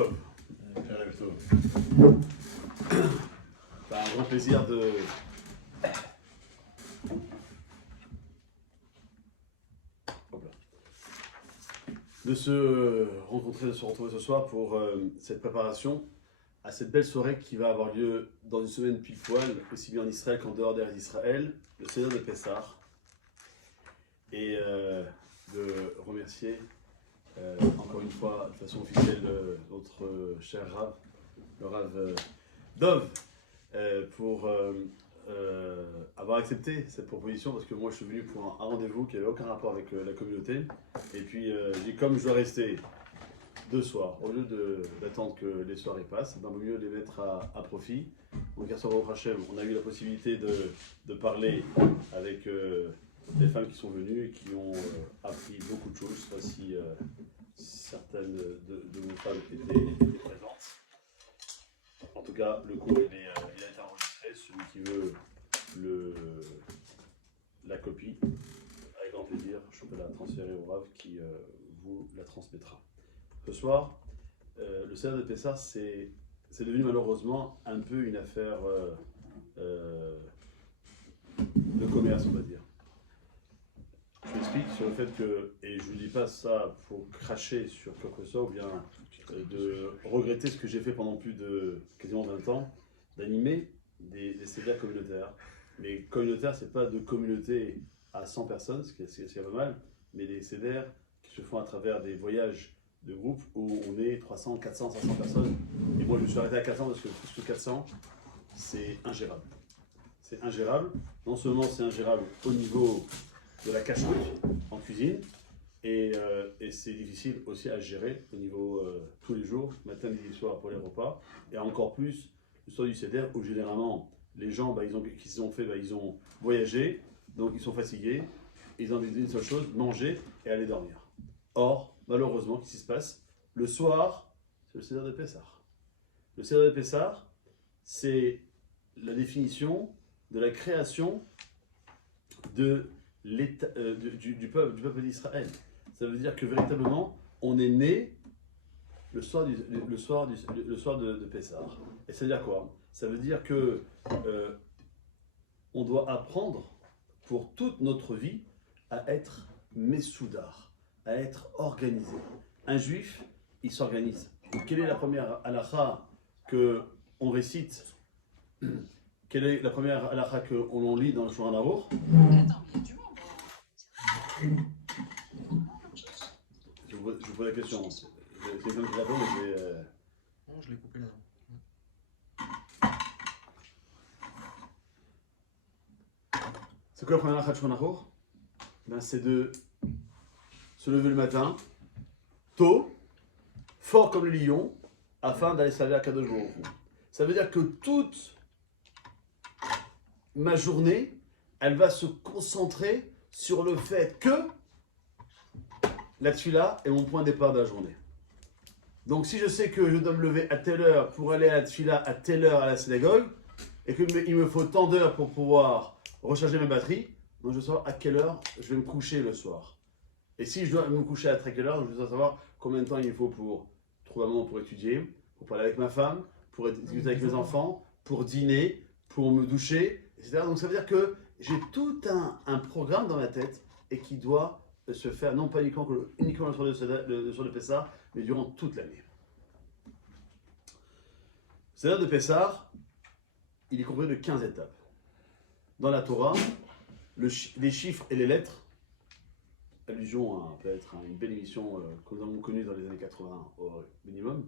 Tov. Erev Tov. C'est un grand plaisir de se rencontrer, de se retrouver ce soir pour cette préparation à cette belle soirée qui va avoir lieu dans une semaine pile poil, aussi bien en Israël qu'en dehors d'Israël, le Seder de Pessah. Et de remercier encore une fois de façon officielle notre cher Rav, le Rav Dov, pour avoir accepté cette proposition, parce que moi je suis venu pour un rendez-vous qui n'avait aucun rapport avec la communauté. Et puis comme je dois rester 2 soirs, au lieu d'attendre que les soirées passent, il vaut mieux les mettre à profit. Donc hier soir au Hachem, on a eu la possibilité de parler avec des femmes qui sont venues et qui ont appris beaucoup de choses. Voici certaines de vos femmes étaient présentes. En tout cas, le cours il a été enregistré. Celui qui veut la copie, avec grand plaisir, je peux la transférer au Rav qui vous la transmettra. Ce soir, le Seder de Pessah, c'est devenu malheureusement un peu une affaire de commerce, on va dire. Je m'explique sur le fait que, et je ne dis pas ça pour cracher sur quoi que ce soit, ou bien de regretter ce que j'ai fait pendant plus de quasiment 20 ans, d'animer des CDR communautaires. Mais communautaire, c'est pas de communauté à 100 personnes, ce qui est pas mal, mais des CDR qui se font à travers des voyages de groupe où on est 300, 400, 500 personnes. Et moi, je me suis arrêté à 400 parce que plus que 400, c'est ingérable. C'est ingérable. Non seulement c'est ingérable au niveau de la cache-route en cuisine, et c'est difficile aussi à gérer au niveau tous les jours, matin, midi, soir pour les repas, et encore plus le soir du CDR où généralement les gens, qu'ils ont fait, ils ont voyagé, donc ils sont fatigués, ils ont envie d'une seule chose, manger et aller dormir. Or, malheureusement, qu'est-ce qui se passe? Le soir, c'est le Seder de Pessah. Le Seder de Pessah, c'est la définition de la création de du peuple d'Israël. Ça veut dire que véritablement, on est né le soir de Pessah. Et ça veut dire quoi? Ça veut dire que on doit apprendre pour toute notre vie à être messoudar, à être organisé. Un juif, il s'organise. Quelle est la première halakha qu'on récite? Quelle est la première halakha qu'on lit dans le Shulchan Aruch? Attends, il y a du monde. Je vous pose la question. C'est quelqu'un qui répond, mais c'est. Non, je l'ai coupé là. C'est quoi la première halakha de Shulchan Aruch? C'est de se lever le matin, tôt, fort comme le lion, afin d'aller servir à Kadosh Baruch Hu. Ça veut dire que toute ma journée, elle va se concentrer sur le fait que la tefila est mon point de départ de la journée. Donc si je sais que je dois me lever à telle heure pour aller à la tefila à telle heure à la synagogue, et qu'il me faut tant d'heures pour pouvoir recharger mes batteries, donc je dois savoir à quelle heure je vais me coucher le soir. Et si je dois me coucher à quelle heure, je dois savoir combien de temps il faut pour trouver un moment pour étudier, pour parler avec ma femme, pour discuter avec mes enfants, pour dîner, pour me doucher, etc. Donc ça veut dire que j'ai tout un programme dans ma tête et qui doit se faire, non pas uniquement le soir de Pessah, mais durant toute l'année. Le Seder de Pessah, il est compris de 15 étapes. Dans la Torah, les chiffres et les lettres, allusion à peut-être à une belle émission que nous avons connue dans les années 80 au minimum,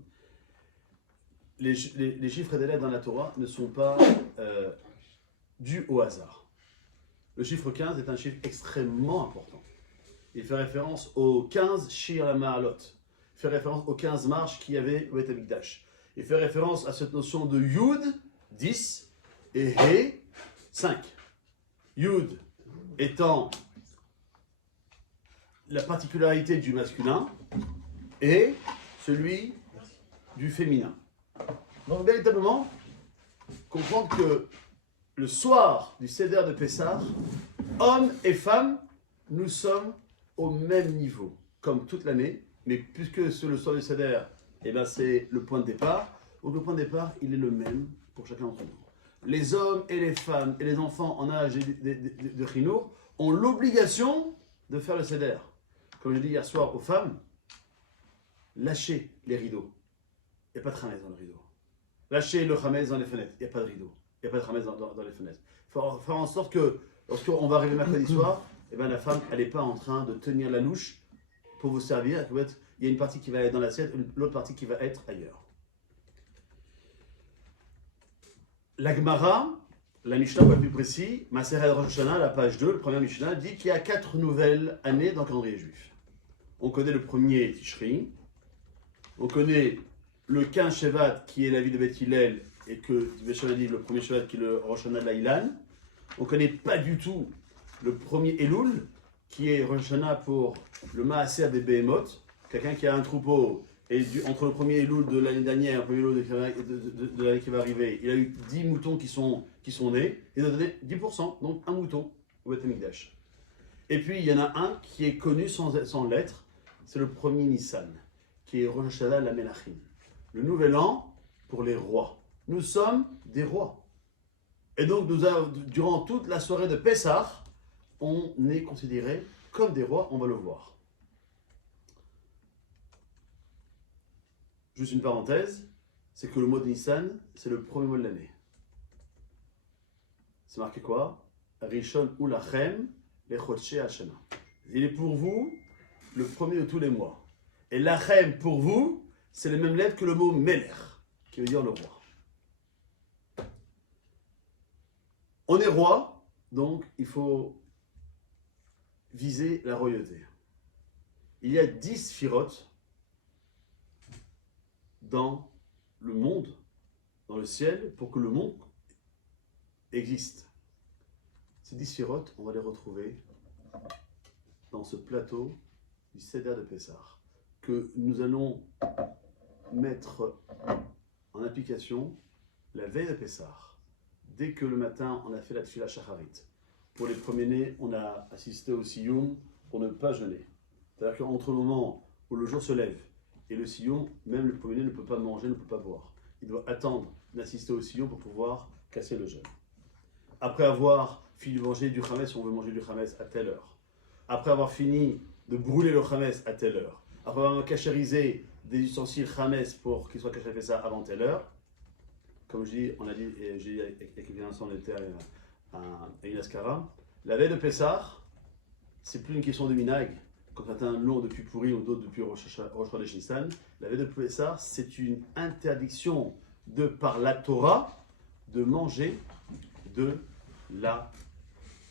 les chiffres et les lettres dans la Torah ne sont pas dus au hasard. Le chiffre 15 est un chiffre extrêmement important. Il fait référence aux 15 Shir HaMa'alot. Il fait référence aux 15 marches qu'il y avait au Beth Amikdash. Il fait référence à cette notion de Yud, 10, et He, 5. Yud étant la particularité du masculin et celui du féminin. Donc véritablement, comprendre que le soir du Seder de Pessah, hommes et femmes, nous sommes au même niveau, comme toute l'année, mais puisque sur le soir du Seder, et ben c'est le point de départ. Donc le point de départ, il est le même pour chacun d'entre nous. Les hommes et les femmes et les enfants en âge de chinour ont l'obligation de faire le seder. Comme je l'ai dit hier soir aux femmes, lâchez les rideaux. Il n'y a pas de chametz dans le rideau. Lâchez le chametz dans les fenêtres. Il n'y a pas de rideau. Il n'y a pas de chametz dans les fenêtres. Il faut faire en sorte que lorsqu'on va arriver mercredi soir, eh ben, la femme, elle n'est pas en train de tenir la louche pour vous servir. Il y a une partie qui va être dans l'assiette, l'autre partie qui va être ailleurs. La Gemara, la Mishnah pour être plus précis, Maseret Rosh Hashanah, la page 2, le premier Mishnah, dit qu'il y a 4 nouvelles années dans le calendrier juif. On connaît le premier Tishri, on connaît le 15 Shevat qui est la vie de Beth Hillel et que Beshalom dit le premier Shevat qui est le Rosh Hashanah de la Ilan. On ne connaît pas du tout le premier Elul qui est Rosh Hashanah pour le Maaser des Behemoth, quelqu'un qui a un troupeau. Et entre le premier Elul de l'année dernière et le premier Elul de l'année qui va arriver, il a eu 10 moutons qui sont nés. Il a donné 10%, donc un mouton au Beth Amikdash. Et puis il y en a un qui est connu sans lettres, c'est le premier Nissan, qui est Rosh Hashanah la Melachim. Le nouvel an pour les rois. Nous sommes des rois. Et donc durant toute la soirée de Pessah, on est considérés comme des rois, on va le voir. Juste une parenthèse, c'est que le mois de Nissan, c'est le premier mois de l'année. C'est marqué quoi? Rishon ou lachem lechodshei hashana. Il est pour vous le premier de tous les mois. Et lachem pour vous, c'est les mêmes lettres que le mot melech, qui veut dire le roi. On est roi, donc il faut viser la royauté. Il y a 10 sphirotes dans le monde, dans le ciel, pour que le monde existe. Ces 10 sphirotes, on va les retrouver dans ce plateau du Seder de Pessah, que nous allons mettre en application la veille de Pessah. Dès que le matin, on a fait la tefila shacharit. Pour les premiers-nés, on a assisté au siyum pour ne pas jeûner. C'est-à-dire qu'entre le moment où le jour se lève et le sillon, même le premier-né ne peut pas manger, ne peut pas boire. Il doit attendre d'assister au sillon pour pouvoir casser le jeûne. Après avoir fini de manger du chametz, on veut manger du chametz à telle heure. Après avoir fini de brûler le chametz à telle heure. Après avoir cachérisé des ustensiles chametz pour qu'ils soient cachés ça avant telle heure. Comme je dis, on a dit, et j'ai dit il y a quelques instants, on était à une askara. La veille de Pessah, c'est plus une question de minag. Quand certains l'ont depuis Pourri ou d'autres depuis Rosh Chodesh Nissan, la veille de Pessah, c'est une interdiction de par la Torah de manger de la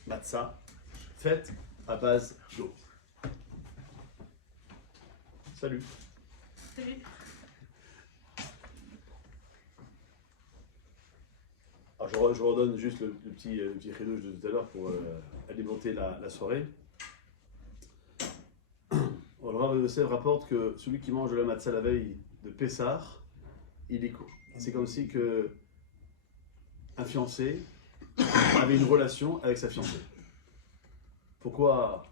matzah faite à base d'eau. Salut. Salut. Alors je redonne juste le petit chidouche de tout à l'heure pour alimenter la soirée. Le Rav Yosef rapporte que celui qui mange de la matzah la veille de Pessah, il est c'est comme si un fiancé avait une relation avec sa fiancée. Pourquoi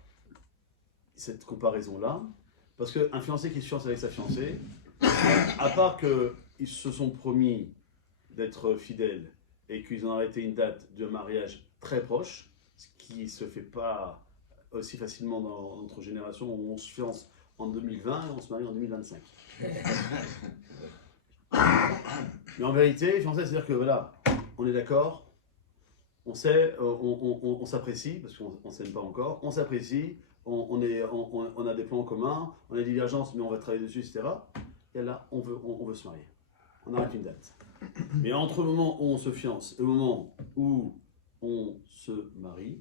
cette comparaison-là? Parce qu'un fiancé qui se fiance avec sa fiancée, à part qu'ils se sont promis d'être fidèles et qu'ils ont arrêté une date de mariage très proche, ce qui ne se fait pas aussi facilement dans notre génération où on se fiance en 2020 et on se marie en 2025. Mais en vérité, fiancé, c'est-à-dire que voilà, on est d'accord, on sait, on s'apprécie, parce qu'on ne s'aime pas encore, on s'apprécie, on a des plans communs, on a des divergences, mais on va travailler dessus, etc. Et là, on veut se marier. On arrête une date. Mais entre le moment où on se fiance et le moment où on se marie,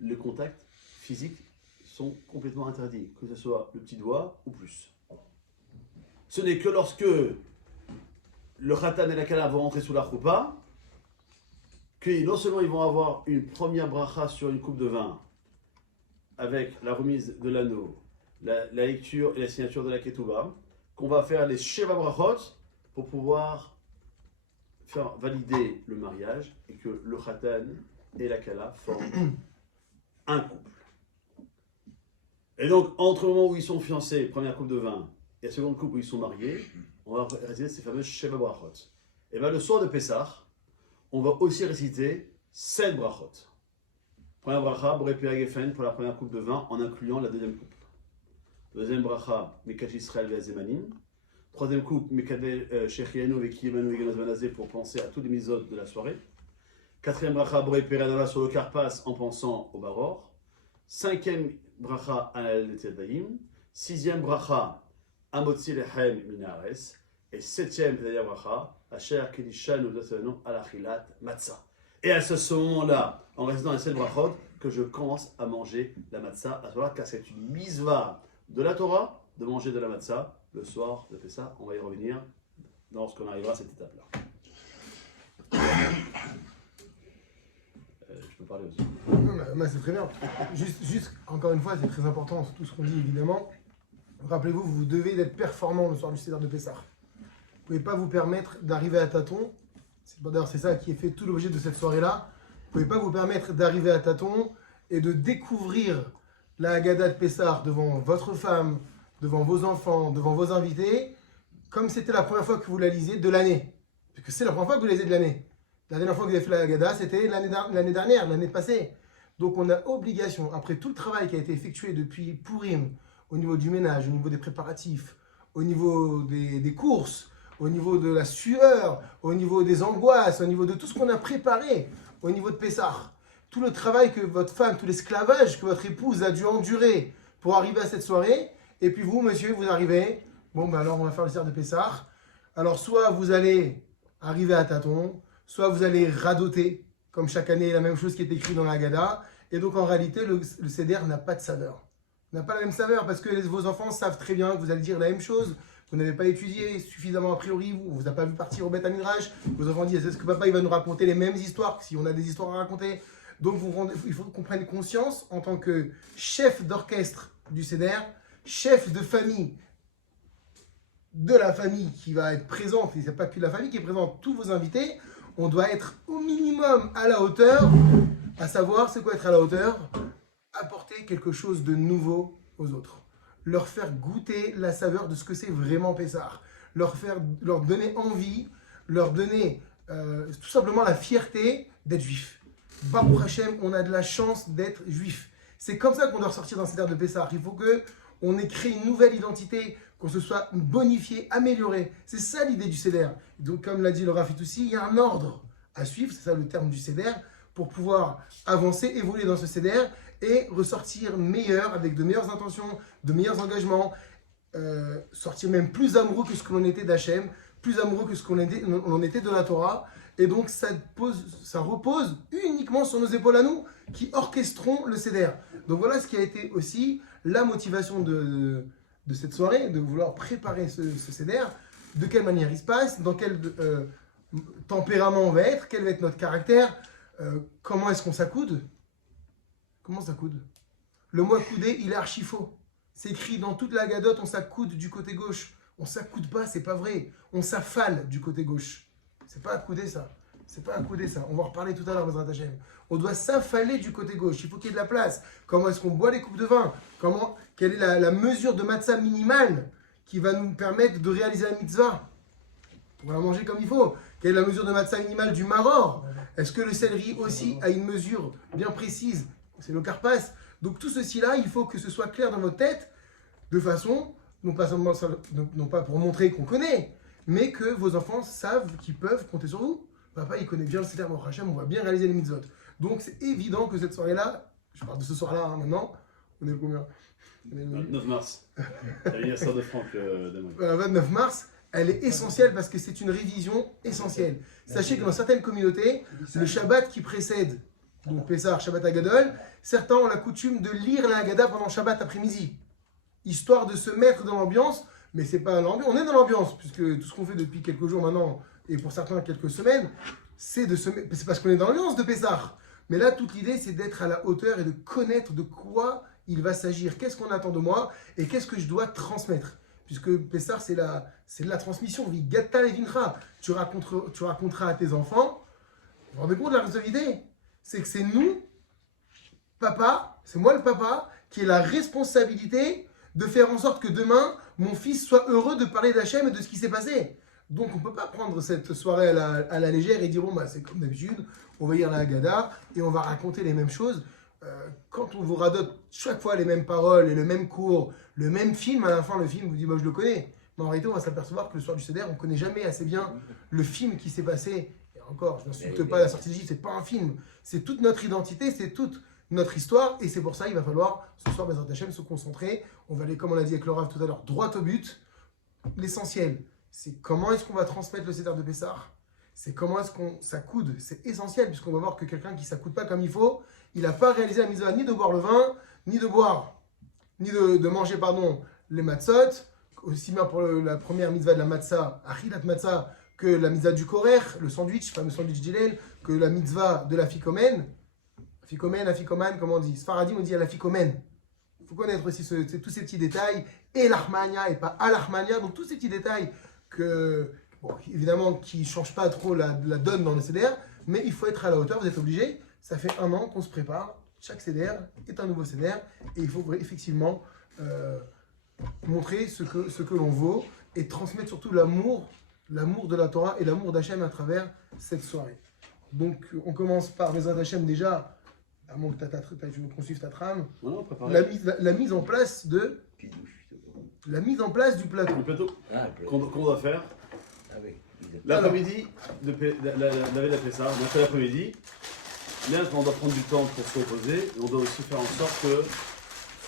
les contacts physiques sont complètement interdits, que ce soit le petit doigt ou plus. Ce n'est que lorsque le khatan et la kala vont rentrer sous la choupa, que non seulement ils vont avoir une première bracha sur une coupe de vin, avec la remise de l'anneau, la lecture et la signature de la ketouba, qu'on va faire les sheva brachot pour pouvoir faire valider le mariage et que le khatan et la kala forment un couple. Et donc, entre le moment où ils sont fiancés, première coupe de vin, et la seconde couple où ils sont mariés, on va réciter ces fameuses Sheva Brachot. Et bien le soir de Pessah, on va aussi réciter 7 brachot. Première bracha, Boré Pira Geffen, pour la première coupe de vin, en incluant la deuxième coupe. Deuxième bracha, Mekash Israël Ve'azemanim. Troisième coupe, Mekadel Shechianu Ve'kiyemanu Ve'genaz Banazé, pour penser à tous les misodes de la soirée. Quatrième bracha, Boré Pira Dava sur le Karpas, en pensant au Baror. Cinquième bracha, Anal Tetadaim. Sixième bracha, Amotzi Lechem Minares. Et septième bracha, Asher Kedishanu Datsanu Alachilat Matzah. Et à ce moment-là, en restant dans les 7 brachot, que je commence à manger la matzah à ce moment-là, car c'est une misva de la Torah de manger de la matzah le soir de Pessah. On va y revenir lorsqu'on arrivera à cette étape-là. Je peux parler aussi. Non, c'est très bien. Juste, encore une fois, c'est très important, tout ce qu'on dit évidemment. Rappelez-vous, vous devez être performant le soir du Seder de Pessah. Vous ne pouvez pas vous permettre d'arriver à tâtons. D'ailleurs, c'est ça qui est fait tout l'objet de cette soirée-là. Vous ne pouvez pas vous permettre d'arriver à tâtons et de découvrir la Haggadah de Pessah devant votre femme, devant vos enfants, devant vos invités, comme c'était la première fois que vous la lisez de l'année. Parce que c'est la première fois que vous la lisez de l'année. La dernière fois que vous avez fait la Haggadah, c'était l'année dernière, l'année passée. Donc on a obligation, après tout le travail qui a été effectué depuis Purim, au niveau du ménage, au niveau des préparatifs, au niveau des courses, au niveau de la sueur, au niveau des angoisses, au niveau de tout ce qu'on a préparé, au niveau de Pessah. Tout le travail que votre femme, tout l'esclavage que votre épouse a dû endurer pour arriver à cette soirée. Et puis vous, monsieur, vous arrivez. Bon, ben alors on va faire le Seder de Pessah. Alors soit vous allez arriver à tâtons, soit vous allez radoter, comme chaque année, la même chose qui est écrit dans la Haggadah. Et donc en réalité, le Seder n'a pas de saveur. N'a pas la même saveur parce que vos enfants savent très bien que vous allez dire la même chose. Vous n'avez pas étudié suffisamment a priori, on ne vous a pas vu partir au Beth Midrash. Vos enfants disent, est-ce que papa il va nous raconter les mêmes histoires si on a des histoires à raconter? Donc il faut qu'on prenne conscience en tant que chef d'orchestre du Seder, chef de famille, de la famille qui va être présente, et ce n'est pas que la famille qui est présente, tous vos invités, on doit être au minimum à la hauteur, à savoir, c'est quoi être à la hauteur? Apporter quelque chose de nouveau aux autres. Leur faire goûter la saveur de ce que c'est vraiment Pessah, leur donner envie, leur donner tout simplement la fierté d'être juif. Baruch Hashem, on a de la chance d'être juif. C'est comme ça qu'on doit ressortir d'un Seder de Pessah. Il faut qu'on ait créé une nouvelle identité, qu'on se soit bonifié, amélioré. C'est ça l'idée du Seder. Donc comme l'a dit le Rav Fitoussi, il y a un ordre à suivre, c'est ça le terme du Seder, pour pouvoir avancer, évoluer dans ce Seder et ressortir meilleur, avec de meilleures intentions, de meilleurs engagements, sortir même plus amoureux que ce que l'on était d'Hachem, plus amoureux que ce qu'on était de la Torah. Et donc ça repose uniquement sur nos épaules à nous, qui orchestrons le Seder. Donc voilà ce qui a été aussi la motivation de cette soirée, de vouloir préparer ce Seder, de quelle manière il se passe, dans quel tempérament on va être, quel va être notre caractère, comment est-ce qu'on s'accoude. Comment ça coude? Le mot accoudé, il est archi faux. C'est écrit dans toute la Haggadot, on s'accoude du côté gauche. On s'accoude pas, c'est pas vrai. On s'affale du côté gauche. C'est pas accoudé ça. C'est pas accoudé ça. On va en reparler tout à l'heure, Bezrat Hashem. On doit s'affaler du côté gauche. Il faut qu'il y ait de la place. Comment est-ce qu'on boit les coupes de vin? Quelle est la mesure de matzah minimale qui va nous permettre de réaliser la mitzvah? On va la manger comme il faut. Quelle est la mesure de matzah minimale du maror? Est-ce que le céleri aussi a une mesure bien précise? C'est le karpas. Donc tout ceci-là, il faut que ce soit clair dans votre tête, de façon, non pas pour montrer qu'on connaît, mais que vos enfants savent qu'ils peuvent compter sur vous. Papa, il connaît bien le Seder Baruch Hashem, on va bien réaliser les mitzvot. Donc c'est évident que cette soirée-là, je parle de ce soir-là maintenant, on est le combien? 29 mars. L'anniversaire de Franck demain. Le 29 mars, elle est essentielle parce que c'est une révision essentielle. Sachez que dans certaines communautés, le Shabbat qui précède, donc Pessah, Shabbat Hagadol, certains ont la coutume de lire la Haggadah pendant Shabbat après-midi, histoire de se mettre dans l'ambiance, mais c'est pas l'ambiance, on est dans l'ambiance, puisque tout ce qu'on fait depuis quelques jours maintenant, et pour certains quelques semaines, c'est parce qu'on est dans l'ambiance de Pessah. Mais là, toute l'idée, c'est d'être à la hauteur et de connaître de quoi il va s'agir, qu'est-ce qu'on attend de moi, et qu'est-ce que je dois transmettre. Puisque Pessah, c'est de la transmission, Vigata Levincha. Tu raconteras à tes enfants, vous vous rendez compte de la responsabilité? C'est que c'est nous, papa, c'est moi le papa, qui ai la responsabilité de faire en sorte que demain, mon fils soit heureux de parler d'Hachem et de ce qui s'est passé. Donc on ne peut pas prendre cette soirée à la légère et dire bon bah c'est comme d'habitude, on va lire la Haggadah et on va raconter les mêmes choses. Quand on vous radote chaque fois les mêmes paroles et le même cours, le même film, à la fin le film vous dit bah je le connais. Mais en réalité on va s'apercevoir que le soir du Seder on ne connaît jamais assez bien le film qui s'est passé. Et encore, je n'insulte pas la sortie d'Égypte, c'est pas un film, c'est toute notre identité, c'est toute notre histoire et c'est pour ça il va falloir ce soir Bezrat Hashem se concentrer. On va aller comme on l'a dit avec le Rav tout à l'heure, droit au but, l'essentiel. C'est comment est-ce qu'on va transmettre le Seder de Pessah. C'est comment est-ce qu'on s'accoude. C'est essentiel puisqu'on va voir que quelqu'un qui ne s'accoude pas comme il faut, il n'a pas réalisé la mitzvah ni de boire le vin, ni de manger les matzot. Aussi bien pour la première mitzvah de la matzah, achilat matzah, que la mitzvah du korer, le sandwich, le fameux sandwich d'Hillel, que la mitzvah de la ficomène. Afikoman, comment on dit? Sfaradim, on dit à la ficomène. Il faut connaître aussi tous ces petits détails. Et l'Armania et pas à l'Armania. Donc tous ces petits détails évidemment, qui ne changent pas trop la donne dans le CDR, mais il faut être à la hauteur, vous êtes obligés. Ça fait 1 an qu'on se prépare. Chaque CDR est un nouveau CDR et il faut effectivement montrer ce que l'on vaut et transmettre surtout l'amour de la Torah et l'amour d'Hachem à travers cette soirée. Donc on commence par Bezrat Hashem déjà, à moins que tu veux qu'on suive ta trame, la mise en place du plateau. Le plateau qu'on doit faire l'après-midi, la veille de la Pessah, on fait l'après-midi. Là, on doit prendre du temps pour se reposer et on doit aussi faire en sorte que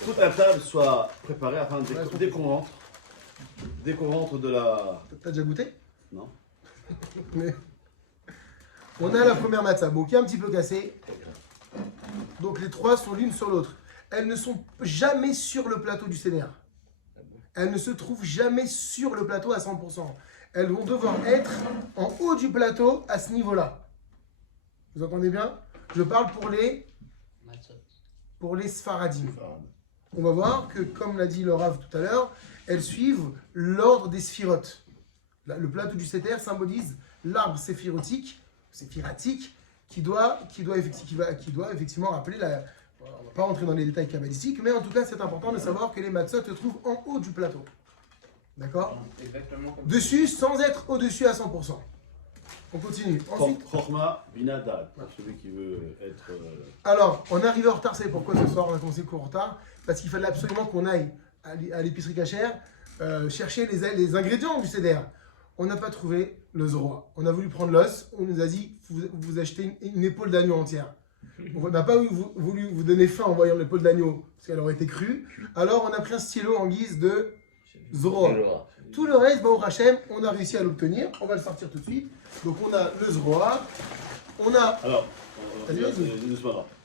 toute la table soit préparée afin dès qu'on rentre de la... T'as déjà goûté? Non. Mais... On a la première matzah, qui est un petit peu cassée. Donc les 3 sont l'une sur l'autre. Elles ne sont jamais sur le plateau du Seder. Elles ne se trouvent jamais sur le plateau à 100%. Elles vont devoir être en haut du plateau à ce niveau-là. Vous entendez bien? Je parle pour les Sfaradim. On va voir que, comme l'a dit le Rav tout à l'heure, elles suivent l'ordre des sphirotes. Le plateau du Seder symbolise l'arbre séphirotique qui doit effectivement rappeler la... On ne va pas rentrer dans les détails kabbalistiques, mais en tout cas, c'est important de savoir que les matzot se trouvent en haut du plateau. D'accord? Dessus, sans être au-dessus à 100%. On continue. Ensuite... Chorma, Binada, pour celui qui veut être... Alors, on est arrivé en retard, c'est pourquoi ce soir on a commencé le cours en retard? Parce qu'il fallait absolument qu'on aille à l'épicerie cachère chercher les ingrédients du Seder. On n'a pas trouvé le zroa. On a voulu prendre l'os, on nous a dit vous achetez une épaule d'agneau entière. On n'a pas voulu vous donner faim en voyant l'épaule d'agneau, parce qu'elle aurait été crue. Alors on a pris un stylo en guise de zroa. Tout le reste, au Hachem, on a réussi à l'obtenir. On va le sortir tout de suite. Donc on a le zroa. On a... Alors,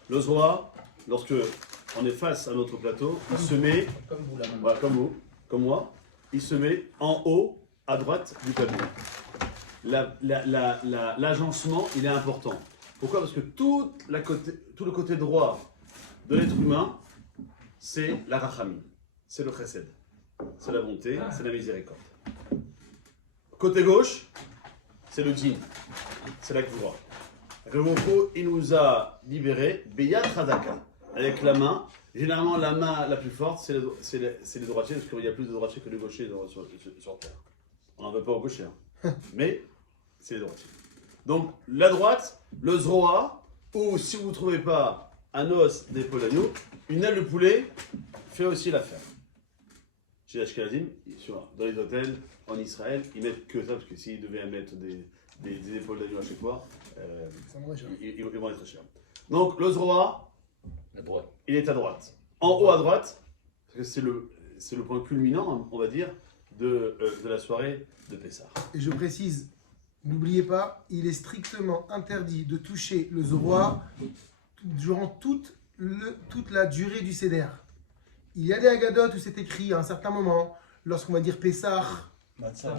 le zroa, lorsque on est face à notre plateau, il se met... Comme vous, comme moi. Il se met en haut, à droite du plateau. L'agencement, il est important. Pourquoi? Parce que tout le côté droit de l'être humain, c'est la rachamim, c'est le chesed, c'est la bonté, c'est la miséricorde. Côté gauche, c'est le djinn, c'est la gvura. Le Moko, il nous a libérés, beyat radaka, avec la main. Généralement, la main la plus forte, c'est les droitiers, parce qu'il y a plus de droitiers que de gauchers sur Terre. On n'en veut pas aux gauchers, hein. Mais c'est les droitiers. Donc, la droite, le zroa, ou si vous ne trouvez pas un os d'épaule d'agneau, une aile de poulet fait aussi l'affaire. Chez les Ashkenazim, dans les hôtels en Israël, ils mettent que ça, parce que s'ils devaient mettre des épaules d'agneau à chaque fois, ils vont être chers. Donc, le zroa, il est à droite. En haut à droite, parce que c'est le point culminant, on va dire, de la soirée de Pessah. Et je précise, n'oubliez pas, il est strictement interdit de toucher le zroa durant toute la durée du Seder. Il y a des Haggadot où c'est écrit à un certain moment, lorsqu'on va dire Pessah, Matzah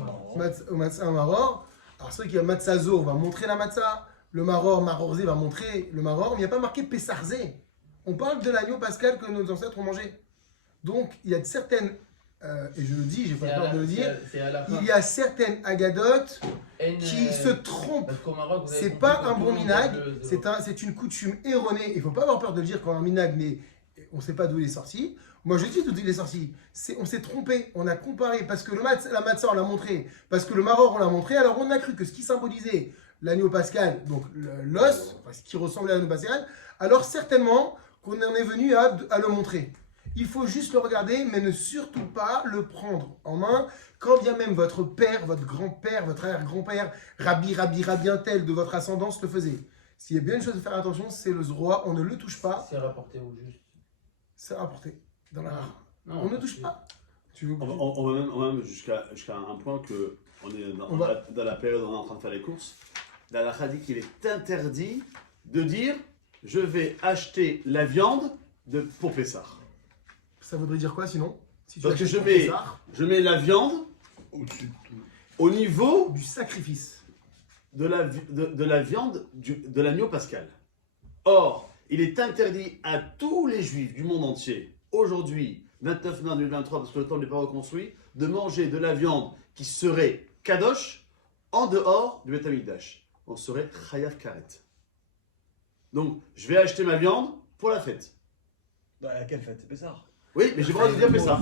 Maror. Alors ceux qui ont Matzazo va montrer la Matzah, le Marorzé va montrer le Maror, mais il n'y a pas marqué Pessarzé. On parle de l'agneau pascal que nos ancêtres ont mangé. Donc il y a certaines, et je le dis, j'ai pas peur de le dire, il y a certaines Haggadot qui se trompent. C'est pas un bon minag, c'est une coutume erronée. Il ne faut pas avoir peur de le dire quand un minag, on ne sait pas d'où il est sorti. Moi je dis, tout dit les sorciers, on s'est trompé, on a comparé, parce que la matzah on l'a montré, parce que le maror on l'a montré, alors on a cru que ce qui symbolisait l'agneau pascal, donc l'os, enfin, ce qui ressemblait à l'agneau pascal, alors certainement qu'on en est venu à le montrer. Il faut juste le regarder, mais ne surtout pas le prendre en main, quand bien même votre père, votre grand-père, votre arrière-grand-père, Rabbi un tel de votre ascendance le faisait. S'il y a bien une chose à faire attention, c'est le zroa, on ne le touche pas. C'est rapporté au juste. C'est rapporté dans la Non, on ne touche pas. Tu veux On va même jusqu'à un point que on est dans la période où on est en train de faire les courses. La halakha dit qu'il est interdit de dire je vais acheter la viande pour Pessah. Ça voudrait dire quoi sinon? Si tu Parce que achètes pour Pessah, je mets la viande au niveau du sacrifice. de la viande de l'agneau pascal. Or, il est interdit à tous les juifs du monde entier, aujourd'hui, 29 mai 2023, parce que le temple n'est pas reconstruit, de manger de la viande qui serait kadosh en dehors du Beth Amikdash. On serait chayav karet. Donc, je vais acheter ma viande pour la fête. Bah, à quelle fête? C'est Pessah. Oui, mais j'ai pas envie de dire Pessah.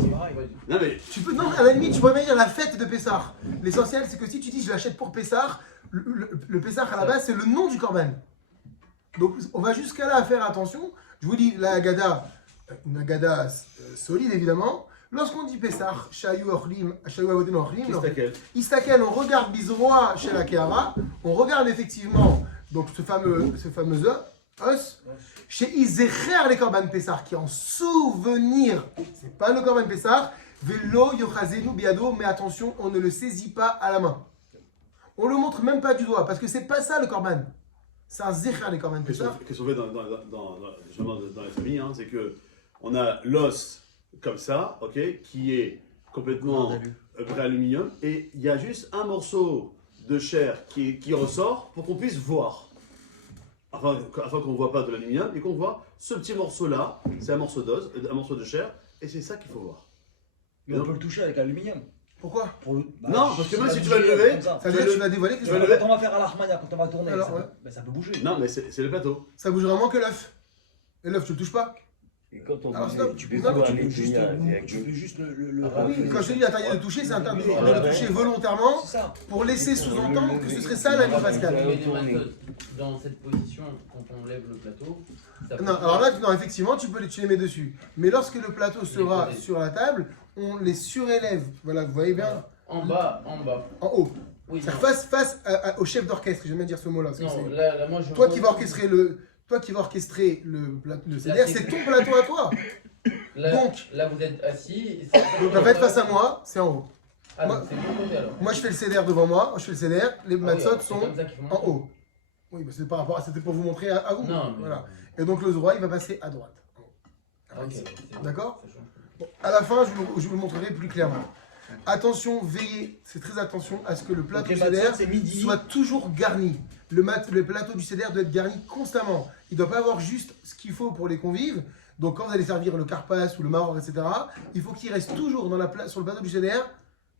C'est pareil. Non, mais Non, à la limite, tu pourrais même dire la fête de Pessah. L'essentiel, c'est que si tu dis je l'achète pour Pessah, le Pessah à la base, c'est le nom du korban. Donc, on va jusqu'à là à faire attention. Je vous dis, la Haggadah, une Haggadah solide évidemment. Lorsqu'on dit Pessah, Shayu Ochlim, Shayu Avodin Ochlim, c'est laquelle? Istakel, on regarde Bizroa chez la Kehara, on regarde effectivement donc ce fameux os, chez Izecher les Korban Pessah, qui en souvenir, c'est pas le Korban Pessah, Velo Yochazenu Biado, mais attention, on ne le saisit pas à la main. On le montre même pas du doigt, parce que c'est pas ça le Korban. C'est un Zecher les Korban Pessah. Qu'est-ce qu'on fait dans les familles, hein, c'est que on a l'os comme ça, ok, qui est complètement aluminium, et il y a juste un morceau de chair qui ressort pour qu'on puisse voir. Afin qu'on ne voit pas de l'aluminium et qu'on voit ce petit morceau-là, c'est un morceau d'os, un morceau de chair, et c'est ça qu'il faut voir. Mais on peut le toucher avec l'aluminium. Pourquoi? Non, parce que même si tu vas le lever, Ça veut dire que tu vas dévoiler que tu vas Quand lever. on va faire à l'Armania, quand on va tourner, Alors, ça, ouais. ça peut bouger. Non, mais c'est le plateau. Ça bouge vraiment que l'œuf. Et l'œuf, tu le touches pas. Et quand on Alors, dit, stop. tu peux Non, voir Tu les peux juste, avec tu peux juste le Ah oui, Quand je te dis interdit de toucher, c'est interdit de Ouais, le toucher volontairement C'est ça. pour laisser sous-entendre que ce serait ça l'agneau pascal. Mais des matos dans cette position, quand on lève le plateau, ça peut Non, alors là, non, effectivement, tu les mets dessus. Mais lorsque le plateau sera côtés. sur la table, on les surélève. Voilà, vous voyez bien, en bas. en haut. Oui, C'est-à-dire non. face au chef d'orchestre. J'aime bien dire ce mot-là. parce que Non, c'est- là, moi je. Toi qui vas orchestrer le CDR, c'est ton plateau à toi. Là, Donc- là vous êtes assis. Donc en fait, face à moi, c'est en haut. Ah, donc c'est de mon côté alors. Moi, je fais le CDR devant moi, je fais le CDR, les Ah oui, matzot alors, c'est sont comme ça qu'il faut en monter. haut. Oui, mais c'est par rapport à, c'était pour vous montrer à vous. Non, mais- Voilà. Et donc le droit, il va passer à droite. Ok, c'est bon. D'accord. Ça change. Bon, à la fin, je vous le montrerai plus clairement. Attention, veillez, c'est très attention à ce que le plateau Ok, du matzot, CDR c'est midi. soit toujours garni. Le plateau du CDR doit être garni constamment. Il ne doit pas avoir juste ce qu'il faut pour les convives. Donc quand vous allez servir le carpas ou le maror, etc., il faut qu'il reste toujours sur le plateau du CDR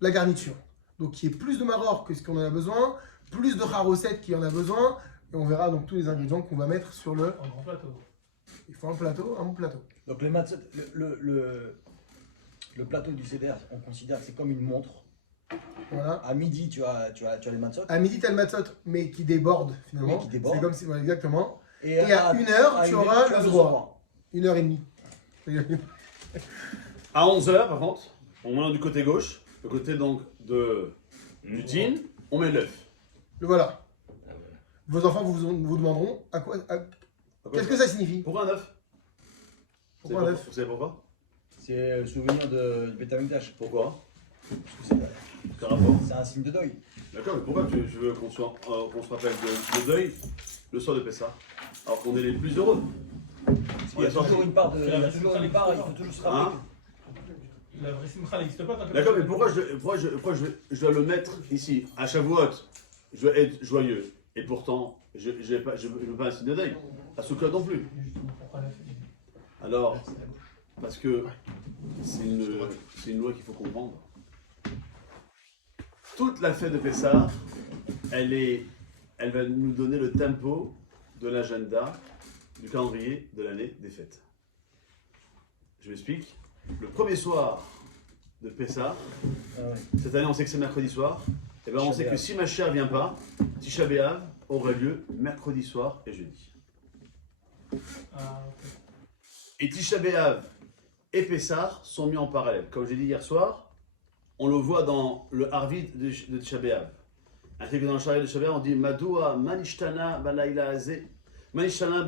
la garniture. Donc il y ait plus de maror que ce qu'on en a besoin, plus de harosset qu'il y en a besoin, et on verra donc tous les ingrédients qu'on va mettre sur le... Un grand plateau. Il faut un bon plateau. Donc les matzot, le plateau du CDR, on considère que c'est comme une montre. Voilà. À midi, tu as les matzot. À midi, tu as le matzot, mais qui déborde finalement. Oui, qui déborde. C'est comme si, voilà, exactement. Et Et à 1h, à tu une heure, auras tu as le le droit. 1h30. À 11h, par contre, on met du côté gauche, le côté donc du tin, on met l'œuf. Le voilà. Vos enfants vous demanderont à quoi. Qu'est-ce que ça signifie? Pourquoi un œuf? Pourquoi un œuf? Vous savez pourquoi? C'est le souvenir de Beth Amikdash. Pourquoi? Parce que Quel rapport? c'est un signe de deuil. D'accord, mais pourquoi tu veux qu'on se rappelle de deuil le soir de Pessah, alors qu'on est les plus heureux? Il y a toujours une part, C'est la vraie simcha il faut toujours se rappeler. Hein? La vraie simcha n'existe pas tant que. D'accord, mais pourquoi je dois le mettre ici, à Shavuot? Je dois être joyeux. Et pourtant, je ne veux pas un signe de deuil. À Sukkot non plus. Alors, parce que c'est une loi qu'il faut comprendre. Toute la fête de Pessah, elle va nous donner le tempo de l'agenda du calendrier de l'année des fêtes. Je m'explique. Le premier soir de Pessah, Ah ouais. cette année on sait que c'est mercredi soir, et ben on Tisha sait que B'Av. si Mashiach vient pas, Tisha B'Av aura lieu mercredi soir et jeudi. Ah, ok. Et Tisha B'Av et Pessah sont mis en parallèle. Comme j'ai dit hier soir, on le voit dans le Harvid de Tisha B'Av. Ainsi que dans le Shari de Tisha B'Av, on dit Madoua Manishtana Balayla Azeh. Manishtana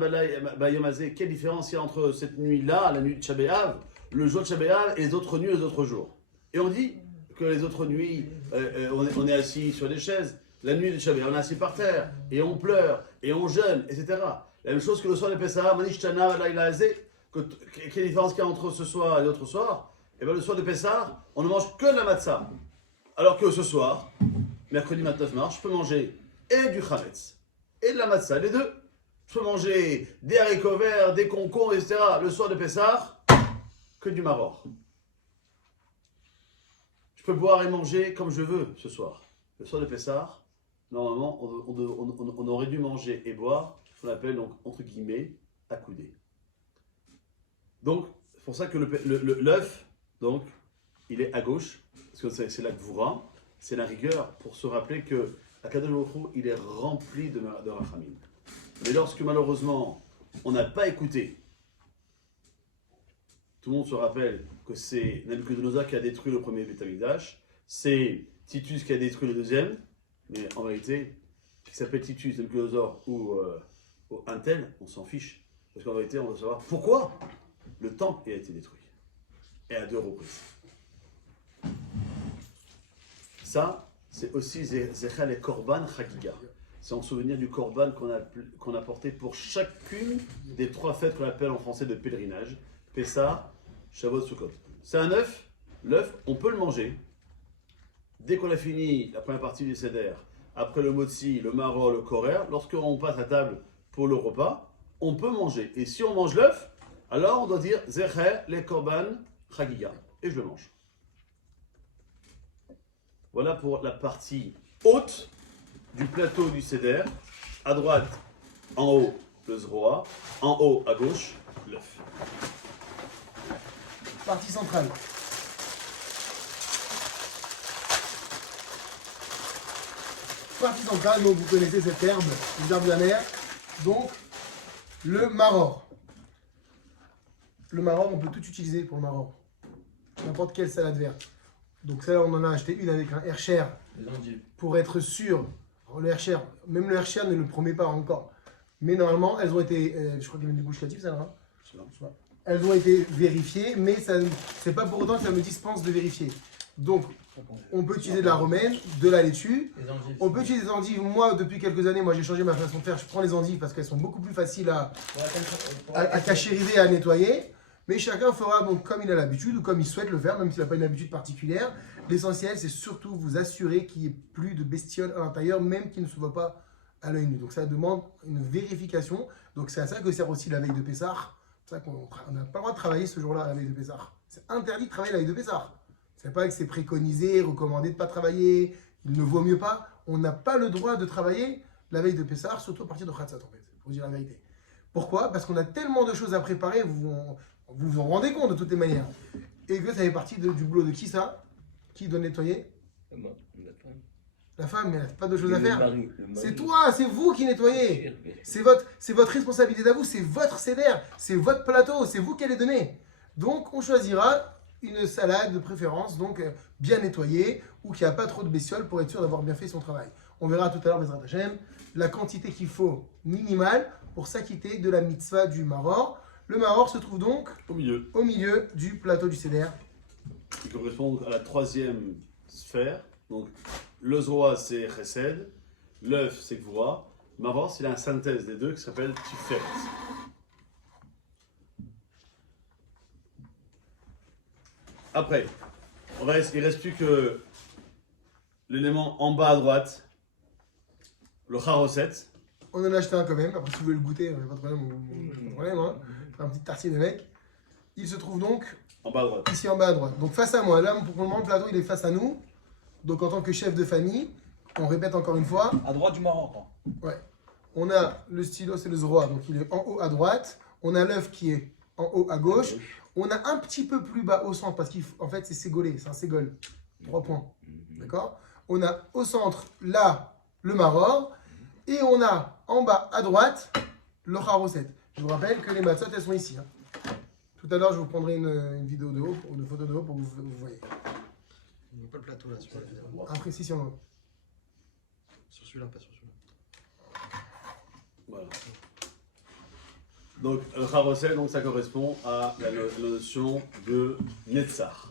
Bayom Azeh. Quelle différence il y a entre cette nuit-là, la nuit de Tisha B'Av, le jour de Tisha B'Av et les autres nuits et les autres jours. Et on dit que les autres nuits, on est assis sur des chaises. La nuit de Tisha B'Av, on est assis par terre et on pleure et on jeûne, etc. La même chose que le soir de Pessah, Manishtana Balayla Azeh. Quelle différence qu'il y a entre ce soir et l'autre soir? Et bien le soir de Pessah, on ne mange que de la matzah. Alors que ce soir, mercredi 29 mars, je peux manger et du chametz et de la matzah, les deux. Je peux manger des haricots verts, des concombres, etc. Le soir de Pessah, que du maror. Je peux boire et manger comme je veux ce soir. Le soir de Pessah, normalement, on aurait dû manger et boire ce qu'on appelle donc, entre guillemets, accoudé. Donc, c'est pour ça que l'œuf, donc, il est à gauche, parce que c'est la gvoura, c'est la rigueur, pour se rappeler que Akadosh Baruch Hu, il est rempli de rachamim. Mais lorsque malheureusement, on n'a pas écouté, tout le monde se rappelle que c'est Nabucodonosor qui a détruit le premier Beth Amikdash, c'est Titus qui a détruit le deuxième, mais en réalité, qui s'appelle Titus, Nabucodonosor ou un tel, on s'en fiche. Parce qu'en réalité, on veut savoir pourquoi le temple a été détruit. Et à 2 reprises. Ça, c'est aussi Zechal et Korban Chagiga. C'est en souvenir du Korban qu'on a porté pour chacune des 3 fêtes qu'on appelle en français de pèlerinage. Pessah, Shavuot, Sukkot. C'est un œuf. L'œuf, on peut le manger. Dès qu'on a fini la première partie du Seder, après le Motzi, le Maror, le Korer, lorsqu'on passe à table pour le repas, on peut manger. Et si on mange l'œuf, alors on doit dire Zecher le Korban Chagiga. Et je le mange. Voilà pour la partie haute du plateau du Seder. À droite, en haut, le Zroa. En haut, à gauche, l'œuf. Partie centrale. Partie centrale, donc vous connaissez cette herbe, les herbes de la mer. Donc, le maror. Le maror, on peut tout utiliser pour le maror. N'importe quelle salade verte. Donc ça, on en a acheté une avec un Hercher Les endives. pour être sûr. Alors, le Hercher, même le Hercher ne le promet pas encore. Mais normalement, elles ont été, je crois qu'il y a du gushkatif, ça, là. Elles ont été vérifiées, mais c'est pas pour autant que ça me dispense de vérifier. Donc, on peut utiliser de la romaine, de la laitue. Les endives. On peut utiliser des endives. Moi, depuis quelques années, j'ai changé ma façon de faire. Je prends les endives parce qu'elles sont beaucoup plus faciles à cachériser, à nettoyer. Mais chacun fera donc comme il a l'habitude ou comme il souhaite le faire, même s'il n'a pas une habitude particulière. L'essentiel, c'est surtout vous assurer qu'il n'y ait plus de bestioles à l'intérieur, même qu'il ne se voit pas à l'œil nu. Donc ça demande une vérification. Donc c'est à ça que sert aussi la veille de Pessah. C'est ça qu'on n'a pas le droit de travailler ce jour-là à la veille de Pessah. C'est interdit de travailler la veille de Pessah. C'est pas que c'est préconisé, recommandé de ne pas travailler, il ne vaut mieux pas. On n'a pas le droit de travailler la veille de Pessah, surtout à partir de Khatsat en fait, pour dire la vérité. Pourquoi? Parce qu'on a tellement de choses à préparer, vous vous en rendez compte de toutes les manières. Et que ça fait partie du boulot de qui ça? Qui doit nettoyer? La femme, mais elle n'a pas de choses à faire. C'est toi, c'est vous qui nettoyez. C'est votre responsabilité à vous, c'est votre seder, c'est votre plateau, c'est vous qui allez donner. Donc on choisira une salade de préférence, donc bien nettoyée, ou qui n'a pas trop de bestioles pour être sûr d'avoir bien fait son travail. On verra tout à l'heure, Bezrat Hashem, la quantité qu'il faut minimale pour s'acquitter de la mitzvah du maror. Le maror se trouve donc au milieu du plateau du seder. Qui correspond à la 3e sphère. Donc, le Zroa, c'est Chesed. L'œuf, c'est Gvoura. Maror, c'est la synthèse des deux qui s'appelle Tiferet. Après, il ne reste plus que l'élément en bas à droite, le Charoset. On en a acheté un quand même, après si vous voulez le goûter, pas de problème, pas de problème, hein. Faire un petit tartine avec. Il se trouve donc En bas à droite. ici en bas à droite. Donc face à moi, là pour le moment le plateau il est face à nous. Donc en tant que chef de famille, on répète encore une fois. À droite du Maroc. Ouais. On a le stylo, c'est le Zroa, donc il est en haut à droite. On a l'œuf qui est en haut à gauche. On a un petit peu plus bas au centre parce qu'en fait c'est ségolé, c'est un ségol. 3 points. D'accord? On a au centre là le maror et on a en bas à droite le haroset. Je vous rappelle que les matzot elles sont ici. Hein. Tout à l'heure je vous prendrai une vidéo de haut, une photo de haut pour que vous voyez. On voit pas le plateau là sur la vidéo. Imprécision. Sur celui-là, pas sur celui-là. Voilà. Donc, le Haroset, donc ça correspond à la notion de Netzach,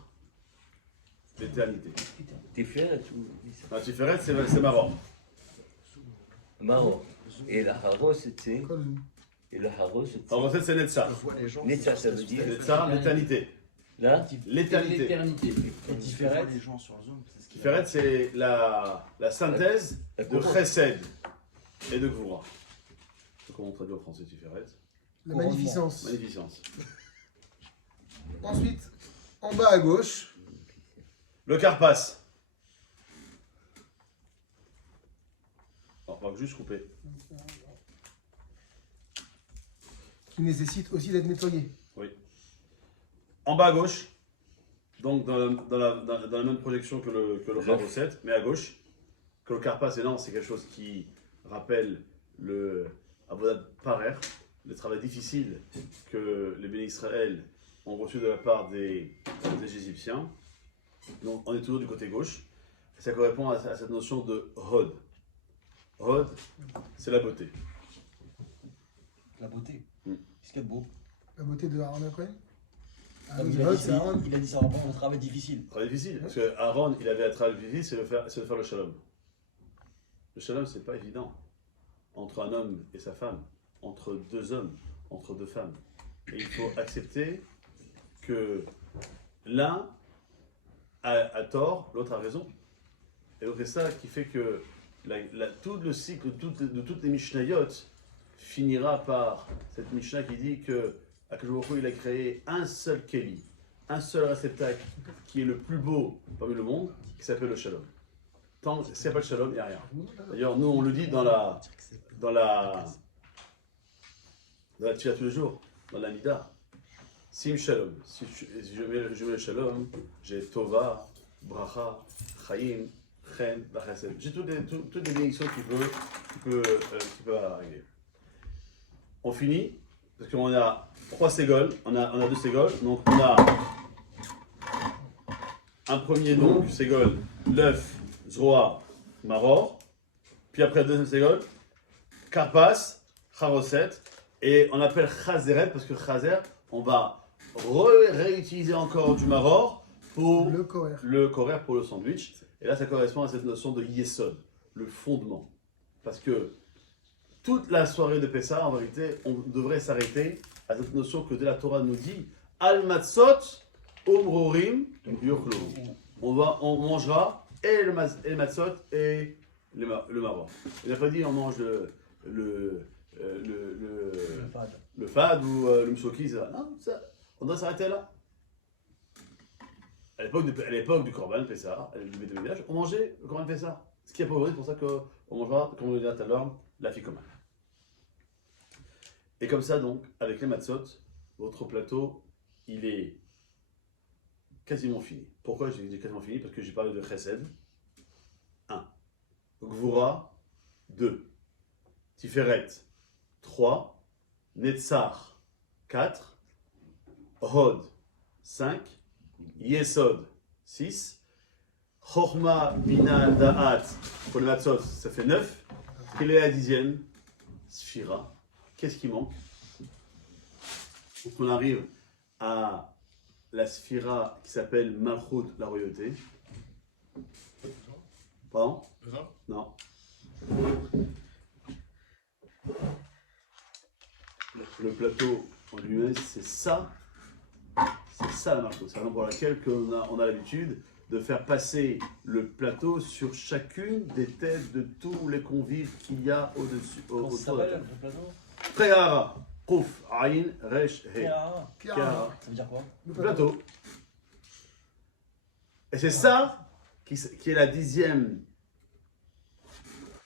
l'éternité. Tiferet ou La Tiferet, c'est marrant. marron. Et la haros, c'est. Comme Et le haros, c'est. Haroset, c'est Netzach. On voit les gens. Netza, ça veut dire. Netzach, l'éternité. Là, L'éternité. L'éternité. Et Tiferet, les gens sur Zoom. Tiferet, c'est la synthèse de Chesed et de Gvura. Comment on traduit en français Tiferet? la magnificence. Magnificence. Ensuite, en bas à gauche, Le Karpas. On va juste couper. qui nécessite aussi d'être nettoyé. En bas à gauche, donc dans la même projection que le Haroset, mais à gauche, que le Karpas, et non, c'est quelque chose qui rappelle le Avodat Parer, le travail difficile que les bénis Israël ont reçu de la part des Égyptiens. Donc on est toujours du côté gauche. Et ça correspond à cette notion de Hod. Hod, c'est la beauté. La beauté. Mm. Qu'est-ce qu'il y a de beau? La beauté de Aaron après. Ah, mais il a dit ça rapport au travail difficile. Travail difficile, parce que Aaron, il avait un travail difficile, c'est de faire le shalom. Le shalom, c'est pas évident. Entre un homme et sa femme, entre deux hommes, entre deux femmes. Et il faut accepter que l'un a tort, l'autre a raison. Et donc c'est ça qui fait que tout le cycle de toutes les Mishnayot finira par cette Mishnah qui dit que Akadosh Baruch Hu, il a créé un seul Keli, un seul réceptacle qui est le plus beau parmi le monde, qui s'appelle le Shalom. Tant s'il n'y a pas de Shalom, il n'y a rien. D'ailleurs, nous on le dit dans la Tfilah tous les jours, dans la Nida. Sim Shalom. Si je mets le Shalom, j'ai Tova, Bracha, Chaim, Chen, Bachased. J'ai toutes les bénédictions qui peuvent arriver. On finit, parce qu'on a 3 ségoles, on a 2 ségoles, donc on a un premier donc ségol, l'œuf, Zroa, Maror, puis après le deuxième ségol, Karpas, Haroset, et on appelle Chazeret, parce que Chazer, on va réutiliser encore du Maror pour Le Koher. Koher pour le sandwich, et là ça correspond à cette notion de Yesod, le fondement, parce que toute la soirée de Pessah, en vérité, on devrait s'arrêter à cette notion que de la Torah nous dit Al matzot omrorim yochlu. On mangera et le matzot et le maror. Il n'a pas dit on mange le fad ou le msoki. Non, on doit s'arrêter là. À l'époque du Korban Pessah, du Beth Amikdash, on mangeait le Korban Pessah. Ce qui est pas vrai, c'est pour ça qu'on mangera, comme on le dit tout à l'heure, la ficomane. Et comme ça, donc, avec les matzot, votre plateau, il est quasiment fini. Pourquoi j'ai dit quasiment fini? Parce que j'ai parlé de Chesed, 1. Gvura, 2. Tiferet, 3. Netzach, 4. Hod, 5. Yesod, 6. Chorma, Bina, Da'at, pour les matzot, ça fait 9. Quelle est la 10e? Sphira. Qu'est-ce qui manque? Pour qu'on arrive à la sphira qui s'appelle Malchut, la royauté. Pardon? Non. Le plateau en lui-même, c'est ça la Malchut. C'est la raison pour laquelle on a l'habitude de faire passer le plateau sur chacune des têtes de tous les convives qu'il y a au-dessus. Comment ça s'appelle le plateau? Préhara, Kouf, Aïn, Resh, He. Kéhara. Kéhara. Ça veut dire quoi? Le Plateau. Et c'est ça qui est la 10e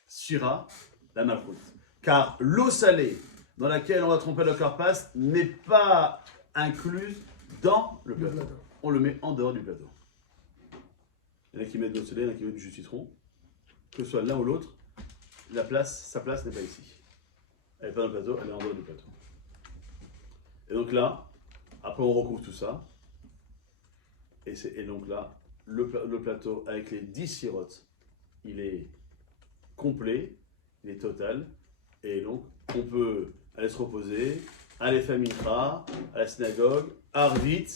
Sura, la Malchut. Car l'eau salée dans laquelle on va tremper le Karpas n'est pas incluse dans le Le plateau. plateau. On le met en dehors du plateau. Il y en a qui mettent de l'eau de soleil, il y en a qui mettent du jus de citron. Que ce soit l'un ou l'autre, sa place n'est pas ici. Elle n'est pas dans le plateau, elle est en dehors du plateau. Et donc là, après on recouvre tout ça. Et donc là, le plateau avec les 10 sirotes, il est complet, il est total. Et donc on peut aller se reposer, aller faire mincha, à la synagogue, Arvit,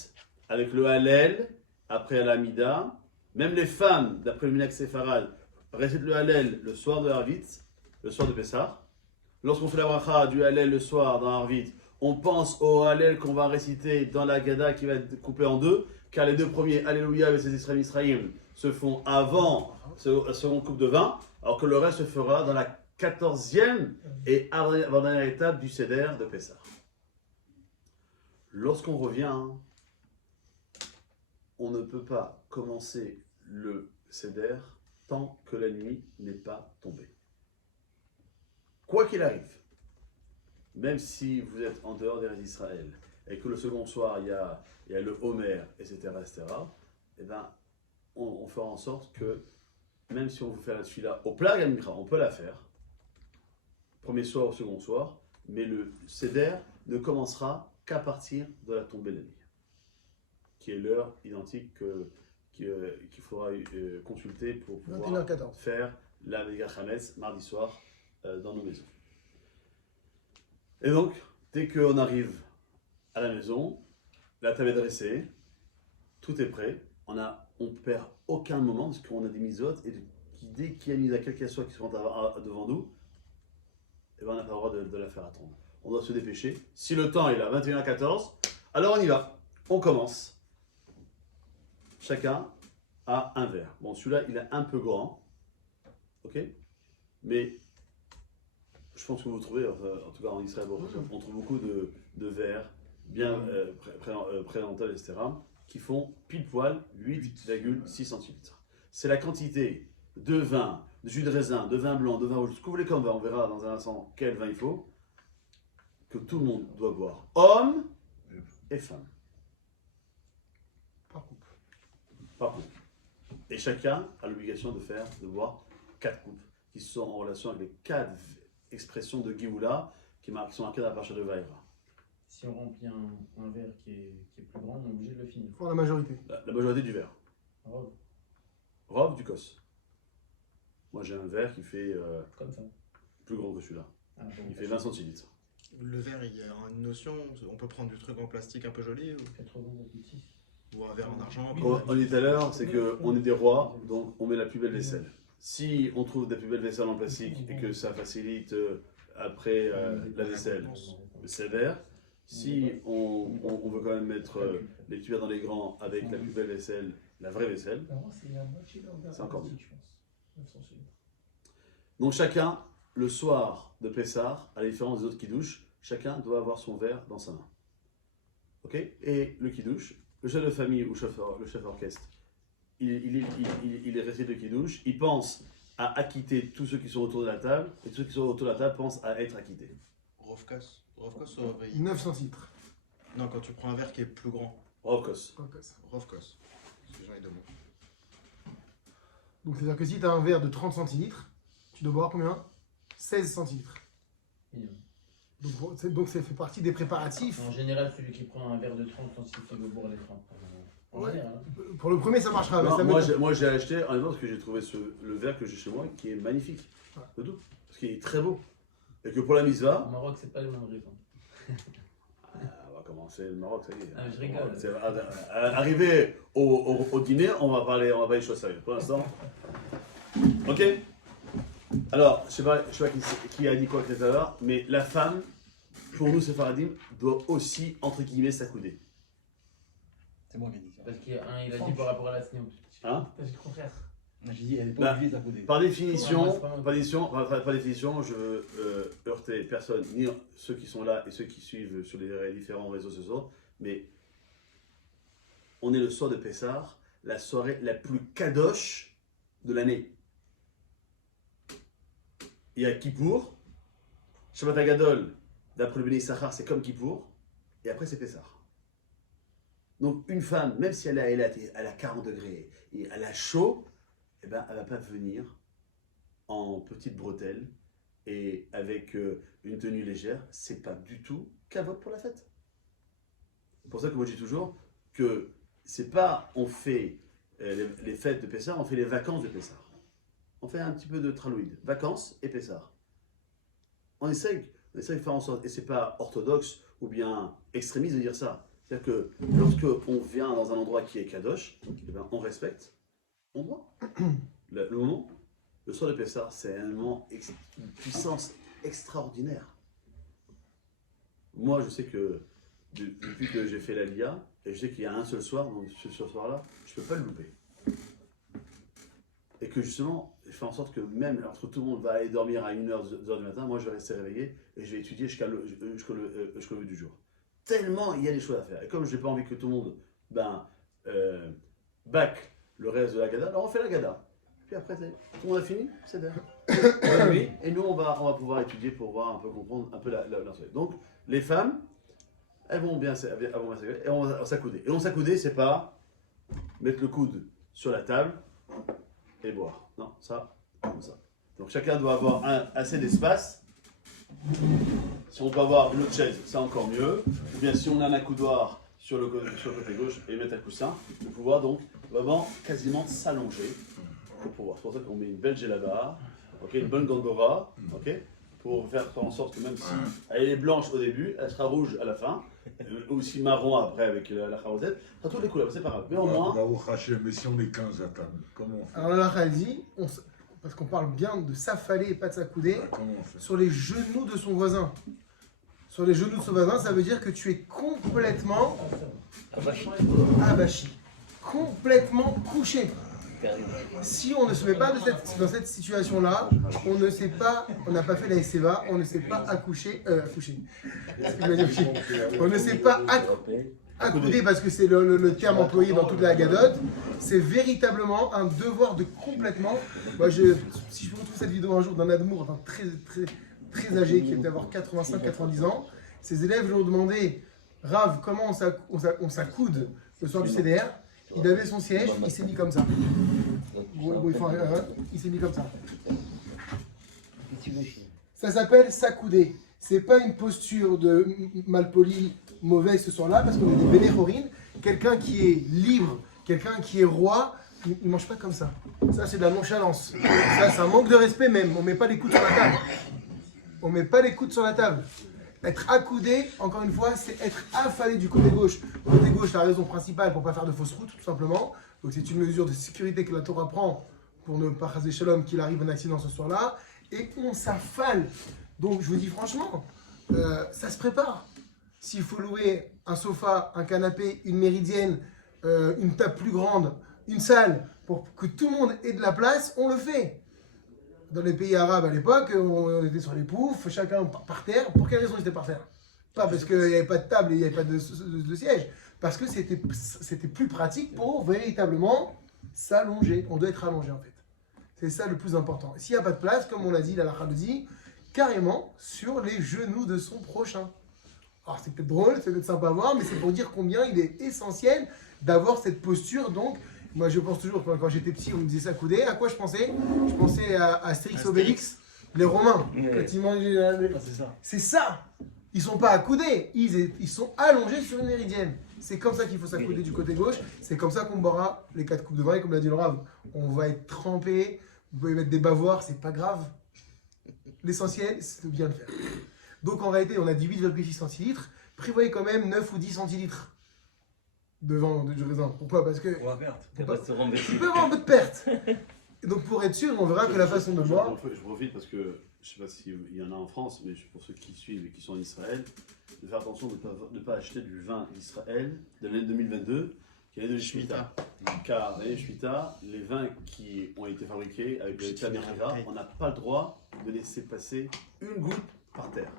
avec le Hallel, après à l'Amida. Même les femmes, d'après le Minhag Séfarad, récitent le Hallel le soir de Arvit, le soir de Pessah. Lorsqu'on fait la bracha du Hallel le soir dans Arvit, on pense au Hallel qu'on va réciter dans la Gada qui va être coupée en deux, car les deux premiers, Alléluia et ses Israël, se font avant la seconde coupe de vin, alors que le reste se fera dans la 14e et avant-dernière étape du Seder de Pessah. Lorsqu'on revient, on ne peut pas commencer le Seder tant que la nuit n'est pas tombée. Quoi qu'il arrive, même si vous êtes en dehors des d'Israël et que le second soir il y a le Homer, etc., eh ben, on fera en sorte que même si on vous fait la tefila au plat Gamikra, on peut la faire, premier soir ou second soir, mais le Seder ne commencera qu'à partir de la tombée de la nuit, qui est l'heure identique qu'il faudra consulter pour pouvoir 21h14. faire la Vega Hametz mardi soir dans nos maisons. Et donc, dès qu'on arrive à la maison, la table est dressée, tout est prêt, on perd aucun moment parce qu'on a des misotes et dès qu'il y a mis à quel qu'elle soit qui sont devant nous, eh ben on n'a pas le droit de la faire attendre. On doit se dépêcher. Si le temps est là, 21h14, alors on y va. On commence. Chacun a un verre. Bon, celui-là, il est un peu grand. Ok? Mais je pense que vous trouvez, en tout cas en Israël, on trouve beaucoup de verres bien présentable, etc., qui font pile poil 8,6 centilitres. C'est la quantité de vin, de jus de raisin, de vin blanc, de vin rouge, ce que vous voulez comme vin, on verra dans un instant quel vin il faut, que tout le monde doit boire, hommes et femmes. Par couple. Par contre. Et chacun a l'obligation de boire 4 coupes qui sont en relation avec les 4 expressions de Géoula qui sont marquées dans la parcha de Vaïra. Si on remplit un verre qui est plus grand, on est obligé de le finir. Pour la majorité. La majorité du verre. Rove, Rov du Kos. Moi j'ai un verre qui fait comme ça. plus grand que celui-là. Ah, bon, Il fait 20 centilitres. Le verre, il y a une notion, on peut prendre du truc en plastique un peu joli 80,6. ou un verre en argent. Comme on dit tout à l'heure, c'est qu'on est des rois, donc on met la plus belle vaisselle. Si on trouve des plus belles vaisselles en plastique et que ça facilite après la vaisselle, c'est vert. Si on veut quand même mettre les cuillères dans les grands avec la plus belle vaisselle, la vraie vaisselle, c'est encore mieux. Donc chacun, le soir de Pessah, à la différence des autres kidouches, chacun doit avoir son verre dans sa main. Ok? Et le kidouche, le chef de famille ou le chef d'orchestre, il est resté de kidouche, il pense à acquitter tous ceux qui sont autour de la table, et tous ceux qui sont autour de la table pensent à être acquittés. Rovkos. Rovkos 9 centilitres. Non, quand tu prends un verre qui est plus grand. Rovkos. Rovkos. Excuse-moi, les deux mots. Donc c'est-à-dire que si tu as un verre de 30 centilitres, tu dois boire combien? 16 centilitres. Minimum. Donc ça fait partie des préparatifs. En général, celui qui prend un verre de 30 centilitres, il doit boire les 30. En Ouais. général. Pour le premier, ça marchera. mais Non, ça moi j'ai acheté, en même temps, parce que j'ai trouvé le verre que j'ai chez moi qui est magnifique. Ouais. C'est tout. Parce qu'il est très beau. Et que pour la Au mitzvah, Maroc, c'est pas les mêmes raisons. on va commencer le Maroc, ça y est. Ah, je rigole. C'est- arrivé au dîner, on va parler des choses sérieuses. Pour l'instant. Ok. Alors, je sais pas qui a dit quoi tout à l'heure, mais la femme, pour nous, ce paradigme, doit aussi, entre guillemets, s'accouder. C'est moi qui ai dit ça. Parce qu'il a dit par rapport à la snéo. Hein? T'as dit le contraire. J'ai dit, elle est Bah, pas obligée d'accoder. Par définition, Ouais, c'est pas mal. par définition, je veux heurter personne, ni ceux qui sont là et ceux qui suivent sur les différents réseaux sociaux, mais on est le soir de Pessah, la soirée la plus kadosh de l'année. Il y a Kippour, Shabbat HaGadol, d'après le Béni Issachar, c'est comme Kippour, et après c'est Pessah. Donc une femme, même si elle a 40 degrés et elle a chaud, eh ben, elle ne va pas venir en petite bretelle et avec une tenue légère. C'est pas du tout cavote pour la fête. C'est pour ça que moi je dis toujours que c'est pas on fait les fêtes de Pessah, on fait les vacances de Pessah. On fait un petit peu de tralouïde, vacances et Pessah. On essaye de faire en sorte, et c'est pas orthodoxe ou bien extrémiste de dire ça. C'est-à-dire que lorsque on vient dans un endroit qui est kadosh, eh ben, on respecte, on doit. Le moment, le soir de Pessah, c'est un moment d'une puissance extraordinaire. Moi, je sais que depuis que j'ai fait la LIA, et je sais qu'il y a un seul soir, donc ce soir-là, je ne peux pas le louper. Et que justement, je fais en sorte que même lorsque tout le monde va aller dormir à 1h, 2h du matin, moi je vais rester réveillé et je vais étudier jusqu'au lever du jour. Tellement il y a des choses à faire. Et comme je n'ai pas envie que tout le monde back le reste de la Gada, alors on fait la Gada. Puis après, tout le monde a fini, c'est bien. Et nous, on va pouvoir étudier pour voir un peu, comprendre un peu la Donc, les femmes, elles vont bien s'accouder. Et on va s'accouder. Et on s'accouder, c'est pas mettre le coude sur la table et boire. Non, ça, comme ça. Donc chacun doit avoir assez d'espace. Si on peut avoir une autre chaise, c'est encore mieux. Ou bien si on a un accoudoir sur le côté gauche et mettre un coussin, pour pouvoir donc vraiment quasiment s'allonger. Pour pouvoir. C'est pour ça qu'on met une belle djellaba, okay, une bonne gangora, okay, pour faire en sorte que même si elle est blanche au début, elle sera rouge à la fin, ou aussi marron après avec la kharosette, ça sera toutes les couleurs, c'est pas grave. Mais au moins. Mais si on est 15 à table, comment on fait? Alors là, Khaldi, parce qu'on parle bien de s'affaler et pas de s'accouder, sur les genoux de son voisin. Sur les genoux de son voisin, ça veut dire que tu es complètement abachi, complètement couché. Si on ne se met pas dans cette situation-là, on ne sait pas, on n'a pas fait la SEVA, on ne sait pas accoucher. On ne sait pas accouder parce que c'est le terme employé dans toute la Haggadot. C'est véritablement un devoir de complètement. Moi, si je retrouve cette vidéo un jour d'un Admour, enfin, très âgé, qui devait avoir 85-90 ans, ses élèves lui ont demandé, Rav, comment on s'accoude le soir du CDR? Il avait son siège, il s'est mis comme ça. Il s'est mis comme ça. Ça s'appelle s'accouder. C'est pas une posture de malpoli mauvaise ce soir-là, parce qu'on est des bénéchorines. Quelqu'un qui est libre, quelqu'un qui est roi, il ne mange pas comme ça. Ça, c'est de la nonchalance. Ça, c'est un manque de respect même. On ne met pas les coudes sur la table. On ne met pas les coudes sur la table. Être accoudé, encore une fois, c'est être affalé du côté gauche. Le côté gauche, la raison principale pour ne pas faire de fausses routes, tout simplement. Donc c'est une mesure de sécurité que la Torah prend pour ne pas raser Shalom qu'il arrive un accident ce soir-là. Et on s'affale. Donc je vous dis franchement, ça se prépare. S'il faut louer un sofa, un canapé, une méridienne, une table plus grande, une salle, pour que tout le monde ait de la place, on le fait. Dans les pays arabes à l'époque, on était sur les poufs, chacun par terre. Pour quelle raison ils étaient par terre? Pas parce qu'il n'y avait pas de table et il n'y avait pas de siège. Parce que c'était plus pratique pour véritablement s'allonger. On doit être allongé en fait. C'est ça le plus important. S'il n'y a pas de place, comme on l'a dit, la halakha le dit, carrément sur les genoux de son prochain. Alors c'est peut-être drôle, c'est peut-être sympa à voir, mais c'est pour dire combien il est essentiel d'avoir cette posture. Donc, moi je pense toujours, quand j'étais petit, on me disait s'accouder. À quoi je pensais? Je pensais à Astérix Obélix, les Romains. C'est ça. Ils ne sont pas accoudés, ils sont allongés sur une méridienne. C'est comme ça qu'il faut s'accouder du côté gauche. C'est comme ça qu'on boira les 4 coupes de vin. Et comme l'a dit le Rav, on va être trempé. Vous pouvez mettre des bavoirs, c'est pas grave. L'essentiel, c'est de bien le faire. Donc en réalité, on a dit 8,6 centilitres. Prévoyez quand même 9 ou 10 centilitres de vin de raisin. Pourquoi? Parce que On va perdre. Tu peux avoir un peu de perte. Et donc pour être sûr, on verra que la façon de boire. Je profite parce que je ne sais pas s'il y en a en France, mais pour ceux qui suivent et qui sont en Israël, de faire attention de ne pas acheter du vin d'Israël de l'année 2022, qui est l'année de Shemitah. Car l'année de Shemitah, les vins qui ont été fabriqués avec le Tamerira, on n'a pas le droit de laisser passer une goutte par terre.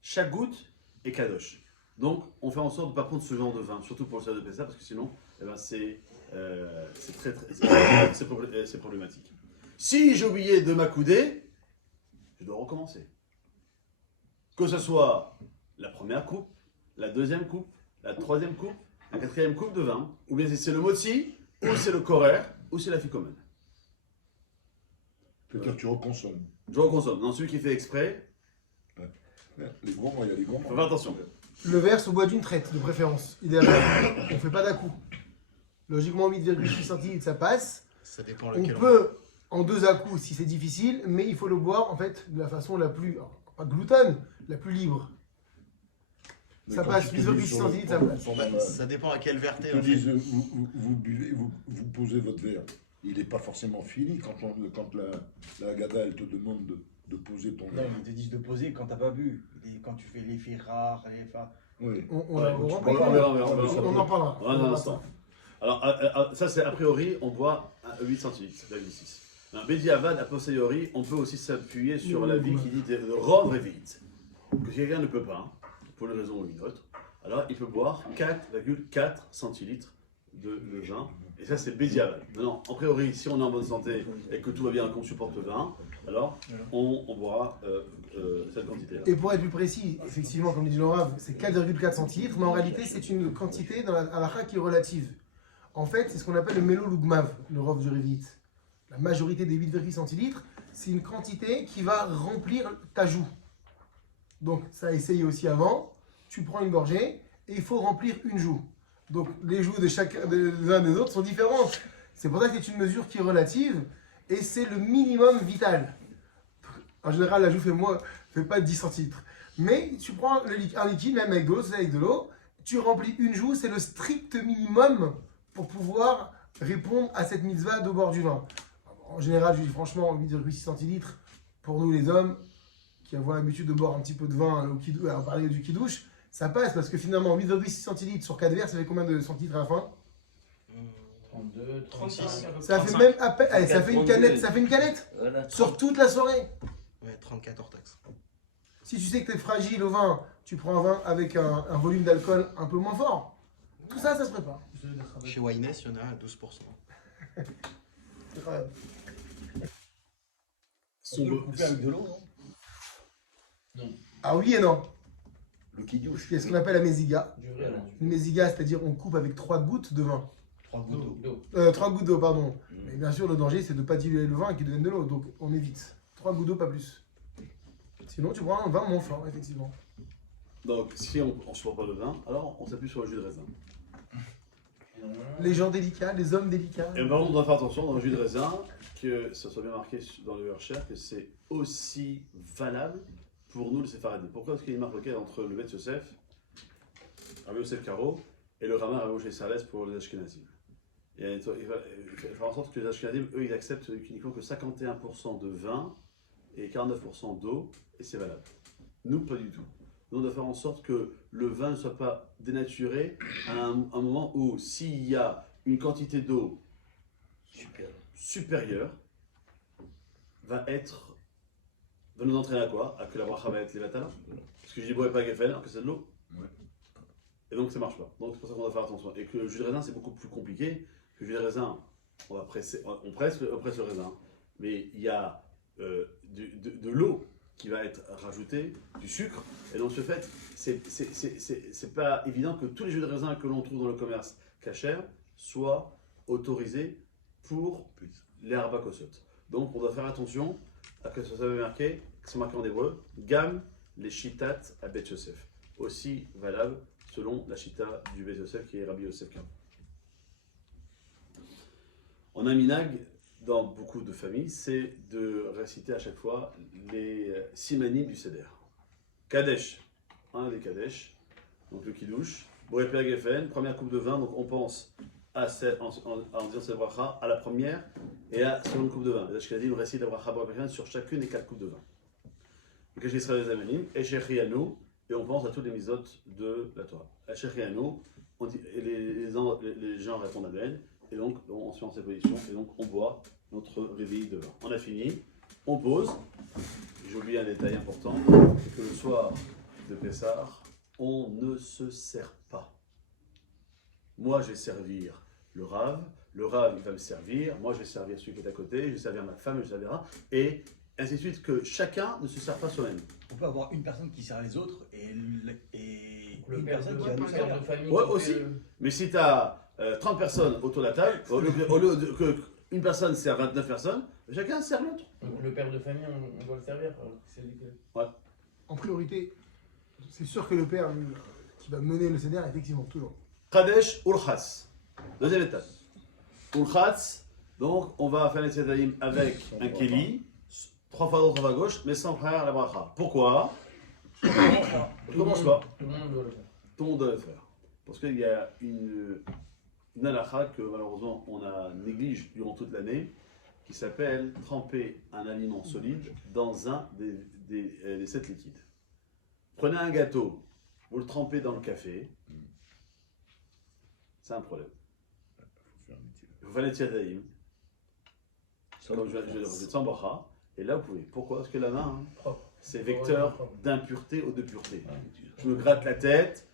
Chaque goutte est kadosh. Donc, on fait en sorte de ne pas prendre ce genre de vin, surtout pour le Seder de Pessah, parce que sinon, eh ben, c'est problématique. Si j'ai oublié de m'accouder, je dois recommencer. Que ce soit la première coupe, la deuxième coupe, la troisième coupe, un quatrième coupe de vin, ou bien c'est le motzi, ou c'est le korer, ou c'est la ficomène. Peut-être que tu reconsommes. Je reconsomme. Non, celui qui fait exprès, Les gourmands, il y a les gourmands. faut faire attention. Le verre se boit d'une traite, de préférence. Idéalement, on ne fait pas d'un coup. Logiquement, 8,6 centilitres, ça passe. Ça dépend On lequel. peut en 2 à coups si c'est difficile, mais il faut le boire en fait de la façon la plus, alors, pas gloutonne, la plus libre. Mais Ça quand passe, tu te dis 8,6 sur le- centilitres, ça passe. Bah, ça dépend à quel verre t'es. Tu En fait. dis, vous buvez, vous posez votre verre. Il n'est pas forcément fini quand la Haggadah, elle te demande de poser ton Non, verre. ils te disent de poser quand t'as pas bu. Et quand tu fais les faits rares, Oui. On Ouais, en on reparlera. verra, On en parlera. Ouais, un instant. Alors, ça, c'est a priori, on boit 8 centilitres, la vie 6. Bedi Avad, a posteriori, on peut aussi s'appuyer sur la vie qui dit de rendre vite. Que si quelqu'un ne peut pas, pour une raison ou une autre, alors il peut boire 4,4 centilitres de vin. Et ça, c'est Bedi Avad. Maintenant, a priori, si on est en bonne santé et que tout va bien et qu'on supporte le vin, alors on boira cette quantité-là. Et pour être plus précis, effectivement, comme dit Laura, c'est 4,4 centilitres, mais en réalité, c'est une quantité dans la halakha qui est relative. En fait, c'est ce qu'on appelle le mélo lugmav, le rov du Revit. La majorité des 8,6 centilitres, c'est une quantité qui va remplir ta joue. Donc, ça a essayé aussi avant. Tu prends une gorgée et il faut remplir une joue. Donc, les joues de chacun des uns des autres sont différentes. C'est pour ça que c'est une mesure qui est relative et c'est le minimum vital. En général, la joue fait pas 10 centilitres. Mais tu prends un liquide, même avec de l'eau, c'est avec de l'eau, tu remplis une joue, c'est le strict minimum pour pouvoir répondre à cette mitzvah de boire du vin. En général, je dis franchement, 8,6 centilitres, pour nous les hommes, qui avons l'habitude de boire un petit peu de vin, on parlait du kidouche, ça passe parce que finalement, 8,6 centilitres sur 4 verres, ça fait combien de centilitres à la fin? 32, 36. 36. Ça fait même à peine, allez, ça fait une canette, ça fait une canette Voilà. sur toute la soirée. Ouais, 34 hors taxe. Si tu sais que tu es fragile au vin, tu prends un vin avec un volume d'alcool un peu moins fort. Tout ça, ça se prépare. Chez Wines, il y en a à 12%. C'est quand même- on peut le couper avec de l'eau, non? Ah oui et non. Le kidouche. Il y a ce qu'on appelle la mésiga. Du vrai, là. Une mésiga, c'est-à-dire on coupe avec 3 gouttes de vin. 3 gouttes d'eau. D'eau. 3 gouttes d'eau, pardon. Mais bien sûr, le danger, c'est de ne pas diluer le vin et qu'il devienne de l'eau. Donc on évite. 3 gouttes d'eau, pas plus. Sinon, tu prends un vin moins fort, effectivement. Donc, si on ne supporte pas le vin, alors on s'appuie sur le jus de raisin. Les gens délicats, les hommes délicats. Et par contre, on doit faire attention dans le jus de raisin, que ça soit bien marqué dans le Hersher, que c'est aussi valable pour nous, les séfarades. Pourquoi est-ce qu'il y a une marque locale entre le Bet Yosef, Rabbi Yosef Karo, et le Rama Rabbi Moshe Salès pour les Ashkenazim? Et il faut faire en sorte que les Ashkenazim, eux, ils acceptent uniquement que 51% de vin et 49% d'eau, et c'est valable. Nous, pas du tout. Nous, on doit faire en sorte que le vin ne soit pas dénaturé à un moment où, s'il y a une quantité d'eau Super. supérieure, va nous entraîner à quoi? À que la bracha va être levatala. Parce que je dis bois pas geffen, alors que c'est de l'eau. Ouais. Et donc ça marche pas. Donc c'est pour ça qu'on doit faire attention. Et que le jus de raisin, c'est beaucoup plus compliqué. Que le jus de raisin, on presse le raisin, mais il y a de l'eau qui va être rajoutée, du sucre, et donc ce fait, c'est pas évident que tous les jus de raisin que l'on trouve dans le commerce cachère soient autorisés pour les arbakosot. Donc on doit faire attention à que ça soit marqué, que c'est marqué en hébreu, gam les shitat à Bet Yosef, aussi valable selon la shita du Bet Yosef qui est Rabbi Yosef Karo. On a un minag dans beaucoup de familles, c'est de réciter à chaque fois les simanim du Seder. Kadesh, un des Kadesh, donc le Kiddush, Boré Geffen, première coupe de vin, donc on pense en disant cette bracha à la première et à la seconde coupe de vin. Les Ashkenazim récitent la bracha Boré Geffen sur chacune des 4 coupes de vin. Le Kadesh Israël des Amanim, et Shechianu, et on pense à toutes les misotes de la Torah. À Shechianu, les gens répondent Amen. Et donc, on se met en cette position, et donc on boit notre réveil de vin. On a fini, on pose. J'ai oublié un détail important, c'est que le soir de Pessah, on ne se sert pas. Moi, je vais servir le Rav il va me servir, moi je vais servir celui qui est à côté, je vais servir ma femme, je servira, et ainsi de suite, que chacun ne se sert pas soi-même. On peut avoir une personne qui sert les autres et Donc le Une père personne de, qui a le deux père de salaires. famille. Ouais, qui aussi. fait, Mais si tu as 30 personnes autour de la table, au lieu que une personne sert 29 personnes, chacun sert l'autre. Donc le père de famille, on doit le servir. Alors que c'est lui qui- En priorité, c'est sûr que le père qui va mener le CDR, effectivement, toujours. Kadesh Ulchas. Deuxième étape. Ulchas, donc on va faire les tzedayim avec un keli, 3 fois droite, 3 fois gauche, mais sans faire la bracha. Pourquoi? Commence pas. Tout le monde doit le faire. Tout le monde doit le faire. Parce qu'il y a une halakha que malheureusement on a néglige durant toute l'année, qui s'appelle tremper un aliment solide dans un des 7 liquides. Prenez un gâteau, vous le trempez dans le café, c'est un problème. Vous faites les tzedayim, comme je vais le dire, sans bracha, et là vous pouvez. Pourquoi? Parce que la main, Propre. c'est vecteur d'impureté ou de pureté. Je me gratte la tête,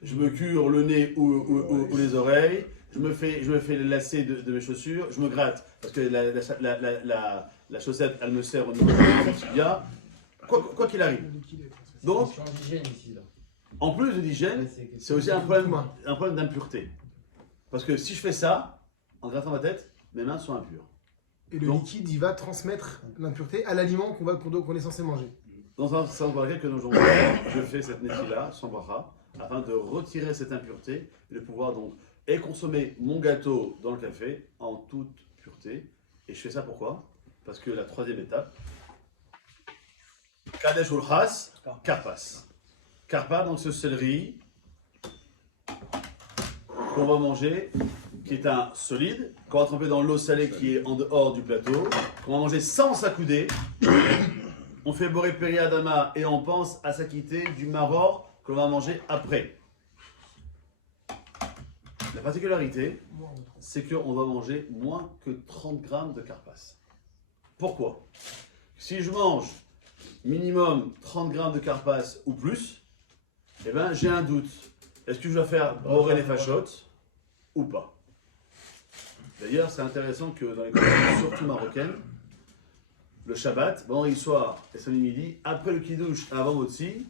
je me cure le nez ou les oreilles, je me fais les lacets de mes chaussures, je me gratte parce que la chaussette elle me sert au niveau de la tibia, quoi qu'il arrive. Donc, Question d'hygiène ici, là. en plus de l'hygiène, c'est aussi un problème d'impureté. Parce que si je fais ça, en grattant ma tête, mes mains sont impures. Et le Donc- liquide, il va transmettre l'impureté à l'aliment qu'on est censé manger. Dans un sens pour laquelle que nous je fais cette netila sans bracha afin de retirer cette impureté et de pouvoir donc et consommer mon gâteau dans le café en toute pureté. Et je fais ça pourquoi? Parce que la troisième étape, Kadesh Ulchas, Karpas. Karpa, donc ce céleri qu'on va manger, qui est un solide, qu'on va tremper dans l'eau salée qui est en dehors du plateau, qu'on va manger sans s'accouder. On fait Boré Peri Adama et on pense à s'acquitter du maror qu'on va manger après. La particularité, c'est qu'on va manger moins que 30 grammes de carpas. Pourquoi? Si je mange minimum 30 grammes de carpas ou plus, eh ben, j'ai un doute. Est-ce que je dois faire Boré les fachotes ou pas? D'ailleurs, c'est intéressant que dans les cultures, surtout marocaines, le Shabbat, vendredi soir et samedi midi, après le kiddush, avant Motzi,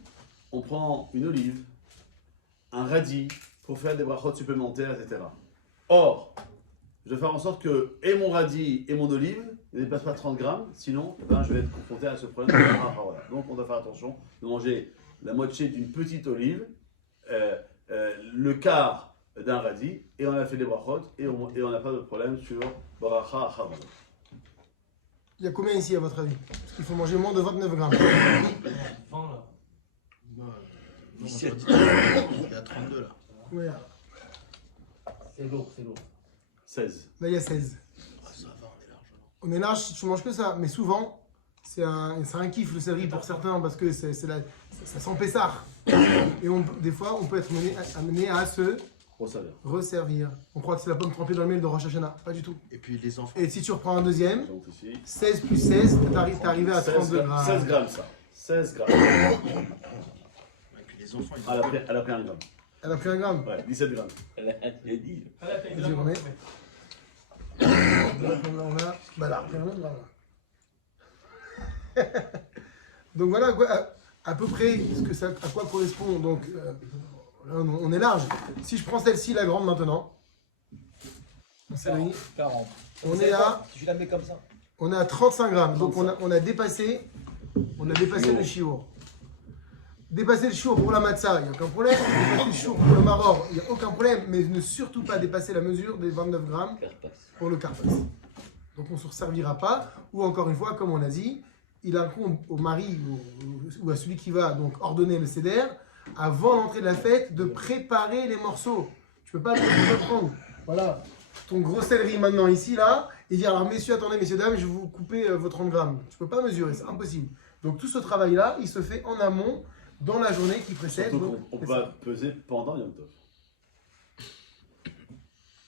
on prend une olive, un radis pour faire des brachot supplémentaires, etc. Or, je vais faire en sorte que et mon radis et mon olive ne dépassent pas 30 grammes, sinon je vais être confronté à ce problème de harara. Donc on doit faire attention de manger la moitié d'une petite olive, le quart d'un radis, et on a fait des brachot, et on n'a pas de problème sur bracha harara. Il y a combien ici à votre avis? Parce qu'il faut manger moins de 29 grammes. Enfin, là. Non, 17. Il y a 32 là. Ouais, C'est lourd, c'est lourd. 16. là il y a 16. Ah, ça va, on est largement. On est large si tu manges que ça, mais souvent, c'est un kiff le céleri pour certains parce que ça sent pessard. Et des fois, on peut être amené à se Bon, ça vient. resservir. On croit que c'est la pomme trempée dans le miel de Rosh Hashanah. Pas du tout. Et puis les enfants. Et si tu reprends un deuxième, Donc ici. 16 plus 16, t'es arrivé à 16 32 grammes, 16 grammes. grammes ça. 16 grammes. Et puis les enfants, ils Elle a pris 1 gramme. Elle a pris un gramme. Ouais, 17 grammes. Elle a dit. Ah, là, t'as une Vas-y, gramme, remets. ouais. Bah là, elle a pris un autre gramme. Donc voilà à peu près à quoi correspond. Donc là, on est large. Si je prends celle-ci, la grande maintenant, mon céleri, 40. on est à Si je la mets comme ça. On est à 35 grammes, donc on a dépassé le chiour. Dépasser le chiour pour la matzah, il n'y a aucun problème. Dépasser le chiour pour le maror, il n'y a aucun problème. Mais ne surtout pas dépasser la mesure des 29 grammes Carpas. pour le karpas. Donc on ne se resservira pas. Ou encore une fois, comme on a dit, il incombe au mari ou à celui qui va donc ordonner le seder, avant l'entrée de la fête, de préparer les morceaux. Tu ne peux pas prendre. Voilà. Ton gros céleri maintenant ici, là, et dire alors messieurs, attendez, messieurs, dames, je vais vous couper vos 30 grammes. Tu ne peux pas mesurer, c'est impossible. Donc tout ce travail-là, il se fait en amont, dans la journée qui précède. Surtout donc, qu'on c'est va ça. peser pendant Yom Tov.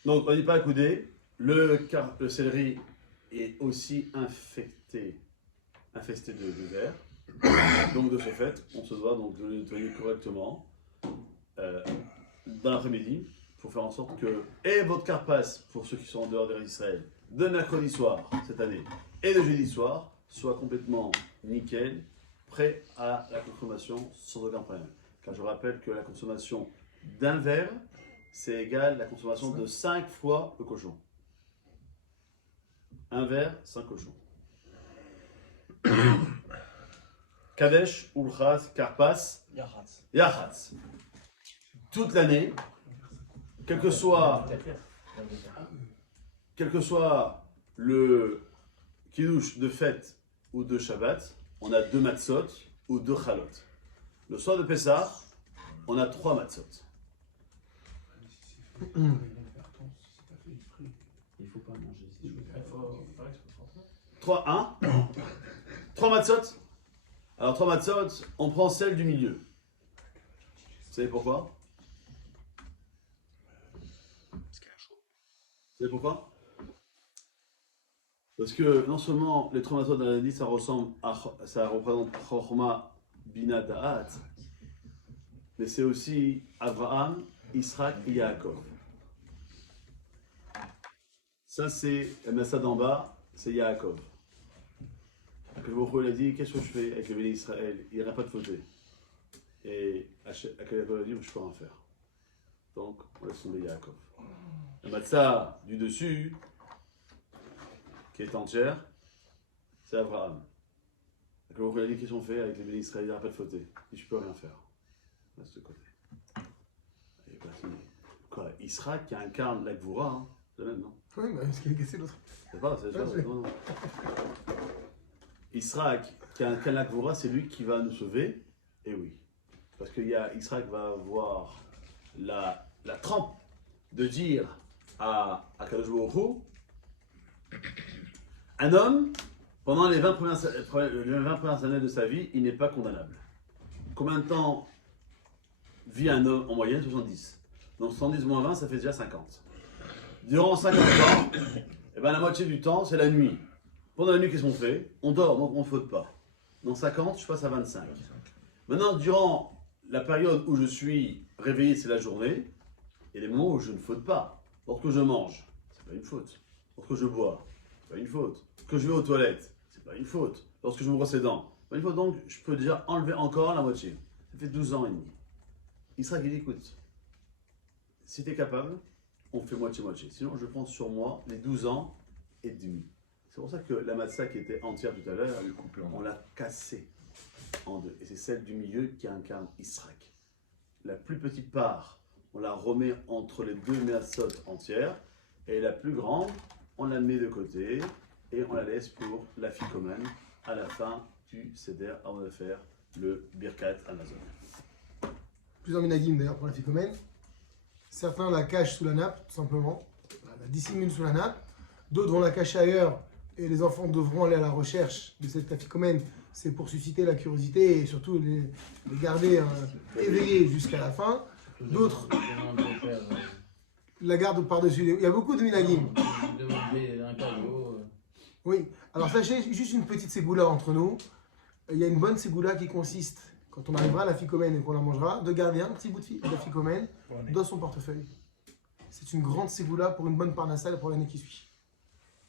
Donc on ne dit pas accoudé, le céleri est aussi infesté de verre. Donc de ce fait, on se doit donc de le nettoyer correctement dans l'après-midi pour faire en sorte que et votre carpas, pour ceux qui sont en dehors d'Israël, de mercredi soir cette année et de jeudi soir, soit complètement nickel, prêt à la consommation sans aucun problème. car je rappelle que la consommation d'un verre, c'est égal à la consommation de 5 fois le cochon. Un verre, 5 cochons. Kadesh, Ulchas, Karpas, Yahatz. Yahatz. Toute l'année, quel que soit le kiddush de fête ou de Shabbat, on a 2 matzot ou 2 chalot. Le soir de Pessah, on a 3 matzot. Il faut pas manger ces choses. 3, 1. 3 matzot. Alors 3 matzot, on prend celle du milieu. Vous savez pourquoi? Vous savez pourquoi? Parce que non seulement les 3 matzot d'un ça représente Chochma Bina Da'at, mais c'est aussi Abraham, Israël et Yaakov. Ça c'est le message d'en bas, c'est Yaakov. Il a dit, qu'est-ce que je fais avec le béni Israël? Il n'y aura pas de faute. Et Yaakov a dit, je peux rien faire. Donc, on laisse tomber Yaakov. La matzah du dessus, qui est entière, c'est Abraham. Il a dit, qu'est-ce qu'on fait avec le béni Israël? Il n'y aura pas de faute. Il dit, je peux rien faire. De ce côté. Et personne dit, quoi? Israël qui incarne la Gvoura, hein? C'est le même, non? Oui, mais est-ce qu'il a cassé l'autre? C'est pas, c'est ça, non, non. Israël qui incarne la Gvoura, c'est lui qui va nous sauver. Et oui. Parce que Israël va avoir la trempe de dire à Kadosh Baruch Hu, un homme, pendant les 20 premières années de sa vie, il n'est pas condamnable. Combien de temps vit un homme en moyenne? 70. Donc 70 moins 20, ça fait déjà 50. Durant 50 ans, eh ben, la moitié du temps, c'est la nuit. Pendant la nuit, qu'est-ce qu'on fait? On dort, donc on ne faute pas. Dans 50, je passe à 25. Maintenant, durant la période où je suis réveillé, c'est la journée, et les moments où je ne faute pas. Lorsque je mange, c'est pas une faute. Lorsque je bois, c'est pas une faute. Lorsque je vais aux toilettes, c'est pas une faute. Lorsque je me brosse les dents, c'est pas une faute. Donc, je peux déjà enlever encore la moitié. Ça fait 12 ans et demi. Israël dit, écoute, si tu es capable, on fait moitié-moitié. Sinon, je prends sur moi les 12 ans et demi. C'est pour ça que la matzah qui était entière tout à l'heure, on l'a cassée en deux. Et c'est celle du milieu qui incarne Israël. La plus petite part, on la remet entre les 2 matzot entières. Et la plus grande, on la met de côté et on la laisse pour la ficomane à la fin du seder avant de faire le birkat Amazon. Plusieurs minagim d'ailleurs pour la ficomène. Certains la cachent sous la nappe, tout simplement. La dissimulent sous la nappe. D'autres vont la cacher ailleurs et les enfants devront aller à la recherche de cette ficomène. C'est pour susciter la curiosité et surtout les garder éveillés jusqu'à la fin. D'autres la gardent par-dessus. Il y a beaucoup de minagim. Demander un cadeau. Oui, alors sachez, juste une petite ségoula entre nous. Il y a une bonne ségoula qui consiste, quand on arrivera à la ficomène et qu'on la mangera, de garder un petit bout de la ficomène dans son portefeuille. C'est une grande ségoula pour une bonne parnassale pour l'année qui suit.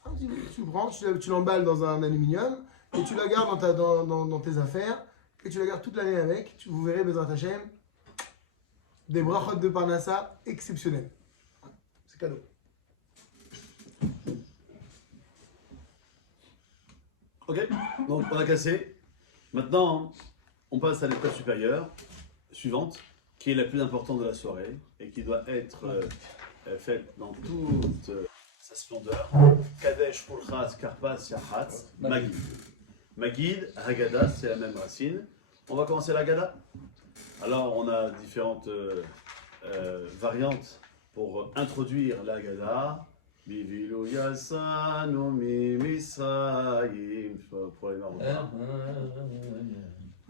Un petit bout, tu le prends, tu l'emballes dans un aluminium et tu la gardes dans tes affaires et tu la gardes toute l'année avec. Vous verrez, Bezrat Hashem, des brachot de parnassa exceptionnels. C'est cadeau. Ok, donc on a cassé. Maintenant, on passe à l'étape supérieure, suivante, qui est la plus importante de la soirée et qui doit être faite dans toute sa splendeur. Kadesh, Ulchas, Karpas, Yahatz, Magid. Magid, Haggadah, c'est la même racine. On va commencer l'Haggadah. Alors, on a différentes variantes pour introduire l'Haggadah. Bivilu Yassanu Mi Misraïm. Pour les Marocains.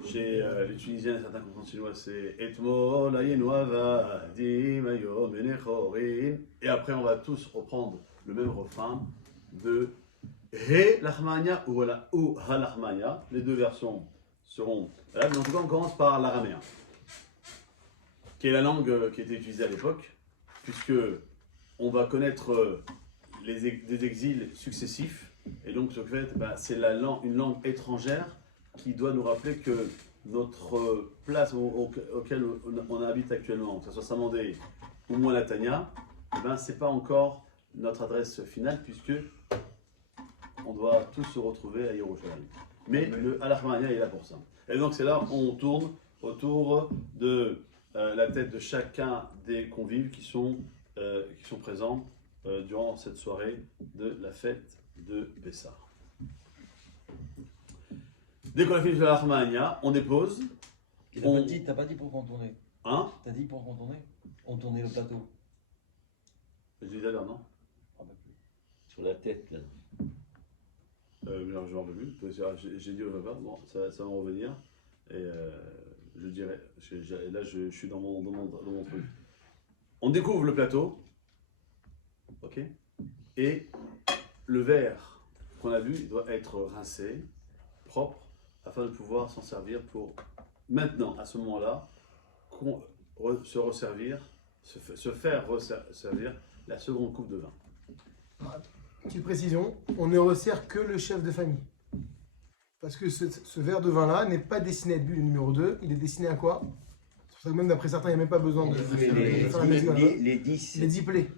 Chez les Tunisiens, certains comprennent chinois, c'est Etmol Ayenu Avadim Ayom Enechorin. Et après, on va tous reprendre le même refrain de He Lachmania ou Ha Lachmania. Les deux versions seront là, mais en tout cas, on commence par l'araméen, qui est la langue qui était utilisée à l'époque, puisque on va connaître des exils successifs, et donc ce fait, c'est une langue étrangère qui doit nous rappeler que notre place auquel on habite actuellement, que ce soit Samandé ou moi Latania, eh ben, c'est pas encore notre adresse finale puisque on doit tous se retrouver à Yerushalayim. Mais le Al-Rahmania est là pour ça. Et donc c'est là où on tourne autour de la tête de chacun des convives qui sont présents durant cette soirée de la fête de Pessah. Dès qu'on a fini le Al-Rahmania, on dépose. T'as pas dit pourquoi on tournait. Hein? T'as dit pourquoi on tournait. On tournait le plateau. Je l'ai dit d'ailleurs, non? Sur la tête, là. Je m'en rappelle plus. J'ai dit au papa, bon, ça va me revenir. Et je dirais, là je suis dans mon truc. On découvre le plateau, ok? Et le verre qu'on a vu, il doit être rincé, propre, afin de pouvoir s'en servir pour maintenant, à ce moment-là, se resservir, se faire resservir la seconde coupe de vin. Petite précision, on ne resserre que le chef de famille. Parce que ce verre de vin-là n'est pas destiné à être bu le numéro 2, il est destiné à quoi? C'est pour ça que même d'après certains, il n'y a même pas besoin de faire la messe. Les 10. Les 10 plaies.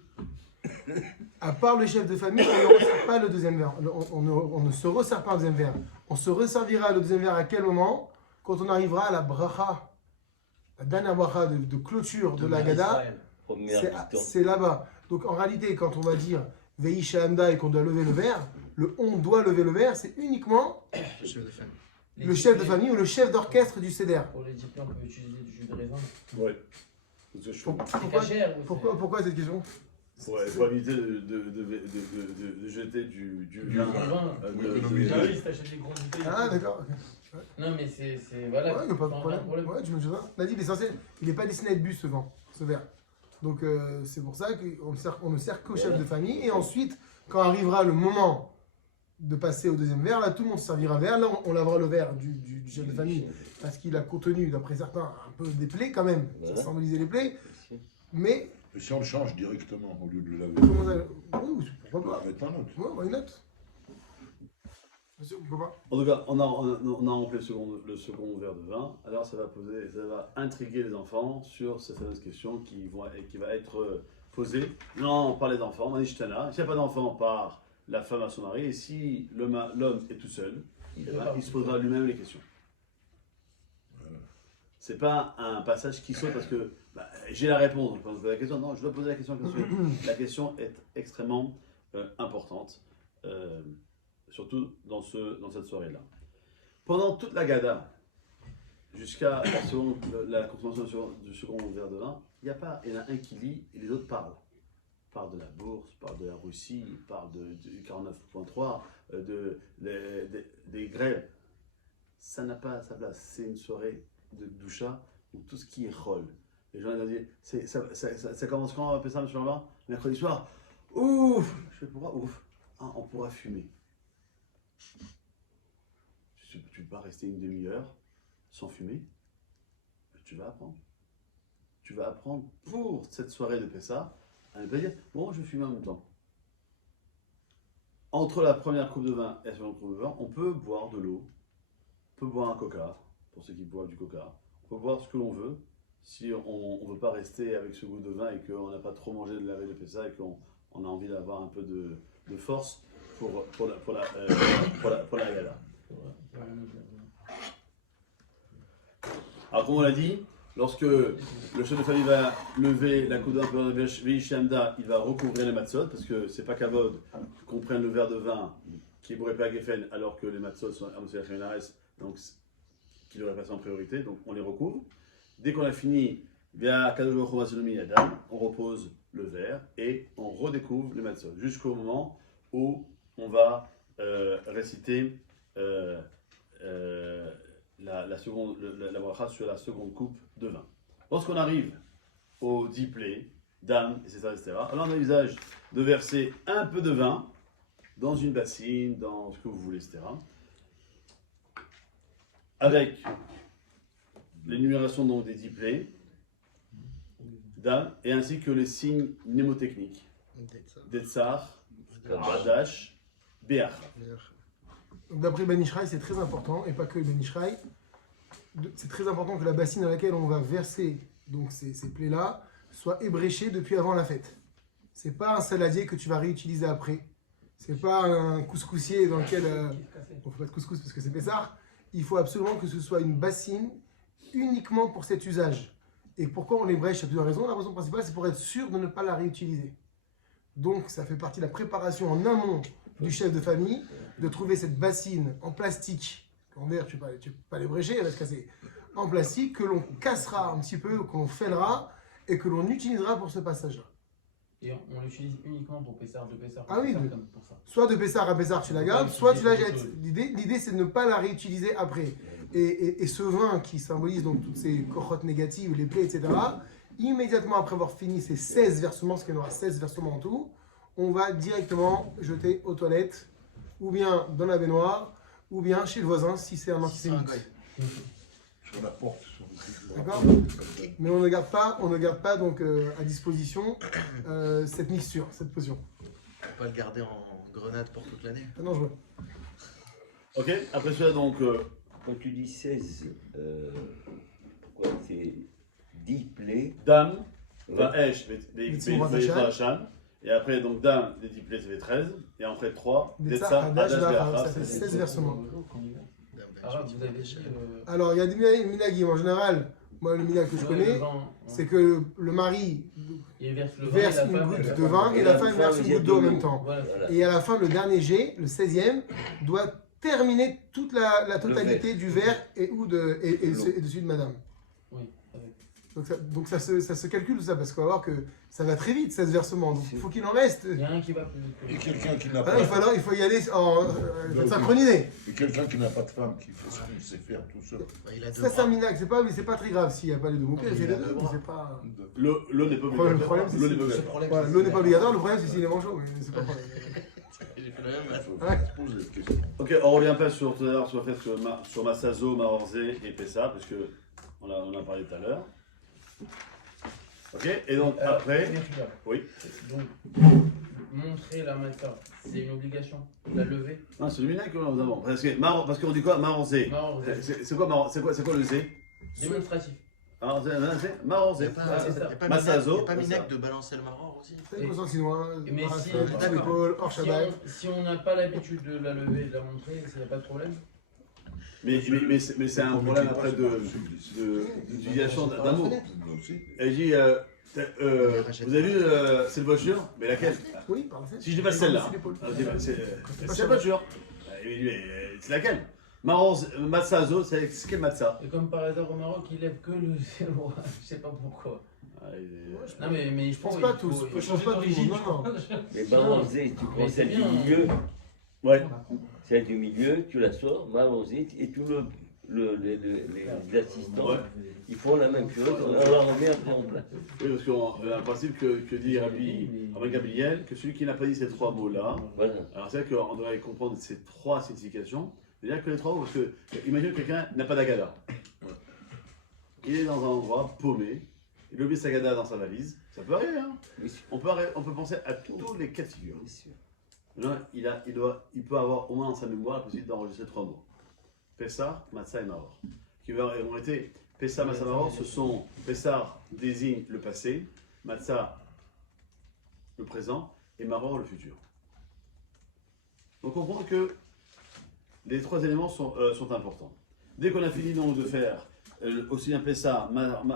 À part le chef de famille, on ne resserre pas le deuxième verre. On ne se resserre pas le deuxième verre. On se resservira le deuxième verre à quel moment? Quand on arrivera à la bracha, la dernière bracha de clôture de la Gada, c'est là-bas. Donc en réalité, quand on va dire Ve'i Shehamda et qu'on doit lever le verre, le on doit lever le verre, c'est uniquement le chef de famille ou le chef d'orchestre du Seder. Pour les diplômes, on peut utiliser du jus de raisin. Ouais. C'est cachère ou Pourquoi cette question? Pour éviter de jeter du vin. Jarry, t'achètes des grandes bouteilles. Ah d'accord. Non, mais c'est. Voilà. Ouais, il n'y a pas de problème. Ouais, tu me dis ça. On a dit l'essentiel, il n'est pas destiné à être bu ce verre. Donc c'est pour ça qu'on ne sert qu'au chef de famille. Et ensuite, quand arrivera le moment de passer au deuxième verre, là tout le monde se servira un verre. Là on lavera le verre du chef de famille parce qu'il a contenu, d'après certains, un peu des plaies quand même. Ça symbolisait les plaies. Mais. Et si on le change directement au lieu de le laver? Comment ça... Oui, pourquoi On va pas? mettre un autre. Ouais, why not? Bien sûr, pourquoi pas? En tout cas, on a rempli le second verre de vin. Alors ça va intriguer les enfants sur ces fameuses questions qui va être posée. Non, par les enfants, Manishtana. S'il n'y a pas d'enfant, par la femme à son mari. Et si l'homme est tout seul, il se posera lui-même les questions. C'est pas un passage qui saute parce que j'ai la réponse, donc je pose la question. Non, je dois poser la question. La question est extrêmement importante, surtout dans cette soirée-là. Pendant toute la Gada, jusqu'à la consommation du second verre de vin, il y en a un qui lit et les autres parlent. Parle de la bourse, parle de la Russie, parle du 49.3, des grèves. Ça n'a pas sa place. C'est une soirée de doucha où tout ce qui est rôle. Les gens vont dire, ça commence quand on appelle ça, monsieur Lambert? Mercredi soir. Ouf! Je sais pourquoi ouf. Ah, on pourra fumer. Tu ne peux pas rester une demi-heure sans fumer. Tu vas apprendre. Tu vas apprendre pour cette soirée de Pessah à ne pas dire, bon, je fume en même temps. Entre la première coupe de vin et la seconde coupe de vin, on peut boire de l'eau, on peut boire un coca, pour ceux qui boivent du coca. On peut boire ce que l'on veut, si on ne veut pas rester avec ce goût de vin et qu'on n'a pas trop mangé de la veille de Pessah et qu'on a envie d'avoir un peu de force pour la gala. Alors comme on l'a dit, lorsque le chef de famille va lever la coupe de vin Ve'i Shehamda, il va recouvrir les matzot, parce que c'est pas kavod qu'on prenne le verre de vin qui est bourré par Geffen alors que les matzot sont à Moshe Hacheminares, donc qui devrait passer en priorité, donc on les recouvre. Dès qu'on a fini, via Kadosh Baruch Hu Matzonu Miyadam, on repose le verre et on redécouvre les matzot, jusqu'au moment où on va réciter la bracha sur la seconde coupe de vin. Lorsqu'on arrive au diplé, dame, etc., alors on a l'usage de verser un peu de vin dans une bassine, dans ce que vous voulez, etc., avec l'énumération donc des diplés, dame, et ainsi que les signes mnémotechniques, Detzar, Adash, Beach. D'après Ben Ishraï, c'est très important, et pas que Ben Ishraï, c'est très important que la bassine dans laquelle on va verser donc ces plaies-là soit ébréchée depuis avant la fête. C'est pas un saladier que tu vas réutiliser après. C'est pas un couscoussier dans lequel on fait pas de couscous parce que c'est Pessah. Il faut absolument que ce soit une bassine uniquement pour cet usage. Et pourquoi on l'ébrèche? Il y a plusieurs raisons. La raison principale, c'est pour être sûr de ne pas la réutiliser. Donc, ça fait partie de la préparation en amont du chef de famille de trouver cette bassine en plastique. En verre, tu ne peux pas l'ébrécher, elle va se casser. En plastique, que l'on cassera un petit peu, qu'on fêlera et que l'on utilisera pour ce passage-là. Et on l'utilise uniquement pour Pessah de Pessah. Ah oui, comme pour ça. Soit de Pessah à Pessah, tu la gardes, soit tu la jettes. L'idée, c'est de ne pas la réutiliser après. Et ce vin qui symbolise donc toutes ces cohortes négatives, les plaies, etc., immédiatement après avoir fini ces 16 versements, parce qu'il y en aura 16 versements en tout, on va directement jeter aux toilettes, ou bien dans la baignoire, ou bien chez le voisin si c'est un antisémite. Sur la porte. D'accord. Mais on ne garde pas donc à disposition cette mixture, cette potion. On peut pas le garder en grenade pour toute l'année. Ah non, je vois. Ok, après cela, donc, Quand tu dis 16, pourquoi c'est 10 plaies? Dame, Ouais. Vaesh, Mitzvot Rachel. Vachal. Et après, donc, Dame, des 10 plaies, ça fait 13. Et après 3, Netza, Netza, Hadash, Hadash, Vahar, Be'achar, ça fait 16 versements. Ah, vous avez dit. Alors, il y a des minagim en général. Moi, le minag que je connais, c'est que le mari Il verse le vin. verse et la une femme, goutte elle- de vin et la femme verse une goutte d'eau en même temps. Voilà. Voilà. Et à la fin, le dernier jet, le 16e, doit terminer toute la totalité du verre et de celui de madame. Oui, avec. Donc ça se calcule ça, parce qu'on va voir que ça va très vite, 16 versements. Donc il faut qu'il en reste. Il y a un qui va plus vite que Et l'autre. quelqu'un qui n'a Ah pas, non, il faut y aller synchronisé. et quelqu'un qui n'a pas de femme, qui fait ce qu'il sait faire tout seul. Bah, il a deux Ça, c'est un bras. minag, c'est pas très grave s'il n'y a pas les deux. Mon père, Non, il fait mais les il a deux, deux mais bras. c'est pas. L'eau n'est pas Le obligatoire. problème, c'est L'eau n'est pas Ce obligatoire. problème, Voilà, c'est l'eau que- n'est pas obligatoire, le problème c'est s'il est manchot, mais c'est pas le problème. J'ai fait la même. Il faut Ouais. se poser cette question. Ok, on revient pas sur tout à l'heure sur le fait que sur Massazo, Maorzé et Pessa, parce que on a parlé tout à l'heure. Ok, et donc après, Merci, là. oui. Donc, montrer la matzah, c'est une obligation. La lever. Non, c'est le minag que nous avons. Parce qu'on dit quoi, Maorzé. Non, C'est quoi le zé? démonstratif. Maorzé, Il Maorzé. n'y a pas, c'est ça. Massazo, pas c'est Minac ça. de balancer le maror aussi. C'est une conscience chinoise, Mais si- par d'accord. l'épaule, hors Shabbat. Si on n'a pas l'habitude de la lever et de la montrer, il n'y a pas de problème. Mais c'est un problème après d'utilisation d'un mot. Aussi. Elle dit, vous avez vu cette voiture? Mais laquelle? Oui, par le fait. Si je dis pas celle-là, Par-dessus l'épaule. alors, je dis, bah, c'est pas cette voiture. Mais c'est laquelle? Matzazo, c'est quel matza? Et comme par hasard au Maroc, ils lèvent que le zéro. Je sais pas pourquoi. Non, mais Je pense pas tous. il faut Je pense pas tous. Non, non. Mais Maorzé, tu Mais prends c'est celle du bien. milieu, Ouais. celle du milieu, tu la sors, Maorzé, et tous les assistants, Ouais. ils font la même chose, on la remet après en place. Oui, parce qu'on a un principe que dit Rabbi Gabriel, que celui qui n'a pas dit ces trois mots-là, Voilà. alors c'est vrai qu'on devrait comprendre ces trois significations, déjà que les trois mots, parce que imagine que quelqu'un n'a pas d'agada. Il est dans un endroit paumé, il oublie sa agada dans sa valise, ça peut arriver, hein. Oui, On peut penser à tous les cas de figure. bien sûr. Là, il peut avoir au moins dans sa mémoire la possibilité d'enregistrer trois mots. Pessah, Matzah et Maror. Qui ont été Pessah, Matzah, Maror, ce sont Pessah désigne le passé, Matzah le présent et Maror le futur. Donc on comprend que les trois éléments sont importants. Dès qu'on a fini donc de faire aussi bien Pessah,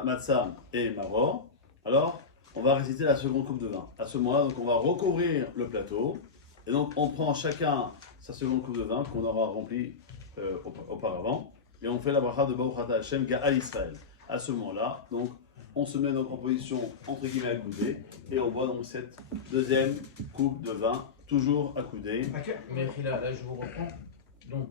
Matzah et Maror, alors on va réciter la seconde coupe de vin. À ce moment-là, donc on va recouvrir le plateau. Et donc, on prend chacun sa seconde coupe de vin qu'on aura remplie auparavant. Et on fait la bracha de Baruch Ata Hashem Ga'al Israël. À ce moment-là, donc, on se met donc en position entre guillemets accoudée. Et on boit donc cette deuxième coupe de vin, toujours accoudée. Mais là, je vous reprends. Donc,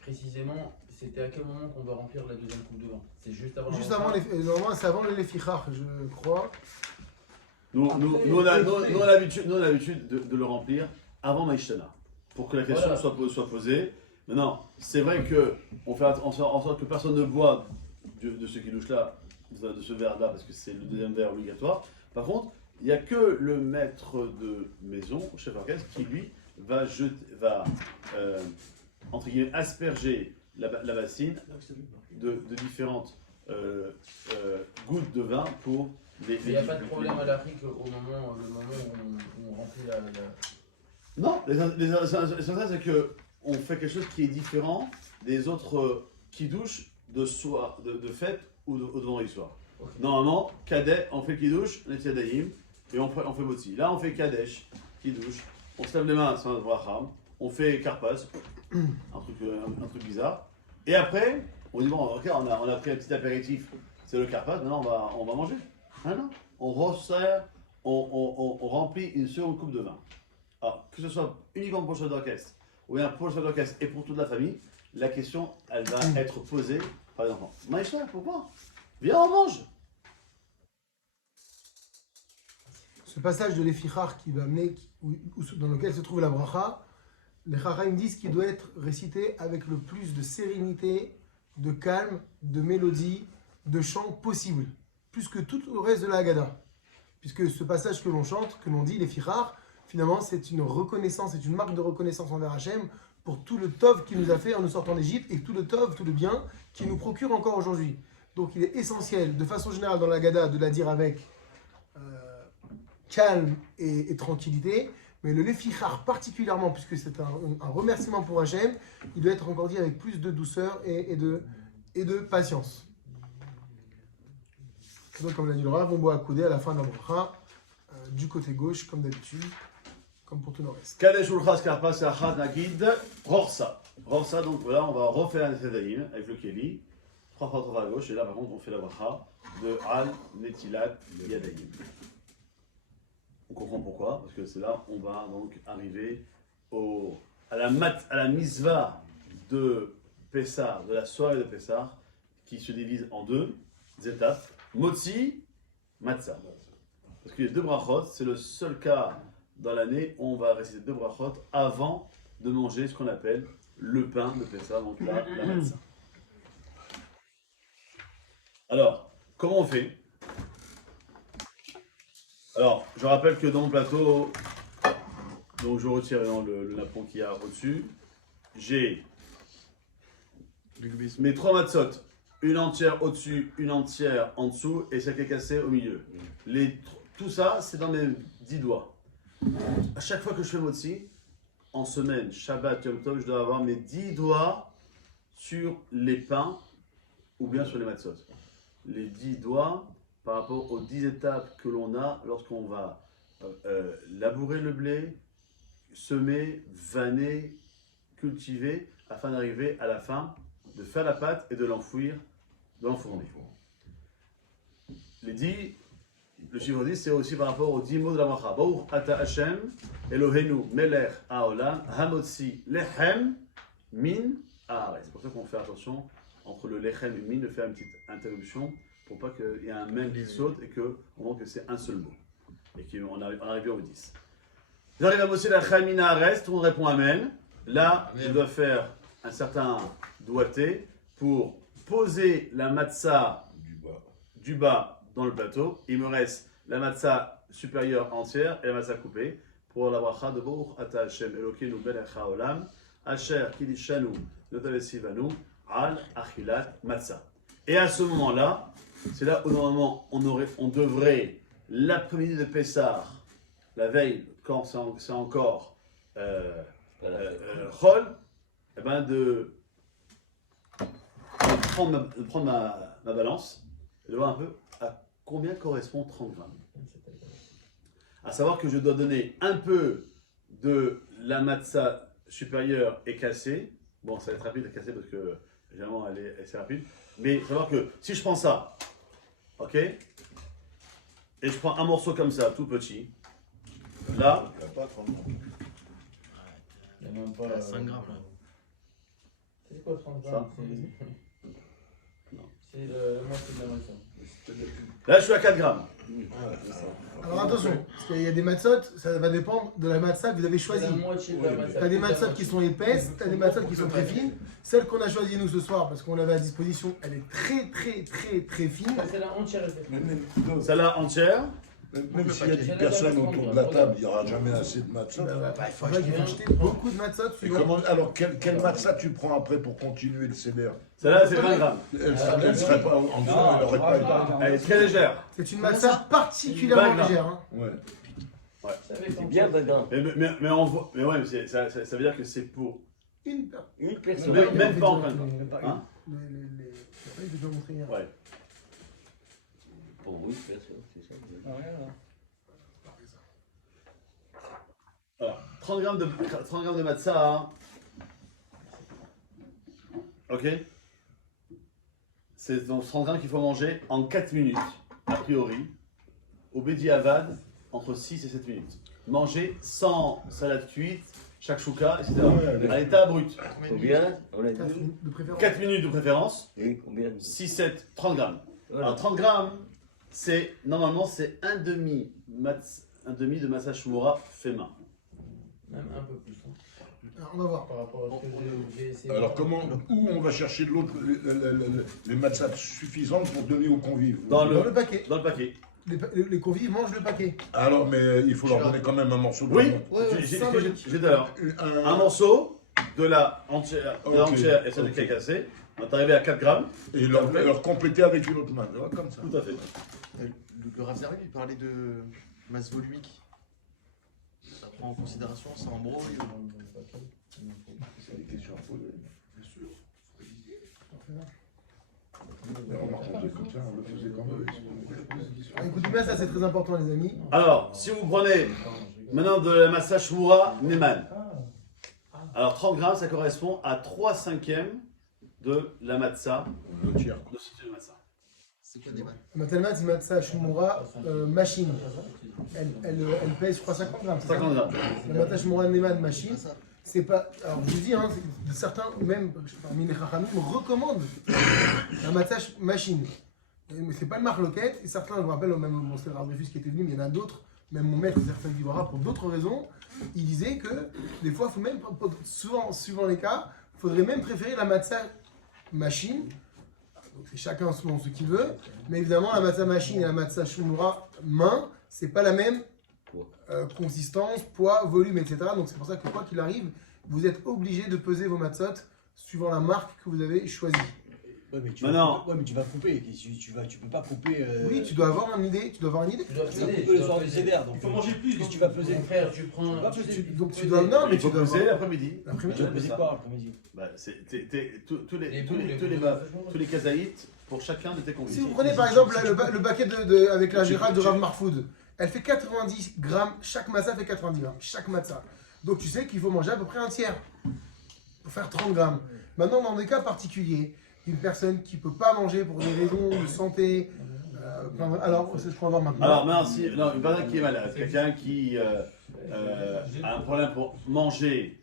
précisément, c'était à quel moment qu'on doit remplir la deuxième coupe de vin? C'est juste avant Juste la avant rentrée. normalement, c'est avant les lefichach, je crois. Nous, on a l'habitude de le remplir avant Maïshtana, pour que la question Voilà. soit posée. Maintenant, c'est vrai qu'on fait en sorte que personne ne boive de ce kidouche-là, de ce verre-là, parce que c'est le deuxième verre obligatoire. Par contre, il n'y a que le maître de maison, chef orchestre, qui lui va entre guillemets, asperger la bassine de différentes gouttes de vin pour les. Il n'y a pas de problème à l'Afrique le moment où on remplit la. Non, l'essentiel c'est que on fait quelque chose qui est différent des autres kidouches de soir, de fête ou de vendredi soir. Okay. Normalement, Kadesh, on fait kidouche, Netiadaïm, et on fait Motzi. Là, on fait Kadesh, kidouche, on se lève les mains sur notre bracham, on fait Karpas, un truc bizarre. Et après, on dit bon, ok, on a pris un petit apéritif, c'est le Karpas, maintenant on va manger. Ah non, on resserre, on remplit une seconde coupe de vin. Alors, que ce soit uniquement pour le chef d'orchestre, ou bien pour le chef d'orchestre et pour toute la famille, la question, elle va être posée par les enfants. Maïcha, pourquoi? Viens, on mange. Ce passage de l'Efichar qui va amener, dans lequel se trouve la bracha, les Chachamim disent qu'il doit être récité avec le plus de sérénité, de calme, de mélodie, de chant possible, plus que tout le reste de la Haggadah. Puisque ce passage que l'on chante, que l'on dit, l'Efichar, finalement c'est une reconnaissance, c'est une marque de reconnaissance envers Hachem pour tout le tov qu'il nous a fait en nous sortant d'Égypte et tout le tov, tout le bien qu'il nous procure encore aujourd'hui. Donc il est essentiel, de façon générale dans la Haggadah, de la dire avec calme et tranquillité, mais le Lefichar particulièrement, puisque c'est un remerciement pour Hachem, il doit être encore dit avec plus de douceur et de patience. Donc comme l'a dit le Rav, on boit à couder à la fin de la bracha, du côté gauche, comme d'habitude, comme pour tout le reste. Kadesh Ulchas Karpas Achad Nagid Rorsa. Rorsa, donc voilà, on va refaire un Sedaïm avec le Kéli, 3 fois à gauche, et là par contre on fait la bracha de Al Netilat Yadayim. On comprend pourquoi, parce que c'est là on va donc arriver à la misva de Pessah, de la soirée de Pessah, qui se divise en deux étapes, Motzi, Matzah. Parce qu'il y a 2 brachot, c'est le seul cas dans l'année où on va réciter 2 brachot avant de manger ce qu'on appelle le pain de Pessah, donc la matzah. Alors, comment on fait? Alors, je rappelle que dans mon plateau, donc je retire le napperon qu'il y a au-dessus, j'ai mes 3 matzot, une entière au-dessus, une entière en dessous, et celle qui est cassée au milieu. Tout ça, c'est dans mes 10 doigts. À chaque fois que je fais motzi, en semaine, Shabbat, Yom Tov, je dois avoir mes 10 doigts sur les pains ou bien sur les matzot. Les 10 doigts par rapport aux 10 étapes que l'on a lorsqu'on va labourer le blé, semer, vanner, cultiver, afin d'arriver à la fin, de faire la pâte et de l'enfouir dans l'enfourner. Le chiffre 10, c'est aussi par rapport aux 10 mots de la bracha. Baruch ata Hashem, Eloheinu melech haolam, hamotzi lechem min haaretz. C'est pour ça qu'on fait attention entre le lechem et min, de faire une petite interruption pour pas qu'il y ait un même qui saute et qu'on voit que c'est un seul mot. Et qu'on arrive au 10. J'arrive à bosser lechem min haaretz, tout le monde répond amen. Là, je dois faire un certain doigté pour poser la matzah du bas dans le plateau. Il me reste la matzah supérieure entière et la matzah coupée pour la bracha de Baruch ata Hashem Elokeinu melech haolam asher kidishanu notavesivanu al achilat matzah. Et à ce moment-là, c'est là où normalement on devrait, l'après-midi de Pessah, la veille, quand c'est encore chol, eh ben de prendre ma balance et de voir un peu à combien correspond 30 grammes. À savoir que je dois donner un peu de la matzah supérieure et cassée. Bon, ça va être rapide à casser parce que généralement elle est assez rapide. Mais savoir que si je prends ça, ok, et je prends un morceau comme ça, tout petit, là, Il n'y a même pas 5 grammes là. C'est quoi 30 Ça grammes? C'est le moitié de la moisson. là je suis à 4 grammes. Alors attention, parce qu'il y a des matzot, ça va dépendre de la matzah que vous avez C'est choisie. la moitié de la matzah. T'as des matzot qui sont épaisses, t'as des matzot qui sont très fines. Celle qu'on a choisie nous ce soir, parce qu'on l'avait à disposition, elle est très fine. C'est la entière. Celle-là entière, Même s'il y a 10 personnes autour de la table, il n'y aura jamais assez de matzot. Il faudrait qu'il faut acheter beaucoup de matzot. Et alors, quel matzah tu prends après pour continuer le seder? Celle-là, c'est 20 grammes. Elle serait pas en dessous, elle n'aurait pas été. Elle est très légère. C'est une matzah particulièrement légère. Hein. Ouais. C'est bien, Badin. Mais on voit. Mais ouais, mais ça veut dire que c'est pour Une personne. Une personne. même pas en 20 grammes. Hein? Je vais te montrer hier. Ouais. Pour une personne, c'est ça. Alors, 30 grammes de matzah. Hein. Ok. C'est donc 30 grammes qu'il faut manger en 4 minutes, a priori. Au Bedi Avad, entre 6 et 7 minutes. Manger sans salade cuite, shakshuka, etc. À l'état brut. Combien? On a 4 dit. minutes de préférence. 4 minutes de préférence. Oui, combien? 6, 7, 30 grammes. Voilà. Alors 30 grammes, normalement c'est un demi de matzah shmura fait main. Même un peu plus. Hein. Alors, on va voir. Par rapport à ce que j'ai essayé. Alors, où on va chercher de l'autre, les matzahs suffisantes pour donner aux convives? Dans Dans le paquet. Dans le paquet. Les convives mangent le paquet. Alors, mais il faut leur donner quand même un morceau de Oui, viande. j'ai d'ailleurs un morceau de la entière, et celle qui est cassée. On est arrivé à 4 grammes. Et leur compléter avec une autre main. Voilà, comme ça. Tout à fait. Le Rav Zerbi, il parlait de masse volumique. Ça prend en considération, c'est en gros. C'est des questions à poser. Bien sûr. Remarque, on faisait comme ça, on le faisait comme eux. Écoutez bien, ça c'est très important, les amis. Alors, si vous prenez maintenant de la matzah shmura Neman, alors 30 grammes, ça correspond à 3/5 de la matzah. Le tiers. De ce matzah. C'est quoi des maths? Matalmat, c'est matzah shmura machine. Elle pèse, je crois, 50 grammes. c'est ça 50 grammes. La matzah shmura neman machine, c'est pas. Alors je vous dis, hein, certains, même parmi les chachamim, recommandent la matzah machine. Mais c'est pas le marloquette, et certains, je me rappelle, même mon frère Ardefus qui était venu, mais il y en a d'autres, même mon maître, certains Guivara, pour d'autres raisons, il disait que des fois, faut même, souvent, suivant les cas, il faudrait même préférer la matzah machine. Donc c'est chacun selon ce qu'il veut, mais évidemment, la matzah machine et la matzah shmura main, c'est pas la même consistance, poids, volume, etc. Donc c'est pour ça que quoi qu'il arrive, vous êtes obligé de peser vos matzot suivant la marque que vous avez choisie. Ouais, mais tu Maintenant- vas couper. Tu peux pas couper. Oui, tu dois avoir une idée. Tu dois avoir une idée. Tu dois Tu vas peser, couper le tu soir dois du peser. CDR. Donc Il faut manger plus. qu'est-ce que tu vas peser? Mon frère, tu prends. Tu vas peser. Donc tu dois. Non, mais Il tu faut dois peser avoir. l'après-midi. L'après-midi, Tu vas peser quoi l'après-midi? Bah, tous les kazaïtes pour chacun de tes convives. Si vous prenez par exemple le paquet avec la gérald de Rav Marfoud, elle fait 90 grammes, chaque matzah fait 90 grammes, chaque matzah. Donc tu sais qu'il faut manger à peu près un tiers pour faire 30 grammes. Maintenant, dans des cas particuliers, une personne qui ne peut pas manger pour des raisons de santé, alors je peux voir maintenant. Alors maintenant, une personne qui est malade, quelqu'un qui a un problème pour manger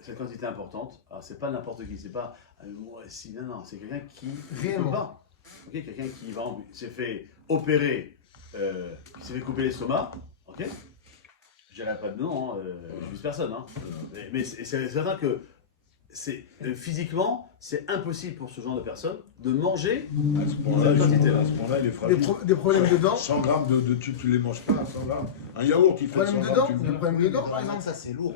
cette quantité importante, alors c'est pas n'importe qui, c'est pas non, c'est quelqu'un qui ne peut Réellement. pas. Ok, quelqu'un qui s'est fait opérer, qui s'est fait couper l'estomac, ok. Je dirais pas de nom, je vise personne, hein. Mais c'est certain que physiquement, c'est impossible pour ce genre de personnes de manger À ce point-là, cette quantité-là. il est fragile. Des problèmes dedans. 100 grammes tu les manges pas, 100 grammes. Un yaourt, il fait 100 Problème grammes. dedans, tu le des manges. problèmes dedans par exemple. Ça, c'est lourd.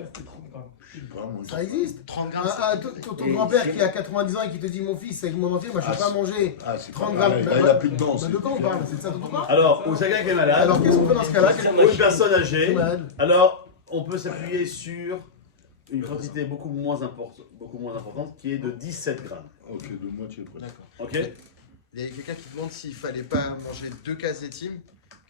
Je sais pas, moi, Ça existe. 30 grammes. Ton grand-père qui a 90 ans et qui te dit mon fils, avec mon entier, moi je ne peux pas manger Ah, c'est 30 pas grammes. pareil. Là, il a plus de dents. Bah, de quoi on parle? C'est de ça dont on parle. Alors, ou c'est quelqu'un qui est malade, Alors qu'est-ce qu'on fait dans ce cas-là? ou une personne Qui est âgée, malade. alors on peut s'appuyer sur une quantité beaucoup moins importante qui est de 17 grammes. Ok, de moitié près. D'accord. Ok. Il y a quelqu'un qui demande s'il fallait pas manger 2 kazetim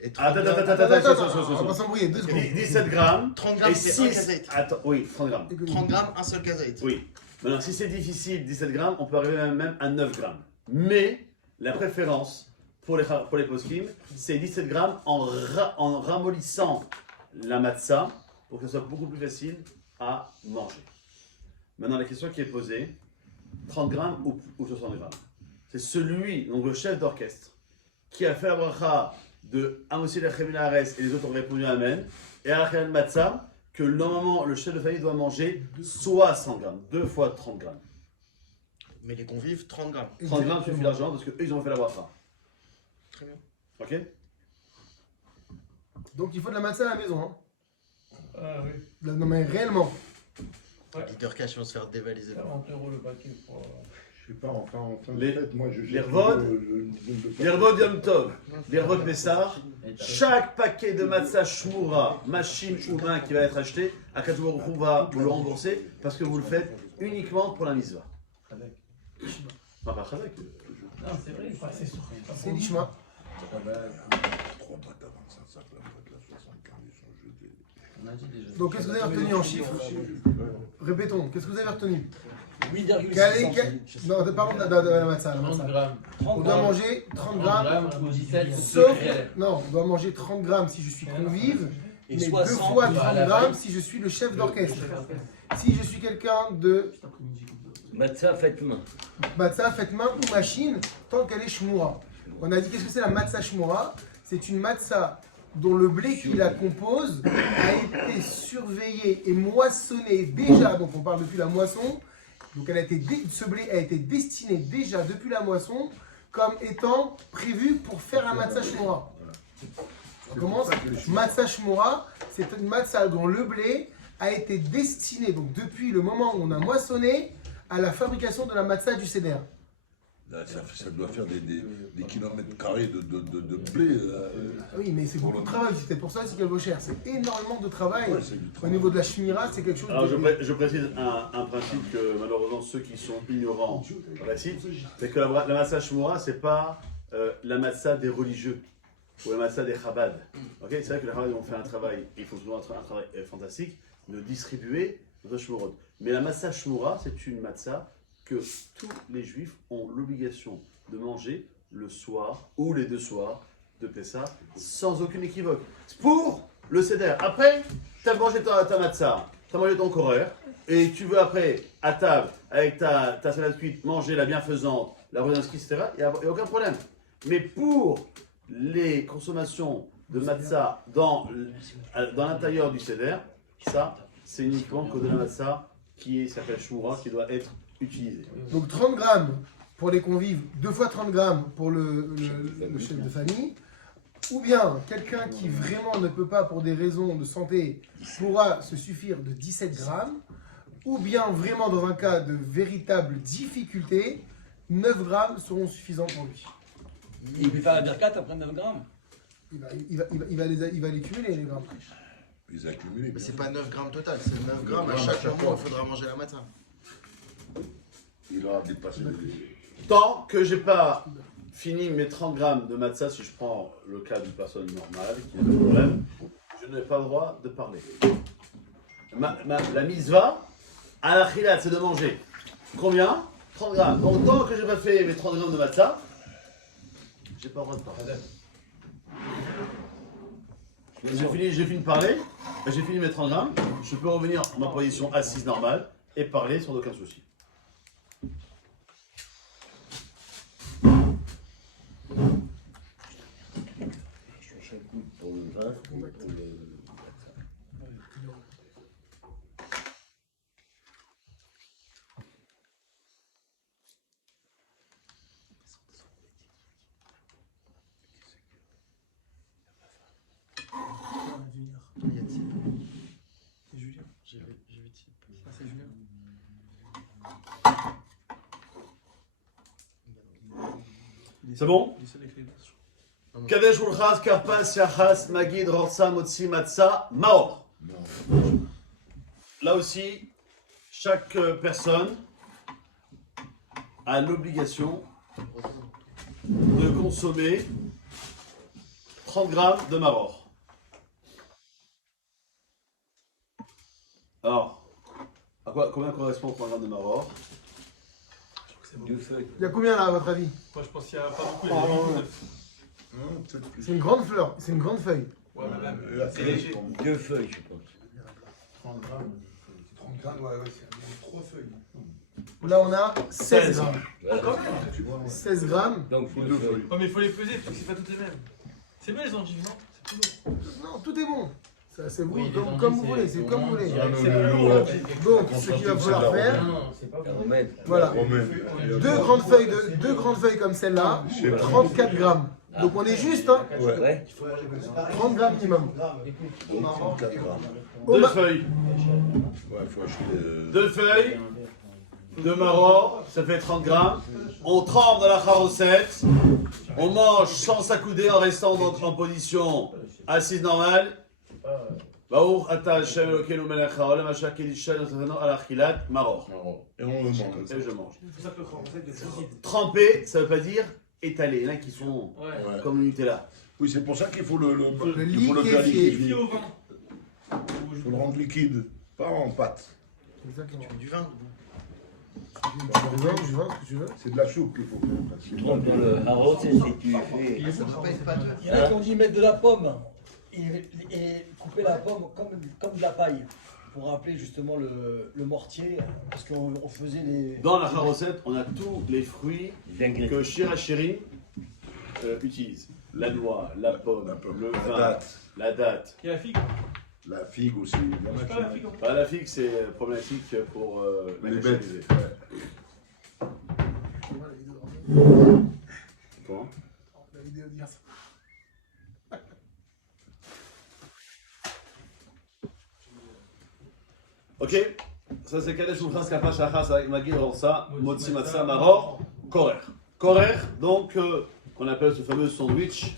et 30 Attends, grammes. On va s'embrouiller, 2 secondes. 17 grammes 30 et grammes, c'est un 6. kazaït. Attends, oui, 30 grammes. 30 grammes, un seul kazaït. Oui. Maintenant, si c'est difficile, 17 grammes, on peut arriver même à 9 grammes. Mais la préférence pour les poskim, c'est 17 grammes en ramollissant la matzah pour que ce soit beaucoup plus facile à manger. Maintenant, la question qui est posée, 30 grammes ou 60 grammes? C'est celui, donc le chef d'orchestre, qui a fait la bracha de Amosi Lechem Haares et les autres ont répondu Amen, et à Achilan Matzah, que normalement le chef de famille doit manger 60 grammes, 2 fois 30 grammes. Mais les convives, 30 grammes. 30 grammes suffit largement parce qu'eux ils ont fait la bracha. Très bien. Ok? Donc il faut de la matzah à la maison. Hein. Ah oui. Non mais réellement. Leader cash vont se faire dévaliser. 40 € le paquet pour. Je sais pas, enfin, en fin de Les- fête, moi je les cherche revodes, le nombre de L'Hervod Yom Tov, l'Hervod Pessah, Et t'as- chaque paquet de matzah shmura, machine ou main qui va être acheté, Akadosh Baruch Hu va vous le rembourser parce que vous le faites uniquement pour la mitzvah. Avec. Enfin, pas Chazak. Non, c'est vrai, c'est sûr. C'est l'ishma. 3 boîtes à 25 sacs, la boîte à 75, ils sont jetés. On a dit déjà. Donc qu'est-ce que vous avez retenu en chiffres? Répétons, qu'est-ce que vous avez retenu? 8,6 Quel- Non, parlons de la matzah. 30 grammes. On doit manger 30 grammes. ou 17. Sauf, non, on doit manger 30 grammes si je suis convive, Et mais 60 deux fois 30 à la grammes si je suis le chef d'orchestre. Si je suis quelqu'un de Matzah, faites main. matzah faite main ou machine, tant qu'elle est shmura. On a dit qu'est-ce que c'est la matzah shmura? C'est une matzah dont le blé qui la compose a été surveillé et moissonné déjà, donc on parle depuis la moisson, donc ce blé a été destiné déjà depuis la moisson comme étant prévu pour faire un matzah shmura. On commence. Matzah shmura, c'est une matzah dont le blé a été destiné, donc depuis le moment où on a moissonné, à la fabrication de la matzah du seder. Là, ça doit faire des kilomètres carrés de blé. Oui, mais c'est beaucoup de travail, c'est pour ça aussi qu'elle vaut cher. C'est énormément de travail. Ouais, c'est du Au travail. niveau de la shmira, c'est quelque chose Alors de... je précise un principe que malheureusement ceux qui sont ignorants récitent, c'est que la matzah shmura, c'est pas la matzah des religieux ou la matzah des Chabad. Okay, c'est vrai que les Chabad ont fait un travail, ils font souvent un travail fantastique de distribuer nos shmurot. Mais la matzah shmura, c'est une matzah que tous les juifs ont l'obligation de manger le soir ou les deux soirs de Pessah sans aucune équivoque. Pour le seder. Après, tu as mangé ta matzah, tu as mangé ton korher, et tu veux après, à table, avec ta salade cuite, manger la bienfaisante, la rodinski, etc., il n'y a aucun problème. Mais pour les consommations de matzah dans l'intérieur du seder, ça, c'est uniquement que de la matzah qui s'appelle shmura, qui doit être utilisée. Donc 30 grammes pour les convives, 2 fois 30 grammes pour le chef de famille. Ou bien quelqu'un qui vraiment ne peut pas pour des raisons de santé pourra se suffire de 17 grammes. Ou bien vraiment dans un cas de véritable difficulté, 9 grammes seront suffisants pour lui. Il peut faire la birkat après 9 grammes. Il va les cumuler les grammes. Ils accumulent. Mais c'est pas 9 grammes total, c'est 9 grammes à chaque moment il faudra manger la matin. Il aura dépassé les... Tant que j'ai pas fini mes 30 grammes de matzah, si je prends le cas d'une personne normale qui n'a pas de problème, je n'ai pas le droit de parler. La mitzvah, à la khilat, c'est de manger combien? 30 grammes. Donc tant que j'ai pas fait mes 30 grammes de matzah, j'ai pas le droit de parler. J'ai fini de parler, j'ai fini mes 30 grammes, je peux revenir en ma position assise normale et parler sans aucun souci. Pour le vin, pour le matzah. Il y a Tip. C'est Julien. J'ai vu Tip. Ah, c'est Julien. C'est bon? Kadesh Ulchas, Karpas, Yachas, Magid, Rorsa, Motsi, Matza, Maor. Là aussi, chaque personne a l'obligation de consommer 30 grammes de Maor. Alors, combien correspond 30 grammes de Maor? 2 feuilles. Il y a combien là à votre avis? Moi je pense qu'il n'y a pas beaucoup, il y a 8 ou 9. Peut-être plus. C'est une grande fleur, c'est une grande feuille. Ouais, mais même, Là, c'est léger. 2 feuilles, je pense. 30 grammes. 30 grammes, ouais, c'est 3 feuilles. Là on a 16 grammes. Voilà. Tu vois, 16 grammes. Donc, faut 2 2 feuilles. feuilles. Ouais, mais il faut les peser parce que c'est pas toutes les mêmes. C'est bien les endives, non? C'est tout bon. Non, tout est bon. Ça, c'est vous, Oui, les comme Antilles, vous voulez, c'est au comme vous moins voulez. direct. Non, C'est non, plus non, lourd, non. en fait. Donc, ce qu'il va falloir faire, Non, c'est pas La vrai. romaine. voilà. Romaine. Deux grandes feuilles comme celle-là, 34 grammes. Donc on est juste, hein, Ouais. Ouais. 30 grammes minimum. 34 grammes. Au Deux ma- feuilles. Ouais, faut acheter. Deux feuilles de marron, ça fait 30 grammes. On trempe dans la charosette. On mange sans s'accouder en restant en position assise normale. Baruch ata Hashem Elokeinu melech haolam asher kedisha notanu al achilat maror. Et on le mange. Et je mange. Tremper, ça veut pas dire étaler. Il y en a qui sont Ouais. comme le Nutella. Oui, c'est pour ça qu'il faut le liquéfier. faire liquide. Liquide au vin. Il faut le rendre liquide, pas en pâte. Exactement. Du vin. Du vin, ce que tu veux. C'est de la soupe qu'il faut faire. Tu trempes dans le haro, c'est si tu fais. Ça doit pas être pâteux. Il y en a qui ont dit mettre de la pomme et couper la pomme comme de la paille pour rappeler justement le mortier parce qu'on faisait les. Dans la charosette, on a tous les fruits Les ingrédients. que Shirachirim utilise. La noix, la pomme, le vin, la date. Il y a la figue. La figue aussi. C'est pas la figue en fait. Bah, la figue, c'est problématique pour la Les bêtes. commercialiser. Ouais. Comment La vidéo d'hier. Ok, ça c'est Kadesh Mouchas Kapash Achas avec Magid Ransa, Motzi Matza Maror, Korer. Korer, donc, qu'on appelle ce fameux sandwich.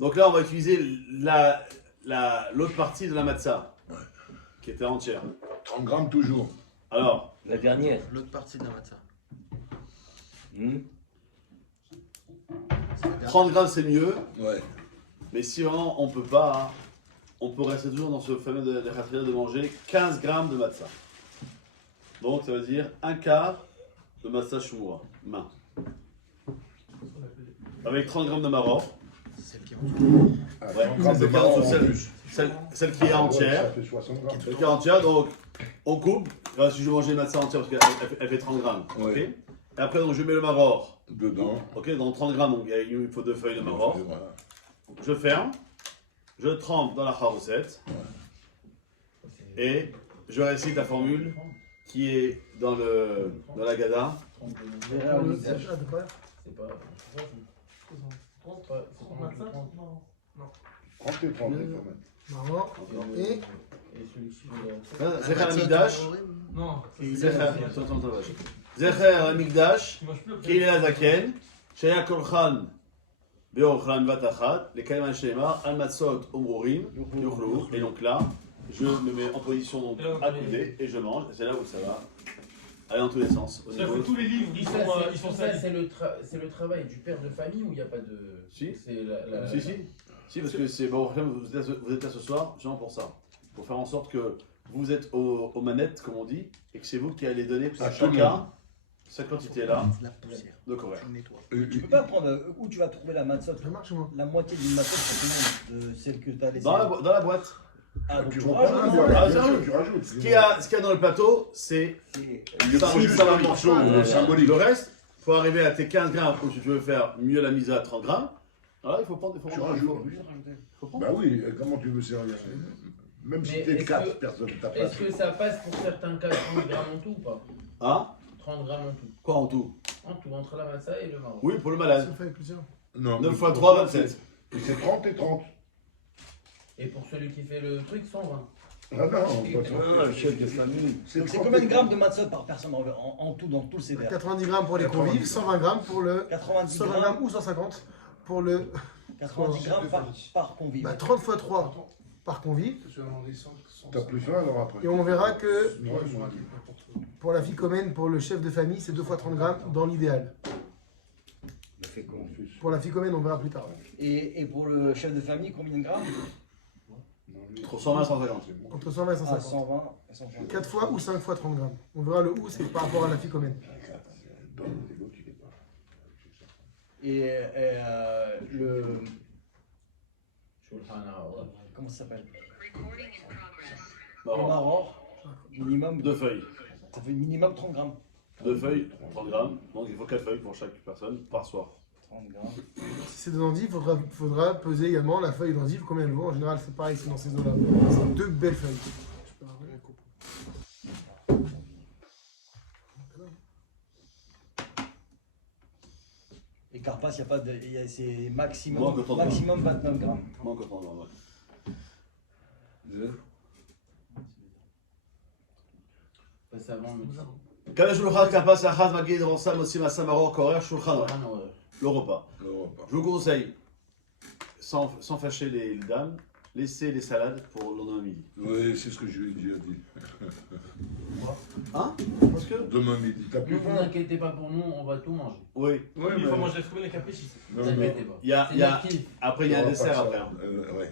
Donc là, on va utiliser l'autre partie de la matzah, qui était entière. 30 grammes toujours. Alors, La dernière. L'autre partie de la matzah. Hmm. 30 grammes c'est mieux, Ouais. mais si vraiment on peut pas, hein, on peut rester toujours dans ce fameux de Khatria de manger 15 grammes de matzah. Donc ça veut dire un quart de matzah shmua, main. Avec 30 grammes de maror, C'est celle qui mange. Ah, Ouais, 30 grammes c'est de le marron quart de en celle- plus. celle qui est entière. Ça fait 60 grammes. Celle qui est entière, donc on coupe. Là, si je mange les matzah entière, parce qu'elle fait 30 grammes. Ouais. ok. Et après, donc, je mets le maror. Dedans. Ok, dans 30 grammes, donc il faut 2 feuilles de maror. Voilà. Je ferme, je trempe dans la charosette et je récite la formule qui est dans la Gada. C'est pas. C'est pas. 30 et 30 quand même. Marrant. Et Et celui-ci, Zecher Amigdash. Non. Zecher Amigdash. Tu manges plus le Qu'il est Azaken. Shaya Kolchan. Beochan Vatachat. Les Kaiman Shema. Almatzot Omrorim. Yuchlu. Et donc là, je me mets en position donc, accoudée et je mange. Et c'est là où ça va aller dans tous les sens. Au C'est-à-dire niveau- que tous les livres, ils sont ça, salis. c'est le travail du père de famille où il n'y a pas de. Si. C'est la. Si, si. Si, parce que c'est bon, vous êtes là ce soir, justement pour ça. Pour faire en sorte que vous êtes aux manettes, comme on dit, et que c'est vous qui allez donner À à tout le chacun monde. cette quantité-là La poussière. de Corée. Tu le nettoies. Tu peux pas prendre où tu vas trouver la matzot, ça marche, moi. la moitié d'une matzot pour tout le monde, de celle que tu as laissée. Dans la boîte. Ah, donc Tu tu prends rajoutes, pas ouais. la Ah, boîte, bien ça sûr, joue. tu rajoutes. Ce qu'il y a dans le plateau, c'est Le Ça, produit ça, par ça, un morceau ça, symbolique. le reste. Il faut arriver à tes 15 grammes, ou si tu veux faire mieux la mise à 30 grammes. Alors il faut prendre des Tu faut rajoutes. prendre. Bah oui, comment tu veux servir? Même si Mais t'es est-ce 4 que- personnes, t'as pas. Est-ce que ça passe pour certains cas 30 grammes en tout ou pas? Hein 30 grammes en tout. Quoi en tout? En tout, entre la matzah et le marron. Oui, pour le Ça malade. fait plusieurs. Non. 9 x 3, 27. C'est 30 et 30. Et pour celui qui fait le truc, 120. Ah non, pas Ah, le chef de famille. Donc c'est 30 combien de et grammes de matzot par personne en tout dans tout le CDR? 90 grammes pour les 90. convives, 120 grammes pour le. 90 120 grammes, grammes ou 150 pour le. 90 grammes par convive. Bah, 30 x 3 par convive. T'as plus faim alors après. Et on verra que Ouais, moi, pour la ficomène, pour le chef de famille, c'est 2 x 30 grammes dans l'idéal. Ça fait con. Pour la ficomène, on verra plus tard. Et pour le chef de famille, combien de grammes? Entre 120 et 150. Entre 120 et Ah, 150. 120 et 150. 4 fois ou 5 fois 30 grammes. On verra le ou, c'est par rapport à la ficomène. Et le. Shulchan Aruch. Comment ça s'appelle? Le Marron. maror, minimum. 2 feuilles. Ça fait minimum 30 grammes. 2 feuilles, 30 grammes. Donc il faut 4 feuilles pour chaque personne par soir. 30 grammes. Si c'est de l'endive, faudra peser également la feuille d'endive, combien elle vaut. En général, c'est pareil, c'est dans ces eaux-là. C'est 2 belles feuilles. Je peux arrêter. Et Carpas, il y a pas de. C'est maximum, Moins que 30 grammes. maximum 29 grammes. Moins que 30 grammes, ouais. Passe avant le Kala Shulchan Kapas Achad Magid Ronsam Osim Asamaro Korer Shulchan. Le repas. Le repas. Je vous conseille, sans fâcher les dames, laissez les salades pour le lendemain midi. Oui, c'est ce que je lui ai déjà dit. Hein? Parce que. Demain midi, t'as plus Ne vous faim? inquiétez pas pour nous, on va tout manger. Oui. Oui, Il faut manger les fruits et les capricci. Non, Ne vous non. inquiétez pas. Il y a, C'est il y a- notre kiff. après, il y a un dessert après. Hein. Ouais.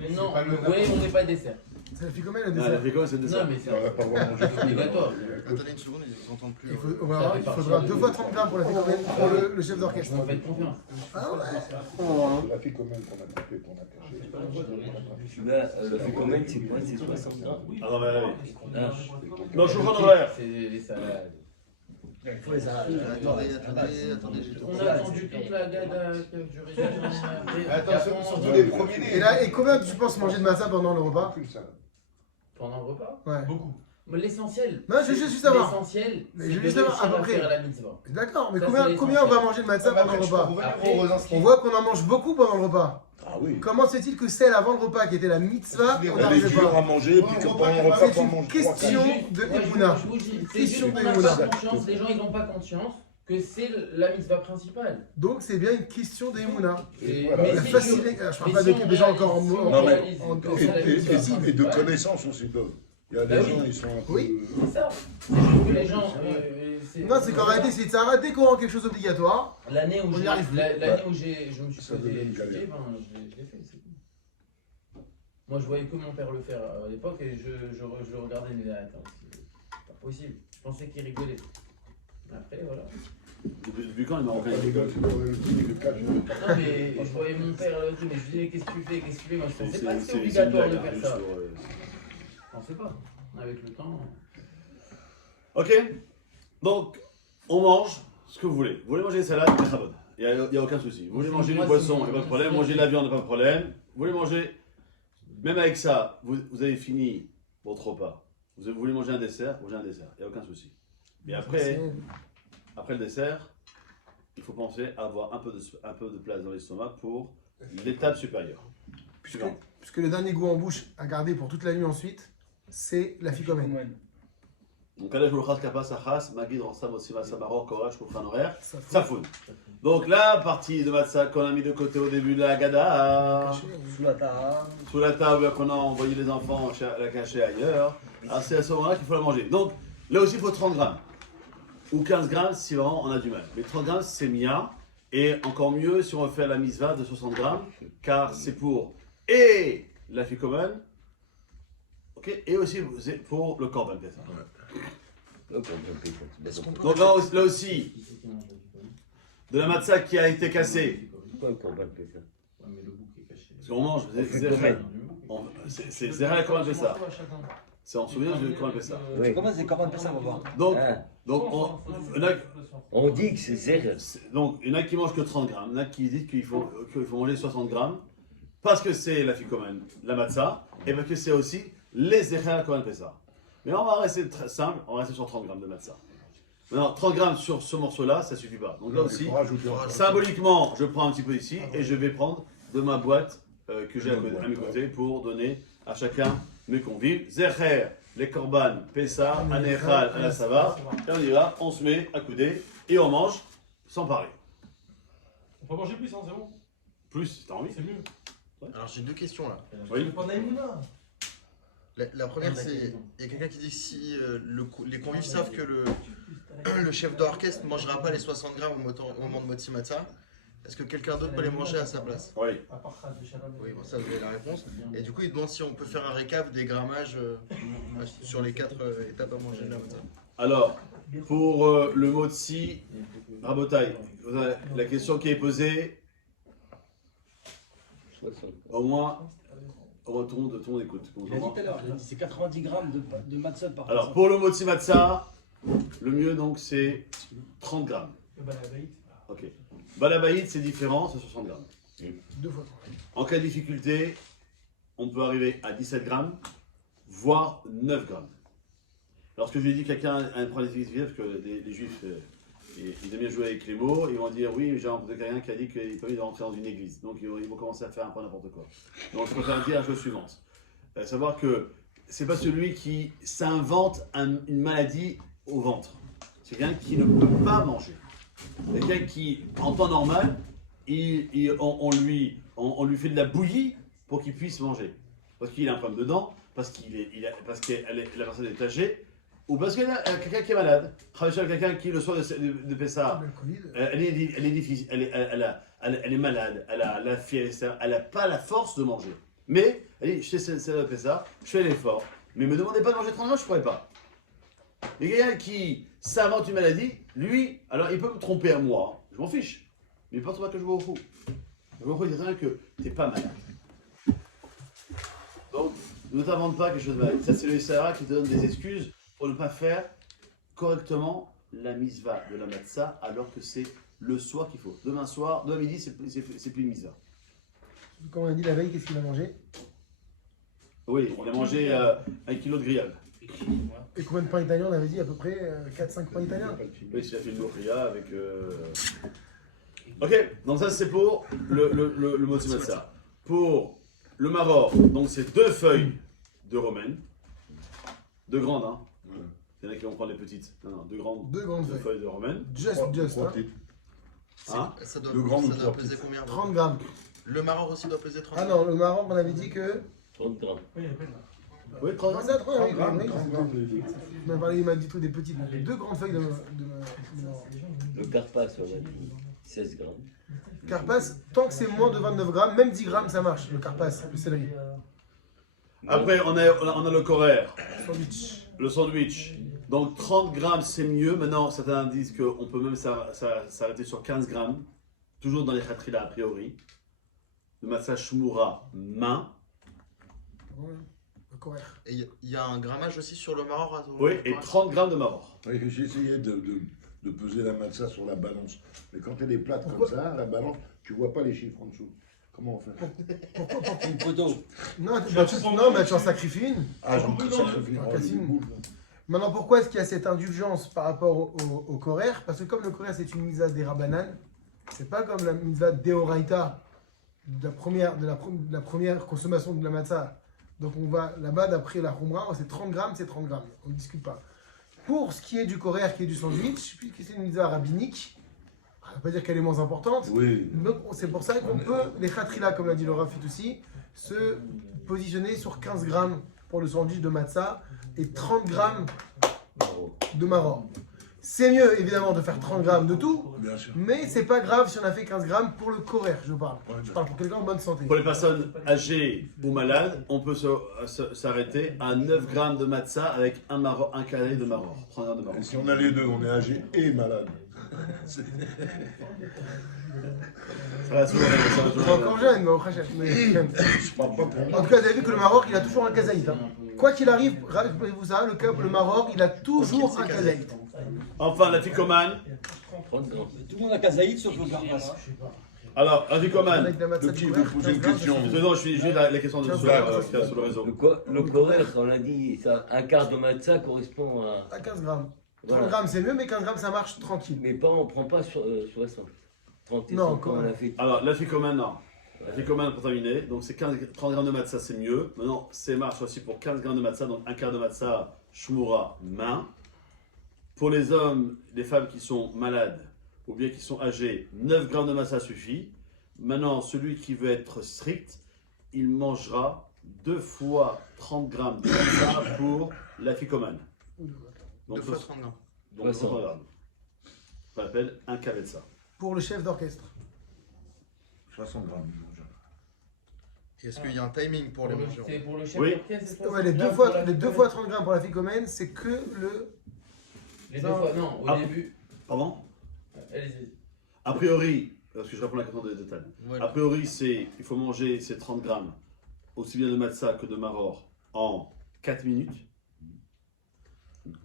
Mais non, oui, on n'est pas dessert. Ça fait combien le Ah, dessert? la fréquence, c'est le Non, dessert. mais c'est On va pas voir manger. obligatoire. Attendez une seconde, ils s'entendent plus. On va voir, il faudra 2 fois 30 grammes pour la ficomène, pour le chef d'orchestre. On fait confiance. Ah ouais. La fille quand même qu'on a coupé, qu'on a caché. Celui-là, le fait quand même, c'est quoi? C'est 60 grammes. Ah non, mais allez. Ah. Non, je vous horaire. C'est les salades. Il faut les salades. Attendez, j'ai tout. On a attendu toute la gada qui a duré une journée. Attends, surtout les premiers. Et combien tu penses manger de matzah pendant le repas? Aucune salade. Pendant le repas. Ouais. Beaucoup. Mais l'essentiel. Non, je veux juste savoir. L'essentiel, Mais c'est je de veux juste savoir, à réussir peu à près. faire la mitzvah. D'accord, mais Ça, combien c'est on va l'essentiel. manger de matzah pendant le repas? Après, On voit qu'on en mange beaucoup pendant le repas. Ah oui. Comment se fait-il que celle avant le repas, qui était la mitzvah, on Elle est n'arrivait dure à pas? manger, puis que pendant le repas, C'est on une mange question de Emouna. je vous dis, c'est Question juste qu'on de n'a Emouna. pas conscience, les gens ils n'ont pas conscience que c'est la mitzvah principale. Donc c'est bien une question d'Emouna. Et- Voilà. mais La si facilité, je mais parle pas si de on des gens encore en réalise- si on Non, mais- réalise en- que en- c'est la mitzvah Et de principale, connaissances aussi, Dov. Il y a Bah des oui. gens, ils sont un peu. Oui. c'est ça. C'est juste que les gens. Non, c'est qu'en réalité, c'est Sarah, dès qu'on rend quelque chose obligatoire, L'année où On y j'ai, arrive. l'année où je me suis Ça posé devient une étudier, galère. ben, je l'ai fait, c'est tout. Moi, je voyais que mon père le faire à l'époque et je le regardais, mais attends, c'est pas possible. Je pensais qu'il rigolait. Après, voilà. Depuis quand les Marocains ils Le rigolent? Non, mais je voyais mon père le truc, mais je disais, qu'est-ce que tu fais, qu'est-ce que tu fais? Moi, je pensais pas que c'était une obligatoire de blague, faire hein, ça. sur, Je pensais pas. Avec le temps. Ok. Donc, on mange ce que vous voulez. Vous voulez manger des salades, il n'y a aucun souci. Vous voulez manger du Moi, poisson, il c'est- n'y a pas de problème. Manger de la viande, il n'y a pas de problème. Vous voulez manger, même avec ça, vous avez fini votre repas. Vous voulez manger un dessert, mangez un dessert, il n'y a aucun souci. Mais après le dessert, il faut penser à avoir un peu de place dans l'estomac pour l'étape supérieure. puisque le dernier goût en bouche à garder pour toute la nuit ensuite, c'est la ficomène. Donc, là, je vous le kapas achas, magid ransam osima samaro korach shulchan horaire, Ça fout. safoun. Donc, la partie de matzah qu'on a mis de côté au début de la Haggadah, Sous la table. sous la table qu'on a envoyé les enfants la cacher ailleurs, alors c'est à ce moment-là qu'il faut la manger. Donc, là aussi, il faut 30 grammes. Ou 15 grammes si vraiment on a du mal. Mais 30 grammes, c'est mia. Et encore mieux si on veut faire la mitzvah de 60 grammes, car c'est pour et la ficomène, ok, et aussi c'est pour le korban pessah. Est-ce qu'on peut. Donc là aussi, Qui c'est qui mange la vitamine? de la matzah qui a été cassée, Pourquoi le corban fait ça? Ouais, mais le bouc est caché. parce qu'on mange, c'est zéra korban pessah. C'est en souvenir du korban pessah. Oui. Comment c'est comment ça, on va voir? Donc, Ah, on on dit que c'est zéro. donc, il y en a qui mangent que 30 grammes, il y en a qui disent qu'il faut manger 60 grammes, parce que c'est la ficomène, la matzah, et parce que c'est aussi les zéra korban pessah. Mais on va rester très simple, on va rester sur 30 grammes de matzah. Maintenant, 30 grammes sur ce morceau-là, ça suffit pas. Donc là aussi, symboliquement, je prends un petit peu ici et je vais prendre de ma boîte que j'ai à mes côtés pour donner à chacun mes convives. Zecher, les korban, Pessah, Anechal, Anasava. Et on y va, on se met à couder et on mange sans parler. On peut manger plus, hein, c'est bon. Plus, si t'as envie. C'est mieux. Alors j'ai deux questions là. Oui. pas d'Aïmouna. La première, c'est il y a quelqu'un qui dit que si les convives savent que le chef d'orchestre ne mangera pas les 60 grammes au moment de Motzi Matzah, est-ce que quelqu'un d'autre peut les manger à sa place? Oui. Oui, bon, ça vous avez la réponse. Et du coup, il demande si on peut faire un récap des grammages sur les 4 étapes à manger de la Matzah. Alors, pour le motzi, Rabotai, la question qui est posée, 60. au moins tout le monde écoute. Il a dit tout à l'heure, il a dit c'est 90 grammes de matzah par Alors, personne. pour le motzi matzah, le mieux donc c'est 30 grammes. Ok. Balabaïd, c'est différent, c'est 60 grammes. 2 fois. En cas de difficulté, on peut arriver à 17 grammes, voire 9 grammes. Lorsque je lui ai dit quelqu'un prend les difficultés, parce que les juifs, ils aiment bien jouer avec les mots, ils vont dire oui, j'ai rencontré quelqu'un qui a dit qu'il peut de rentrer dans une église. Donc ils vont commencer à faire un peu n'importe quoi. Donc je préfère dire la chose suivante. Savoir que c'est pas celui qui s'invente une maladie au ventre. C'est quelqu'un qui ne peut pas manger. C'est quelqu'un qui, en temps normal, on lui fait de la bouillie pour qu'il puisse manger. Parce qu'il a un problème de dents, parce que la personne est âgée, ou parce qu'il y a quelqu'un qui est malade. Travailler avec quelqu'un qui, le soir de Pessah, elle est difficile, elle est malade, elle a la fièvre, elle n'a pas la force de manger. Mais, elle dit, je sais c'est de Pessah, je fais l'effort, mais ne me demandez pas de manger 30 jours, je ne pourrais pas. Mais quelqu'un qui s'invente une maladie, lui, alors il peut me tromper à moi, je m'en fiche. Mais il pense pas que je vais au fou. Je me dis rien que tu n'es pas malade. Donc, ne t'invente pas quelque chose de malade. Ça, c'est le Sarah qui te donne des excuses pour ne pas faire correctement la misva de la matzah alors que c'est le soir qu'il faut. Demain soir, demain midi, c'est plus une misva. Comme on a dit la veille, qu'est-ce qu'il a mangé? Oui, on a mangé 1 kilo de grillade. Et combien de pains italiens? On avait dit à peu près 4-5 pains italiens. Oui, il a fait une mochia avec. Ok, donc ça c'est pour le moti matzah. Pour le maror, donc c'est 2 feuilles de romaine. 2 grandes, hein. Il y en a qui vont prendre les petites. Non, 2 grandes feuilles de romaine. Just, hein. Hein? Ça doit, Le grand ou ça doit trois peser petits. combien? 30 grammes. Le maror aussi doit peser 30 Ah non, le marron, on avait dit que. 30 grammes. Oui, 30 Non, grammes. c'est à 30 30 oui, grammes, oui, 30 grammes de vie. il m'a dit tout des petites. 2 grandes feuilles de Le carpas, on a dit 16 grammes. carpas. Tant que c'est moins de 29 grammes, même 10 grammes, ça marche, le carpas, le céleri. Après, on a le coraire, Sandwich. le sandwich. Donc 30 grammes c'est mieux. Maintenant, certains disent qu'on peut même s'arrêter sur 15 grammes. Toujours dans les khatrila a priori. Le matzah shmura main. Ouais, le coraire. Et il y a un grammage aussi sur le maror à Oui, et 30 grammes de maror. Oui, j'ai essayé de peser la matzah sur la balance. Mais quand elle est plate Pourquoi comme ça, la balance, tu vois pas les chiffres en dessous. Comment on fait? Une photo. Non, mais tu en sacrifies une. Ah, je me sacrifie. Ah, Oh, Cassim. il bouffe. Maintenant, pourquoi est-ce qu'il y a cette indulgence par rapport au coraire? Parce que comme le coraire c'est une mitzvah des Rabbanan, c'est pas comme la mitzvah d'Eoraita, de la première consommation de la matzah. Donc on va là-bas d'après la Khumra, c'est 30 grammes, c'est 30 grammes. On ne discute pas. Pour ce qui est du coraire, qui est du sandwich, puisque c'est une mitzvah rabbinique, on ne va pas dire qu'elle est moins importante. Oui. Donc c'est pour ça qu'on peut, les khatrila, comme l'a dit le Rafit aussi, se positionner sur 15 grammes pour le sandwich de matzah et 30 grammes de maror. C'est mieux évidemment de faire 30 grammes de tout, Bien sûr. mais c'est pas grave si on a fait 15 grammes pour le coraire, je parle. Ouais, Je parle pour quelqu'un en bonne santé. Pour les personnes âgées ou malades, on peut s'arrêter à 9 grammes de matzah avec un carré de maror. 30 grammes de maror. Et si on a les deux, on est âgé et malade. C'est- Ça va souvent, ça va On est souvent. encore jeune, mais au Khachet. Je parle pas pour En moi. tout cas, vous avez vu que le Maroc, il a toujours un kazaït. Hein. Quoi qu'il arrive, rappelez-vous ça, le Maroc, il a toujours un kazaït. Enfin, la ficomane. 30 grammes. Tout le monde a Kazaïd sauf le carpas. Alors, la ficomane. Avec la matzah De du qui coraire, vous posez une 15 grammes, question? c'est- Non, je suis juste la question de Tiens, sur le réseau. Le coraire, on a dit, ça, un quart de matzah correspond à. À 15 grammes. 30 Voilà. grammes c'est mieux, mais 15 grammes ça marche tranquille. Mais pas, on prend pas sur 60. 30 et Non, 100, comme quand on même. a fait. Alors, la ficomane, non. La ficomane pour terminer. Donc, c'est 30 grammes de matzah, c'est mieux. Maintenant, c'est marche aussi pour 15 grammes de matzah, donc un quart de matzah, shmura, main. Pour les hommes, les femmes qui sont malades ou bien qui sont âgés, 9 grammes de matzah suffit. Maintenant, celui qui veut être strict, il mangera 2 fois 30 grammes de matzah pour la ficomane. Donc, 2 fois 30 grammes. donc 60. 60 grammes. On appelle un kavetsa. Pour le chef d'orchestre. 60 grammes. Est-ce qu'il y a un timing pour les manger? C'est pour le chef Oui. d'orchestre, c'est Ouais, 60 les grammes 2 fois, pour la les 2 fois 30 grammes pour la ficomène, c'est que le. Les 2 Non. fois, non, au Ah. début. Pardon? Allez-y. A priori, parce que je réponds à la question des détails. Ouais. A priori, il faut manger ces 30 grammes, aussi bien de matzah que de maror, en 4 minutes.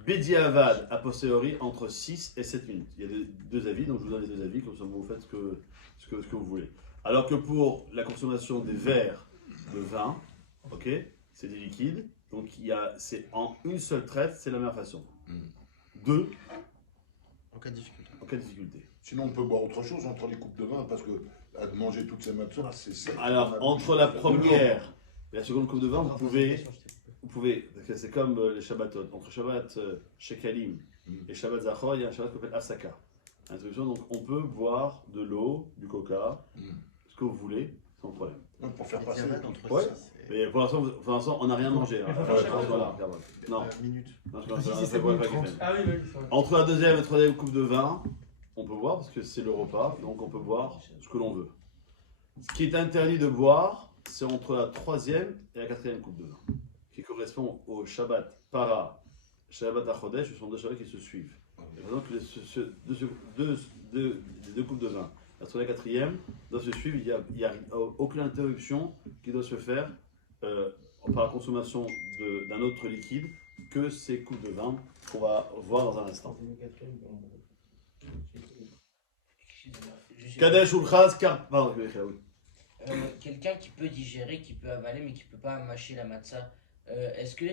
Bediavad, a posteriori, entre 6 et 7 minutes. Il y a deux avis, donc je vous donne les deux avis, comme ça vous faites ce que vous voulez. Alors que pour la consommation des verres de vin, ok, c'est des liquides, donc c'est en une seule traite, c'est la meilleure façon. 2, En cas de difficulté. en cas de difficulté. Sinon, on peut boire autre chose entre les coupes de vin, parce que à manger toutes ces matzahs, c'est sec. Alors, entre la première et la seconde coupe de vin, vous pouvez, parce que c'est comme les Shabbatot, entre Shabbat Shekalim et Shabbat Zachor, il y a un Shabbat qu'on appelle Afsaka. Introduction, donc on peut boire de l'eau, du coca, ce que vous voulez, sans problème. Non, pour faire Les passer. diamètres entre Ouais. 6 et Mais pour l'instant, on n'a rien mangé. Hein. Mais faut Ouais, faire chaque voilà, non, minutes. non, je Ah, si, pense c'est que c'est 7 pas minutes Ah oui, oui, c'est vrai. Entre la deuxième et la troisième coupe de vin, on peut boire parce que c'est le repas, donc on peut boire ce que l'on veut. Ce qui est interdit de boire, c'est entre la troisième et la quatrième coupe de vin, qui correspond au Shabbat Para, Shabbat Achodesh, ce sont deux Shabbats qui se suivent. Et par exemple, les deux coupes de vin, la troisième et la quatrième, doivent se suivre, il n'y a aucune interruption qui doit se faire par la consommation d'un autre liquide que ces coupes de vin qu'on va voir dans un instant. Kadesh Ulchaz, pardon, Quelqu'un qui peut digérer, qui peut avaler, mais qui ne peut pas mâcher la matzah. Est-ce que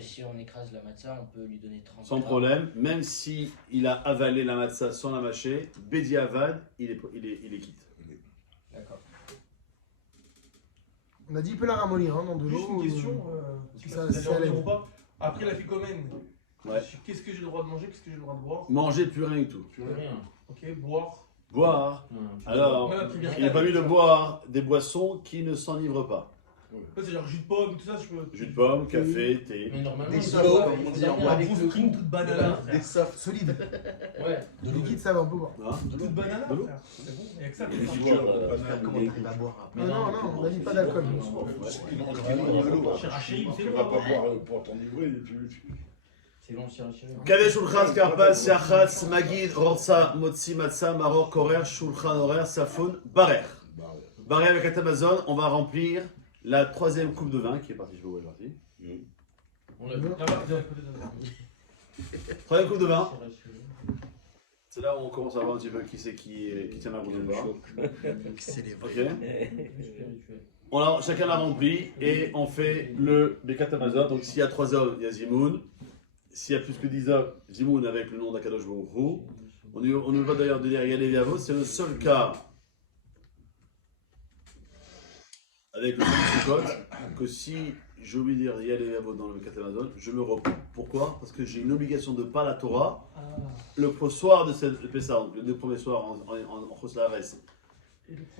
si on écrase la matzah, on peut lui donner 30 sans grammes? problème, même si il a avalé la matzah sans la mâcher, Bediavad, il est quitte. D'accord. On a dit il peut la ramollir dans de l'eau. Juste une question, si si ça- si ça lève. ou pas. Après la ficomène, Ouais. qu'est-ce que j'ai le droit de manger, qu'est-ce que j'ai le droit de boire? Manger plus rien du tout. Rien. Ok, boire. Boire, alors, Même la première il est permis de boire des boissons qui ne s'enivrent pas. Ouais, c'est genre jus de pomme, tout ça, je peux. Jus de pomme, café, thé. Mais normalement, Des il softs, doit- comme on il dit doit en venir bois. avec Bouffe le prime goût toute de banane. la- frère. Des softs. Solide. Ouais. Le liquide, ça va, on peut boire. Hein Toute banane, De l'eau. frère. C'est bon, il n'y a que ça. Les pour ça. liqueurs, Comment t'arrives à boire Mais Non, non, on n'a dit pas d'alcool. Sinon, de l'eau. Cher Hachem, c'est Tu bon, vas pas hein. boire pour t'enivrer. C'est long, cher. Kadesh Ulchaz, Karpas, Yachatz, Magid, Rorsa, Motzi, Matzah, Maror, Korer, Shulchan, Horer, Safoun, Barer. Barer avec la Amazon, on va remplir la troisième coupe de vin qui est partie, je vois où elle est partie. On l'a vu. Là-bas, peut-être. Troisième coupe de vin, c'est là où on commence à voir un petit peu qui c'est qui tient la roue de bar. C'est les vrais. Ok. Chacun l'a rempli et on fait le Bekat Amazon. Donc s'il y a 3 hommes, il y a Zimoun. S'il y a plus que 10 hommes, Zimoun avec le nom d'Akadosh Baruch Hu. On ne va d'ailleurs de dire Yalev Yavo, c'est le seul cas avec le Sukkot que si j'ai oublié de dire Yalev Yavo dans le Bekat Amazon, je me reprends. Pourquoi? Parce que j'ai une obligation de pas la Torah le soir de cette Pessah, donc les 2 premiers soirs en Choslaves.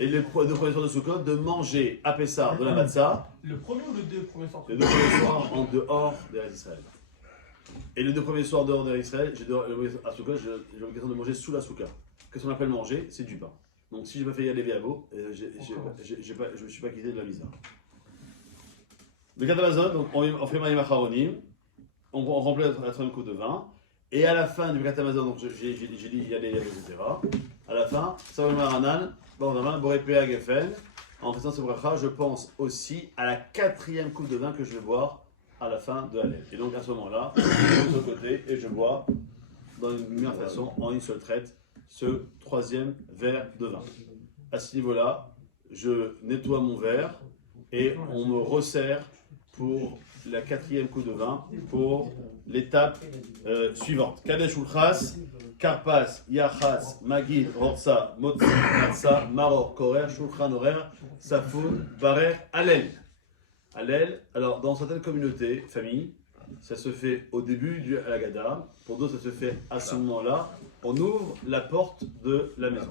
Et les 2 premiers soirs de Sukkot, de manger à Pessah de la matzah, Le premier ou le deux premiers sorties? les 2 premiers soirs en dehors d'Eretz Israël. Et les 2 premiers soirs dehors d'Eretz Israël, à Sukkot, j'ai l'occasion de manger sous la souka. Qu'est-ce qu'on appelle manger? C'est du pain. Donc si je n'ai pas fait Yalev Yavo, je ne me suis pas quitté de la misère. Le cas d'Amazon, donc on fait Maïm Acharonim, on remplit la troisième coupe de vin, et à la fin du Birkat Amazon, donc j'ai dit Yalev Yavo, etc. À la fin, Savon Maranan, Borépéa Geffen, en faisant ce bracha, je pense aussi à la 4e coupe de vin que je vais boire à la fin de Hallel. Et donc à ce moment-là, je vais de côté et je bois dans une meilleure façon, en une seule traite, ce 3e verre de vin. À ce niveau-là, je nettoie mon verre et on me resserre pour la 4e coupe de vin pour l'étape suivante. Kadesh Ulchas, Karpas, Yachatz, Magid, Rorsa, Motzi, Matzah, Maror, Korer, Shulchan, Horer, Safoun, Barer, Hallel. Hallel, alors dans certaines communautés, familles, ça se fait au début du Haggadah, pour d'autres ça se fait à ce moment-là, on ouvre la porte de la maison.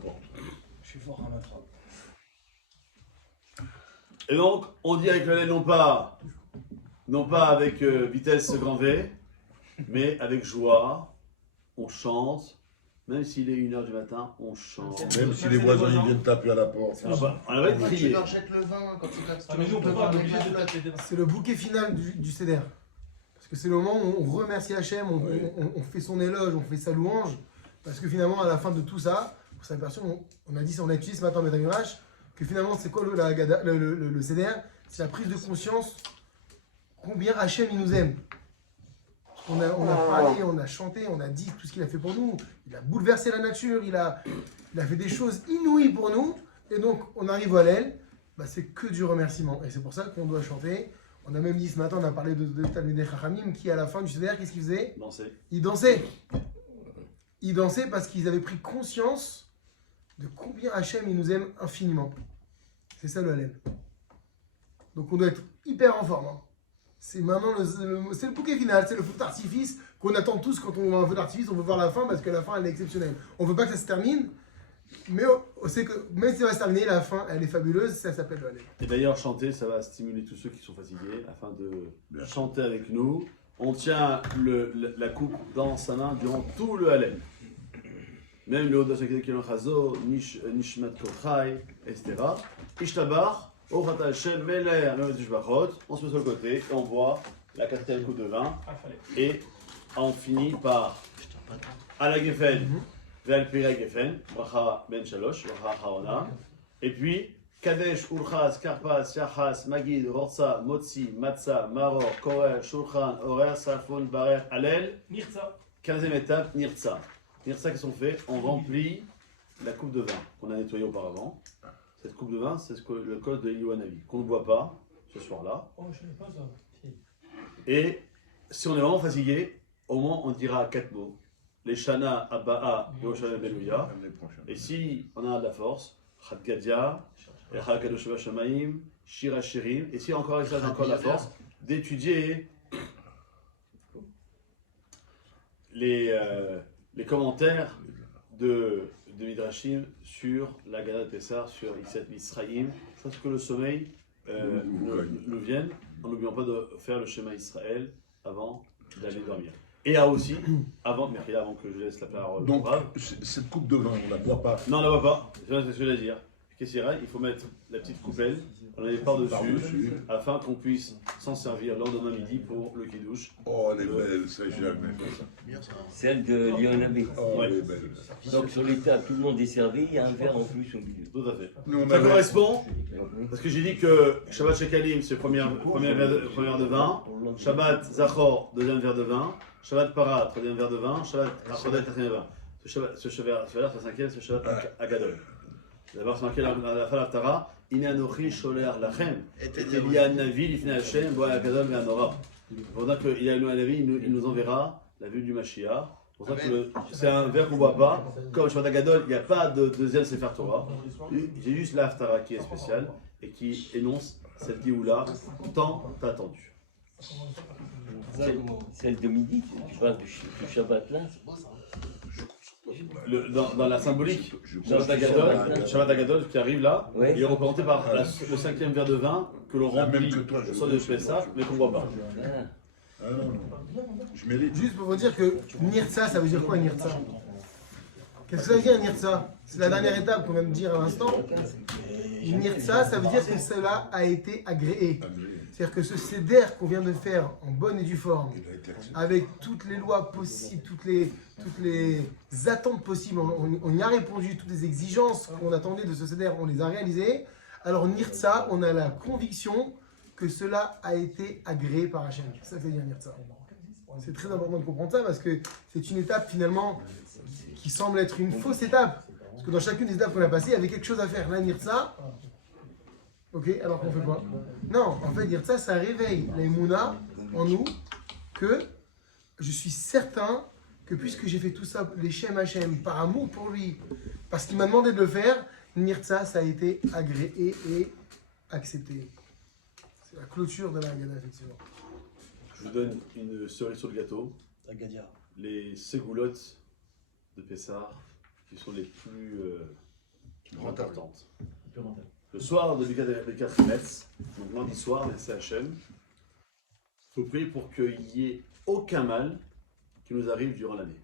Je suis fort à ma frappe. Et donc, on dit avec le Hallel non pas avec vitesse grand V, mais avec joie, on chante, même s'il est 1h du matin, on chante. Même si les voisins ils viennent taper à la porte. Ah bah, on va Tu crier. leur jettes le vin quand tu Ah, mais nous, on peut pas, on est obligé de taper des mains. C'est le bouquet final du Seder. Parce que c'est le moment où on remercie Hachem, on fait son éloge, on fait sa louange. Parce que finalement, à la fin de tout ça, pour sa personne, on a dit ce matin, Mesdames Mirash, que finalement, c'est quoi le Seder? C'est la prise de conscience combien Hachem il nous aime. On a parlé, on a chanté, on a dit tout ce qu'il a fait pour nous. Il a bouleversé la nature, il a fait des choses inouïes pour nous. Et donc, on arrive à l'aile, bah, c'est que du remerciement. Et c'est pour ça qu'on doit chanter. On a même dit ce matin, on a parlé de Talmidei Chachamim qui, à la fin du Seder, qu'est-ce qu'il faisait? Danser. Ils dansaient. Ils dansaient parce qu'ils avaient pris conscience de combien Hachem il nous aime infiniment. C'est ça le Hallel. Donc on doit être hyper en forme. Hein. C'est maintenant c'est le bouquet final, c'est le feu d'artifice qu'on attend tous quand on voit un feu d'artifice, on veut voir la fin parce que la fin elle est exceptionnelle. On veut pas que ça se termine, mais on sait que même si ça va se terminer, la fin elle est fabuleuse, ça s'appelle le Hallel. Et d'ailleurs, chanter, ça va stimuler tous ceux qui sont fatigués afin de chanter avec nous. On tient la coupe dans sa main durant tout le Hallel. Même le Hodash Kilon Chazo, Nishmat Kochai, etc. Ishtabar, Ochat Hashem, Meler, Meler, on se met sur le côté et on boit la quatrième coupe de vin. Et on finit par Ala Gefen, Ve'al Pira Gefen, Bracha Ben Shalosh, Bracha Harona. Et puis, Kadesh, Urchas, Karpas, Yachas, Magid, Rorsa, Motzi, Matzah, Maror, Korer, Shulchan, Horer, Safon, Barer, Alel. Nirza. 15e étape, Nirza. Nirza, qu'est-ce qu'on fait? On remplit la coupe de vin qu'on a nettoyée auparavant. Cette coupe de vin, c'est le code de Eliouanavi, qu'on ne boit pas ce soir-là. Oh, je savais pas ça. Et si on est vraiment fatigué, au moins on dira 4 mots. Les Shana, Abba'a, Yoshana, Belouya. Et si on a de la force, Chad Gadia, Echad Kadosh Vashamaim, Shira Shirim. Et si encore avec ça, j'ai encore de la force, d'étudier les commentaires de Midrashim sur la Gada de Pessah, sur Xet Misraïm. Je pense que le sommeil nous vienne en n'oubliant pas de faire le schéma Israël avant d'aller dormir. Et là aussi, avant que je laisse la parole. Donc, cette coupe de vin, on ne la boit pas. Non, on ne la voit pas. C'est ce que je voulais dire. Qu'est-ce qu'il y a? Il faut mettre la petite coupelle, on la met par-dessus, afin qu'on puisse s'en servir lors de midi pour le kidouche. Oh, elle est belle, ça, j'ai jamais fait ça. Celle de Lionabé. Oh, elle est belle. Donc sur l'état, tout le monde est servi, il y a un verre en plus au milieu. Tout à fait. Nous, on Ça avait- correspond, parce que j'ai dit que Shabbat Shekalim, c'est premier verre de vin, Shabbat Zachor, deuxième verre de vin, Shabbat Para, troisième verre de vin, Shabbat Achodet, quatrième verre. Ce verre, c'est le cinquième, c'est Shabbat Agadol. D'abord, c'est marqué dans la fin de l'Aftara, Inanochi Sholer Lachem, et Elia Navi, Lifne Hashem, Boa Agadol, Meanora. Pendant qu'il y a un Navi, il nous enverra la vue du Mashiach. C'est pour ça que c'est un verre qu'on ne boit pas. Comme Shabbat Agadol, il n'y a pas de deuxième Sefer Torah. J'ai juste l'Aftara qui est spéciale et qui énonce cette Géoula tant attendue. Celle de midi, tu parles du Shabbat là? Dans la symbolique, Shabbat Agadol qui arrive là, Ouais. il est représenté par le cinquième verre de vin que l'on La remplit même que toi, je au sol de Pessah, mais qu'on ne boit pas. Ah. Ah non, non. Je mérite. Juste pour vous dire que Nirza, ça veut dire quoi Nirza? Qu'est-ce que ça veut dire Nirza? C'est la dernière étape qu'on vient de dire à l'instant. Nirza, ça veut dire que cela a été agréé. C'est-à-dire que ce Seder qu'on vient de faire en bonne et due forme, avec toutes les lois possibles, toutes les attentes possibles, on y a répondu, toutes les exigences qu'on attendait de ce Seder, on les a réalisées. Alors Nirza, on a la conviction que cela a été agréé par Hachem. Ça veut dire Nirza. C'est très important de comprendre ça parce que c'est une étape finalement qui semble être une fausse étape. Parce que dans chacune des étapes qu'on a passées, il y avait quelque chose à faire. Là, Nirza, ok, alors qu'on fait quoi? Non, en fait, Nirza, ça réveille la Emouna en nous que je suis certain que puisque j'ai fait tout ça, les Shem Hachem, par amour pour lui, parce qu'il m'a demandé de le faire, Nirza, ça a été agréé et accepté. C'est la clôture de la Haggadah, effectivement. Je vous donne une cerise sur le gâteau, Agadia. les ségoulottes de Pessah qui sont les plus importantes. Le soir de Birkat Hametz, donc lundi soir, merci Hachem, il faut prier pour qu'il n'y ait aucun mal qui nous arrive durant l'année.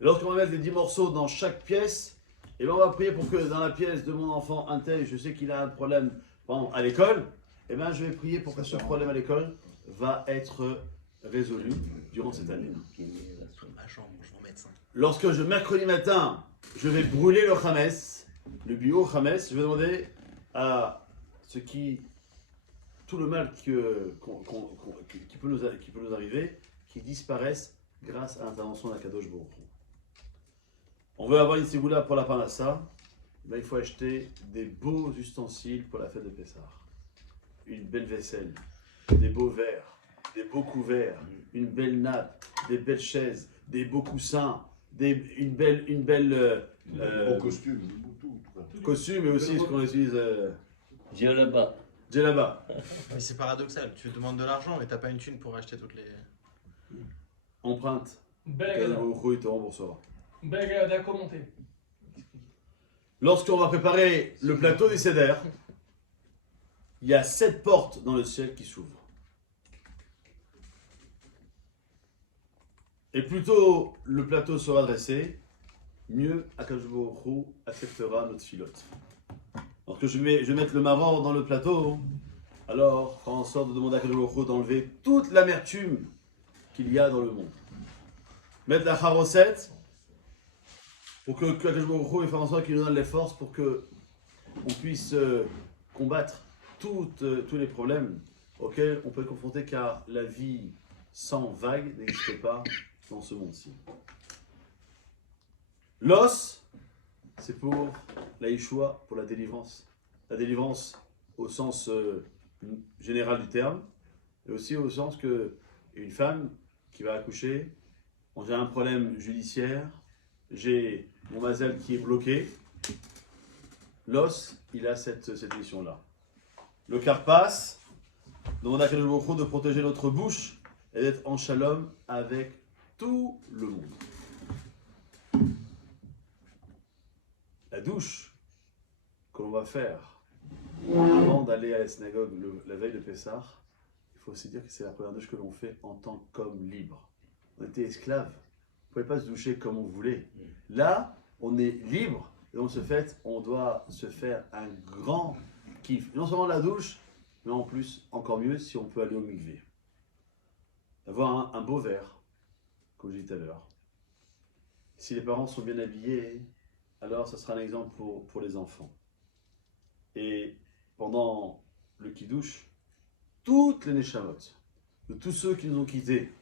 Lorsqu'on va mettre les 10 morceaux dans chaque pièce, et ben on va prier pour que dans la pièce de mon enfant un tel, je sais qu'il a un problème à l'école, et ben je vais prier pour que ce problème à l'école va être résolu durant cette année. Lorsque mercredi matin, je vais brûler le Khamès, le bio Khamès, je vais demander à ce qui, tout le mal qui peut nous arriver, qui disparaissent grâce à l'intervention d'Akadosh Baruch Hu. On veut avoir une ségoula pour la Parnassa, ben, il faut acheter des beaux ustensiles pour la fête de Pessah. Une belle vaisselle, des beaux verres, des beaux couverts, une belle nappe, des belles chaises, des beaux coussins, une belle Au costume, tout. costume, mais aussi ce qu'on utilise Dieu là-bas. djellaba. Mais c'est paradoxal, tu demandes de l'argent mais t'as pas une thune pour acheter toutes les. Empreinte. Belle Akadosh agada. Baruch Hu, il te remboursera. Belle agada commentée. Lorsqu'on va préparer le plateau du Seder, il y a 7 portes dans le ciel qui s'ouvrent. Et plus tôt le plateau sera dressé, mieux Akadosh Baruch Hu acceptera notre filote. Lorsque je vais mettre le maror dans le plateau, alors faire en sorte de demander à Akadosh Baruch Hu d'enlever toute l'amertume qu'il y a dans le monde. Mettre la charosette pour que Akadosh Baruch Hu fasse en sorte qu'il nous donne les forces pour que on puisse combattre tous les problèmes auxquels on peut être confronté, car la vie sans vague n'existe pas dans ce monde-ci. L'os, c'est pour la Yeshua, pour la délivrance. La délivrance au sens général du terme, et aussi au sens que une femme qui va accoucher, j'ai un problème judiciaire, j'ai mon mazel qui est bloqué. L'os, il a cette mission-là. Le karpas demande à Akadosh Baruch Hu de protéger notre bouche et d'être en shalom avec tout le monde. La douche que l'on va faire avant d'aller à la synagogue la veille de Pessah, il faut aussi dire que c'est la première douche que l'on fait en tant qu'homme libre. On était esclaves, on ne pouvait pas se doucher comme on voulait. Là, on est libre et on doit se faire un grand kiff. Non seulement la douche, mais en plus, encore mieux, si on peut aller au mikvé. Avoir un beau verre, comme je disais tout à l'heure. Si les parents sont bien habillés, alors ça sera un exemple pour les enfants. Et pendant le kiddush, toutes les neshamot, de tous ceux qui nous ont quittés,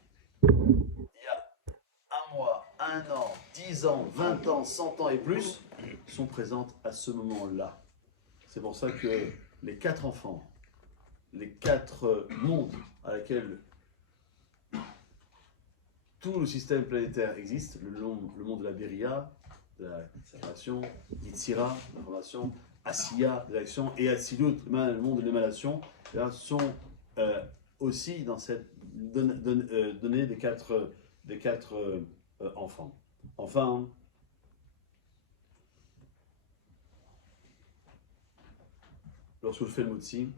il y a 1 mois, 1 an, 10 ans, 20 ans, 100 ans et plus, sont présentes à ce moment-là. C'est pour ça que les 4 enfants, les 4 mondes à laquelle tout le système planétaire existe, le monde de la Beria, de la création, Yitzira, de la formation, Asiya, de l'action, et Atsilut, le monde de l'émanation, sont aussi dans cette donnée des quatre enfants. Enfin, lorsque je fais le motzi,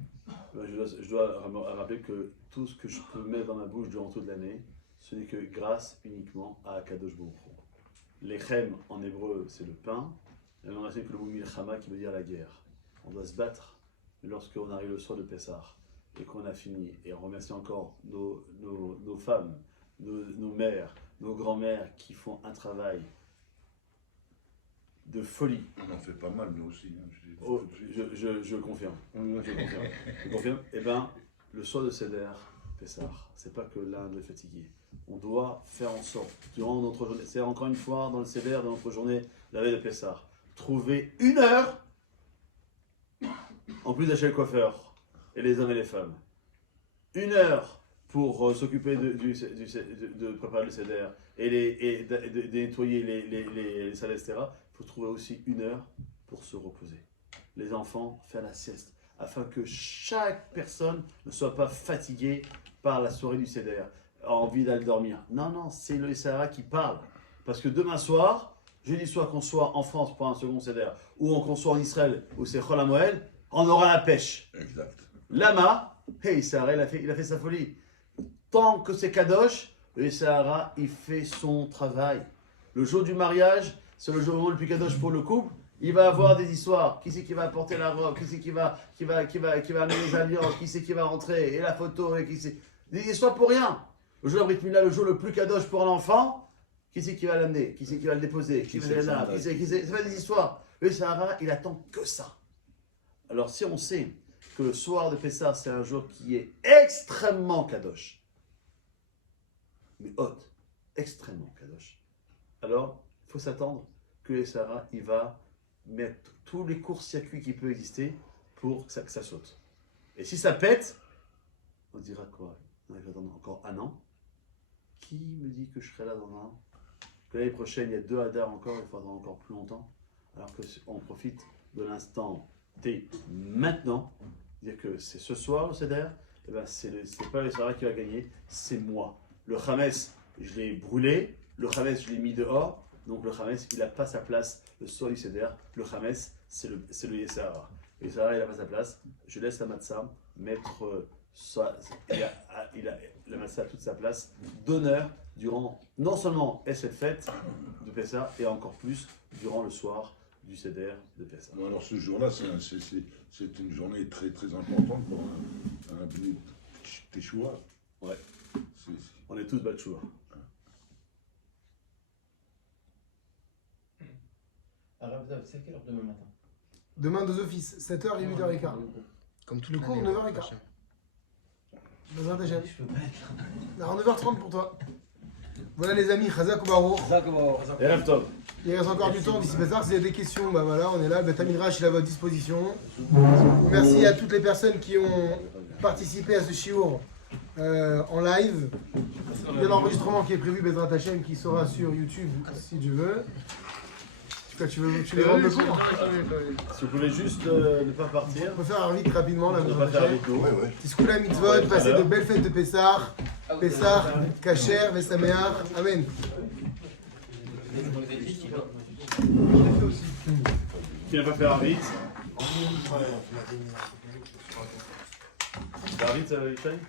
je dois rappeler que tout ce que je peux mettre dans ma bouche durant toute l'année, ce n'est que grâce uniquement à Akadosh Baruch Hu. Lechem en hébreu, c'est le pain. Et on a que le mot milchama qui veut dire la guerre. On doit se battre, mais lorsqu'on arrive le soir de Pessah et qu'on a fini, et on remercie encore nos femmes, nos mères, nos grands-mères qui font un travail de folie. On en fait pas mal, nous aussi. Je confirme. Je confirme. Eh bien, le soir de Seder, Pessah, c'est pas que l'un est fatigué. On doit faire en sorte, durant notre journée, c'est encore une fois dans le Seder de notre journée, la veille de Pessah, trouver 1 heure, en plus d'acheter le coiffeur, et les hommes et les femmes. 1 heure pour s'occuper de préparer le Seder et de nettoyer les salles, etc. Il faut trouver aussi 1 heure pour se reposer. Les enfants, faire la sieste, afin que chaque personne ne soit pas fatiguée par la soirée du Seder, envie d'aller dormir. Non, c'est le Sahara qui parle. Parce que demain soir, jeudi soir, qu'on soit en France pour un second Seder, ou qu'on soit en Israël, où c'est Chol HaMoed, on aura la pêche. Exact. Lama, hey, Sahara, il a fait sa folie. Tant que c'est Kadosh, le Sahara, il fait son travail. Le jour du mariage, c'est le jour le plus Kadosh pour le couple. Il va avoir des histoires. Qui c'est qui va apporter la robe? Qui c'est qui va amener les alliances? Qui c'est qui va rentrer? Et la photo? Et qui c'est... Des histoires pour rien. Le jour de la Brit Mila, le jour le plus Kadosh pour l'enfant, qui c'est qui va l'amener? Qui c'est qui va le déposer? Qui c'est là? C'est pas des histoires. Le Sahara, il attend que ça. Alors si on sait que le soir de Pessah, c'est un jour qui est extrêmement Kadosh, mais haute, extrêmement kadosh, alors il faut s'attendre que les Sahara, il va mettre tous les courts-circuits qui peuvent exister pour que ça saute. Et si ça pète, on dira quoi? On va attendre encore un an. Qui me dit que je serai là dans un an? Que l'année prochaine, il y a 2 Hadar encore, il faudra encore plus longtemps. Alors qu'on profite de l'instant T maintenant, dire que c'est ce soir le Seder, et ben c'est pas le Sahara qui va gagner, c'est moi. Le Hames, je l'ai brûlé, le Hames, je l'ai mis dehors, donc le Hames, il n'a pas sa place le soir du Seder. Le Hames, c'est le Yessara. Le Yessara, il n'a pas sa place. Je laisse la Matzah mettre la Matzah a toute sa place d'honneur durant non seulement cette fête de Pessah et encore plus durant le soir du Seder de Pessah. Bon, alors ce jour-là, c'est une journée très très importante pour un Bnei Teshuva. Ouais. On est tous Batchoua. Alors, c'est à quelle heure demain matin? Demain, 2 offices, 7h et 8h15. Comme tout Le cours, 9h15. Dans un déjeuner. Je peux pas être là. Alors, 9h30 pour toi. Voilà les amis, Chazak ou Baruch. Et Rav Tov. Il reste encore du temps d'ici Pessah. S'il y a des questions, bah voilà, on est là. Le Beth Midrash, il est à votre disposition. Merci à toutes les personnes qui ont participé à ce shiur en live. Il y a l'enregistrement qui est prévu, Bezrat Hashem, qui sera sur YouTube si tu veux. Tu les rends le cours. Si vous voulez juste ne pas partir, On peut faire vite rapidement là. ne pas faire avec nous. Tiskoula mitzvot, passez de belles fêtes de Pessah. Pessah, Kacher, Vesameach. Amen. Qui n'a pas fait Arvit? Arvit, Ishaï?